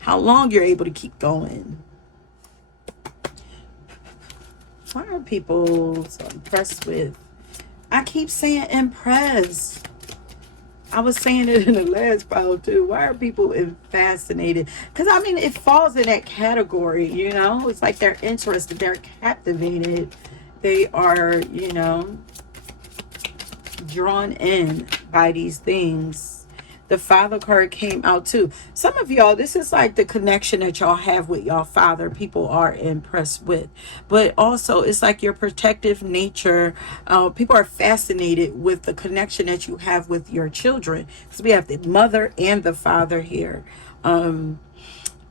how long you're able to keep going. Why are people so impressed with, I keep saying impressed. I was saying it in the last file too. Why are people fascinated? Because, I mean, it falls in that category, you know? It's like they're interested, they're captivated, they are, drawn in by these things. The father card came out too. Some of y'all, this is like the connection that y'all have with y'all father. People are impressed with. But also, it's like your protective nature. People are fascinated with the connection that you have with your children. Because we have the mother and the father here.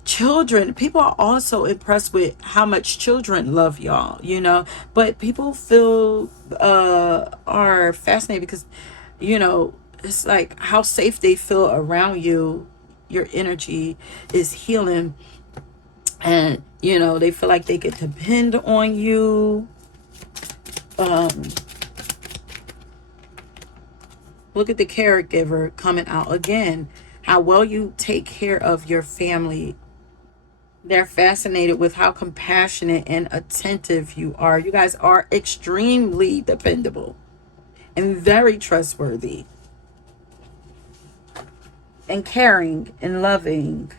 Children, people are also impressed with how much children love y'all, but people feel are fascinated because, it's like how safe they feel around you. Your energy is healing, and they feel like they can depend on you. Look at the caregiver coming out again, how well you take care of your family. They're fascinated with how compassionate and attentive you are. You guys are extremely dependable and very trustworthy and caring and loving.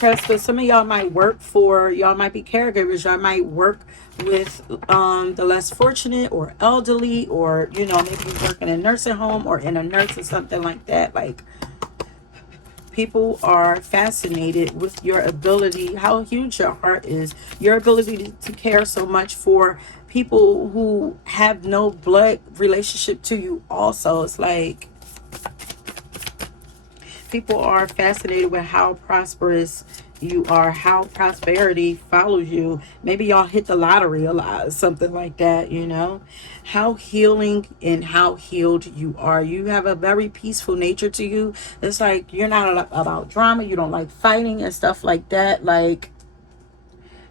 But some of y'all might y'all might be caregivers. Y'all might work with the less fortunate or elderly, or maybe you work in a nursing home or in a nurse or something like that. Like, people are fascinated with your ability, how huge your heart is, your ability to care so much for people who have no blood relationship to you also. It's like people are fascinated with how prosperous you are, how prosperity follows you. Maybe y'all hit the lottery a lot, something like that, you know. How healing and how healed you are. You have a very peaceful nature to you. It's like you're not about drama. You don't like fighting and stuff like that. Like,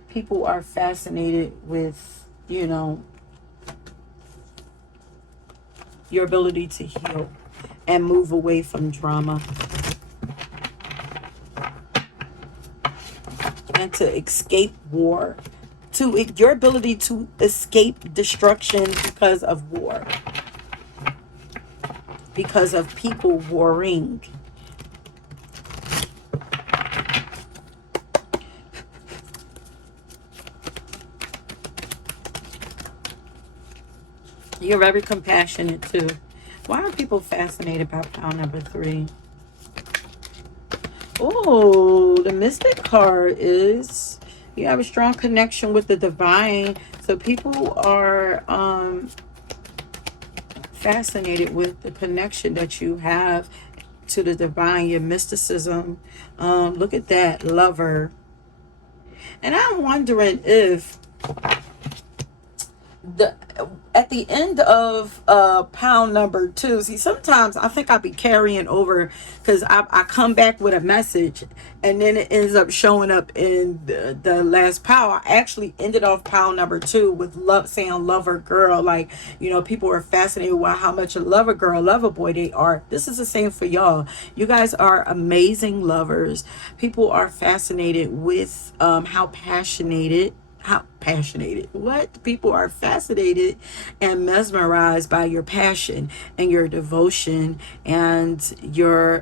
people are fascinated with, you know, your ability to heal and move away from drama and to escape war, to your ability to escape destruction because of war, because of people warring. You're very compassionate too. Why are people fascinated by pile number 3? Oh, the Mystic card is you have a strong connection with the divine. So people are fascinated with the connection that you have to the divine, your mysticism. Look at that, lover. And I'm wondering if the at the end of pound number 2, see, sometimes I think I'll be carrying over because I come back with a message and then it ends up showing up in the last pound. I actually ended off pound number 2 with love, saying lover girl. Like, you know, people are fascinated with how much a lover girl, lover boy they are. This is the same for y'all. You guys are amazing lovers. People are fascinated with how passionate what people are fascinated and mesmerized by your passion and your devotion and your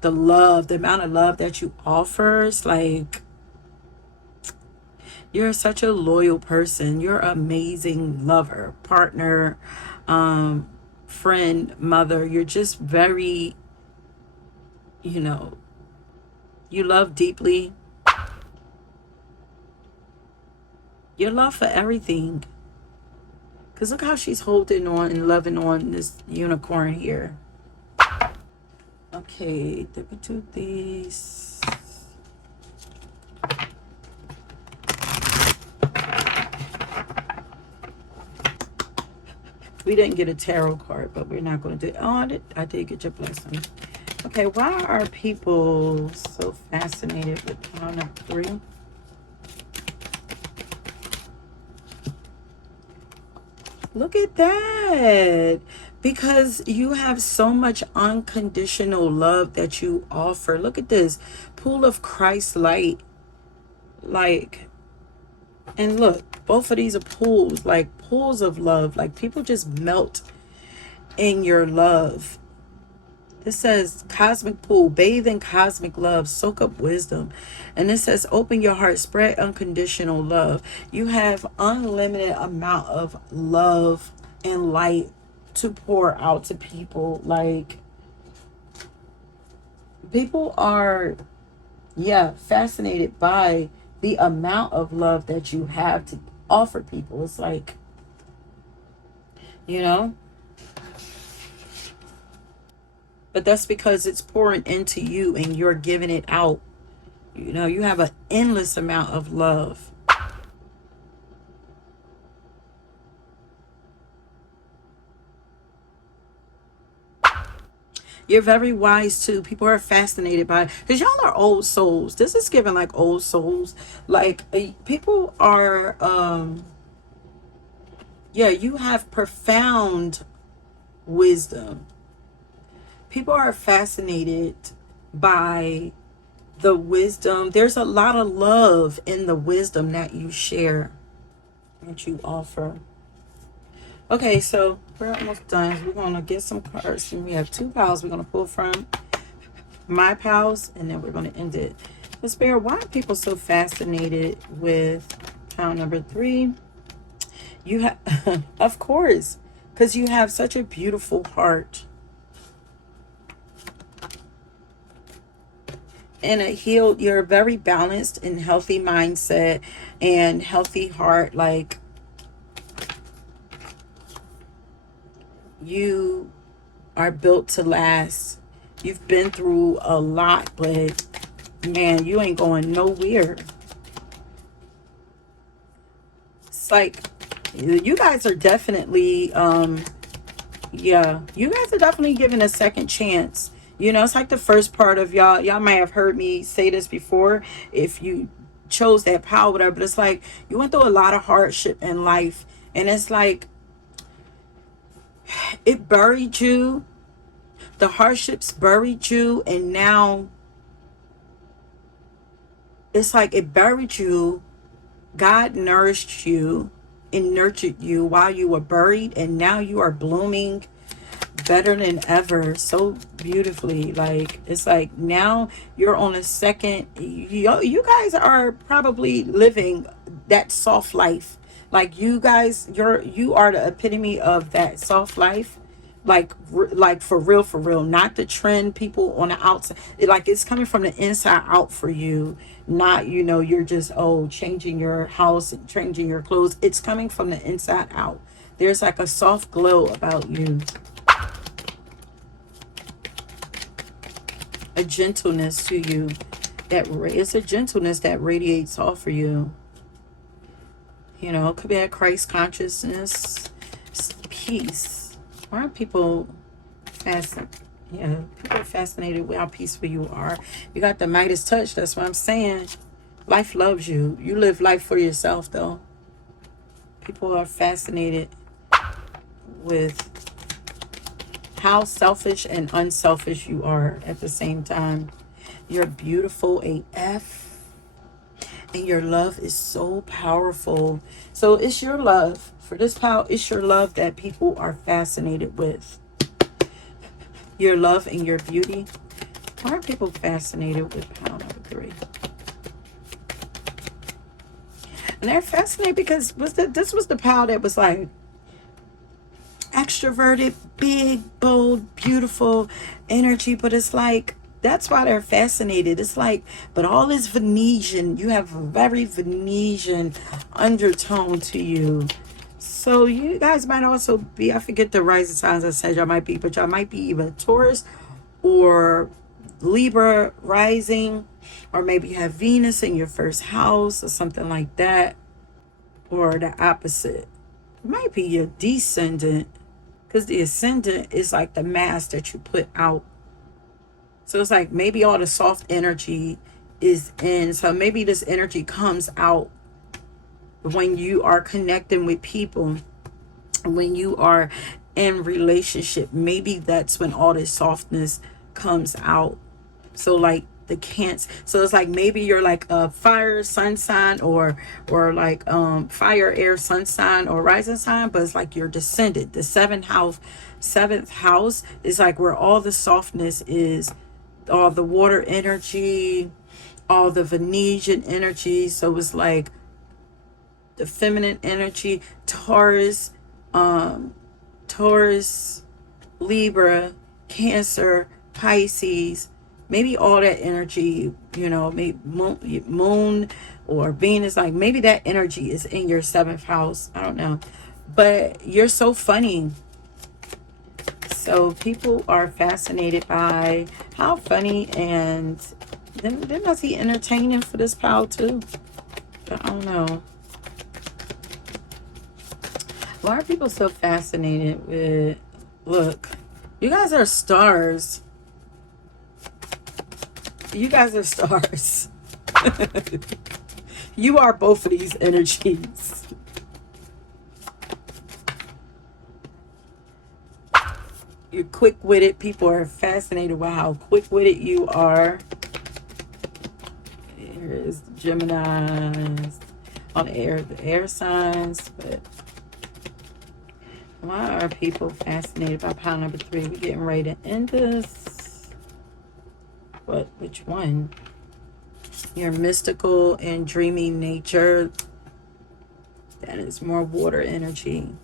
the love, the amount of love that you offer. It's like you're such a loyal person. You're an amazing lover, partner, friend, mother. You're just very, you know, you love deeply. Your love for everything. Because look how she's holding on and loving on this unicorn here. Okay, let me do these. We didn't get a tarot card, but we're not going to do it. Oh, I did get your blessing. Okay, why are people so fascinated with pound number 3? Look at that. Because you have so much unconditional love that you offer. Look at this. Pool of Christ light. Like, and look, both of these are pools. Like, pools of love. Like, people just melt in your love. This says cosmic pool, bathe in cosmic love, soak up wisdom. And this says open your heart, spread unconditional love. You have unlimited amount of love and light to pour out to people. Like, people are, yeah, fascinated by the amount of love that you have to offer people. It's like, you know, but that's because it's pouring into you and you're giving it out. You know, you have an endless amount of love. You're very wise too. People are fascinated by it because y'all are old souls. This is giving like old souls. Like, people are, yeah, you have profound wisdom. People are fascinated by the wisdom. There's a lot of love in the wisdom that you share, that you offer. Okay, so we're almost done. We're going to get some cards. And we have 2 piles we're going to pull from my piles, and then we're going to end it. The Spirit, why are people so fascinated with pile number 3? You have, of course, because you have such a beautiful heart. And a healed, you're a very balanced and healthy mindset and healthy heart. Like, you are built to last. You've been through a lot, but Man, you ain't going nowhere. It's like you guys are definitely yeah, you guys are definitely given a second chance. You know, it's like the first part of y'all might have heard me say this before if you chose that power, whatever, but it's like you went through a lot of hardship in life, and it's like it buried you. The hardships buried you, and now it's like it buried you. God nourished you and nurtured you while you were buried, and now you are blooming better than ever, so beautifully. Like, it's like now you're on a second. You guys are probably living that soft life. Like, you guys, you are the epitome of that soft life. Like for real, not the trend people on the outside. Like, it's coming from the inside out for you. Not, you know, you're just changing your house and changing your clothes. It's coming from the inside out. There's like a soft glow about you, a gentleness to you. It's a gentleness that radiates off for you. You know, it could be that Christ consciousness, peace. Why are people fascinated? Yeah, people are fascinated with how peaceful you are. You got the Midas touch. That's what I'm saying. Life loves you. You live life for yourself, though. People are fascinated with how selfish and unselfish you are at the same time. You're beautiful AF, and your love is so powerful. So it's your love. For this power, it's your love that people are fascinated with. Your love and your beauty. Why are people fascinated with power number 3? And they're fascinated because this was the power that was like extroverted, big, bold, beautiful energy. But it's like, that's why they're fascinated. It's like, but all this Venetian, you have a very Venetian undertone to you. So you guys might also be, I forget the rising signs I said y'all might be, but y'all might be either Taurus or Libra rising, or maybe you have Venus in your first house or something like that, or the opposite. It might be your descendant, because the ascendant is like the mask that you put out. So it's like maybe all the soft energy is in. So maybe this energy comes out when you are connecting with people, when you are in relationship. Maybe that's when all this softness comes out. So like the Cancer, so it's like maybe you're like a fire sun sign, or like fire air sun sign or rising sign, but it's like you're descended. The seventh house is like where all the softness is, all the water energy, all the Venetian energy. So it's like the feminine energy, Taurus, Libra, Cancer, Pisces, maybe all that energy, you know, maybe moon or Venus, like maybe that energy is in your 7th house. I don't know, but you're so funny. So people are fascinated by how funny, and then must be entertaining for this pal too. But I don't know. Why are people so fascinated with, look, you guys are stars. You guys are stars. You are both of these energies. You're quick-witted. People are fascinated with how quick-witted you are. Here's the Geminis on the air signs, but why are people fascinated by pile number 3? We're getting ready to end this. But which one? Your mystical and dreamy nature. That is more water energy.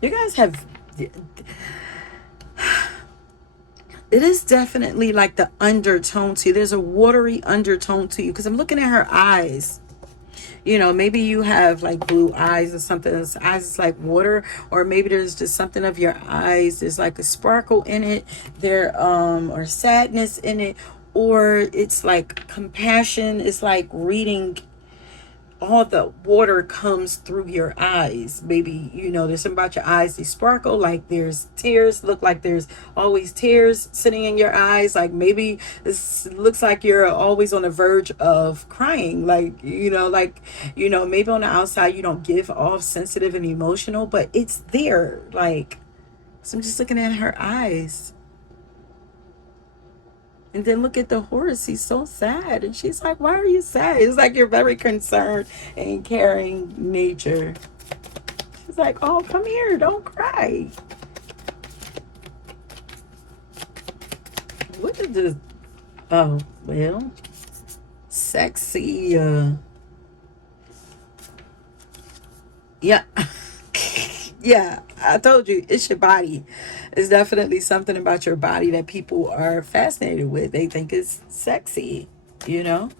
You guys have... It is definitely like the undertone to you. There's a watery undertone to you, because I'm looking at her eyes. You know, maybe you have like blue eyes or something. This eyes is like water, or maybe there's just something of your eyes. There's like a sparkle in it, there or sadness in it, or it's like compassion. It's like reading, all the water comes through your eyes. Maybe, you know, there's something about your eyes, they sparkle, like there's tears, look like there's always tears sitting in your eyes. Like maybe this looks like you're always on the verge of crying, like, you know, like, you know, maybe on the outside you don't give off sensitive and emotional, but it's there. Like, so I'm just looking at her eyes. And then look at the horse. He's so sad. And she's like, why are you sad? It's like you're very concerned and caring nature. She's like, oh, come here. Don't cry. What is this? Oh, well, sexy. Yeah. Yeah, I told you, it's your body. It's definitely something about your body that people are fascinated with. They think it's sexy, you know?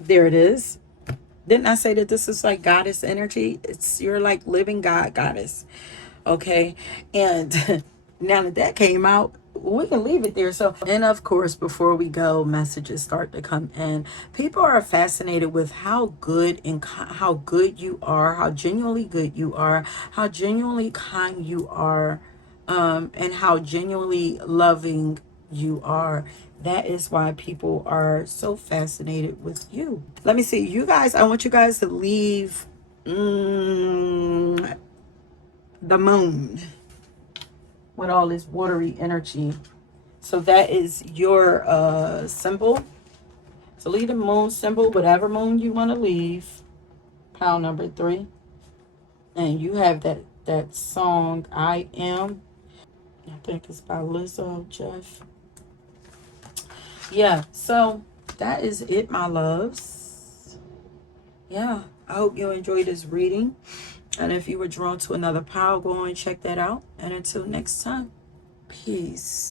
There it is. Didn't I say that this is like goddess energy? It's, you're like living goddess. Okay. And now that that came out, we can leave it there. So, and of course, before we go, messages start to come in. People are fascinated with how good and how good you are, how genuinely good you are, how genuinely kind you are, and how genuinely loving you are. That is why people are so fascinated with you. Let me see, you guys, I want you guys to leave the moon with all this watery energy. So that is your symbol. So leave the moon symbol, whatever moon you want to leave. Pile number 3. And you have that song, I Am. I think it's by Lizzo, Jeff. Yeah, so that is it, my loves. Yeah, I hope you enjoyed this reading. And if you were drawn to another pile, go and check that out. And until next time, peace.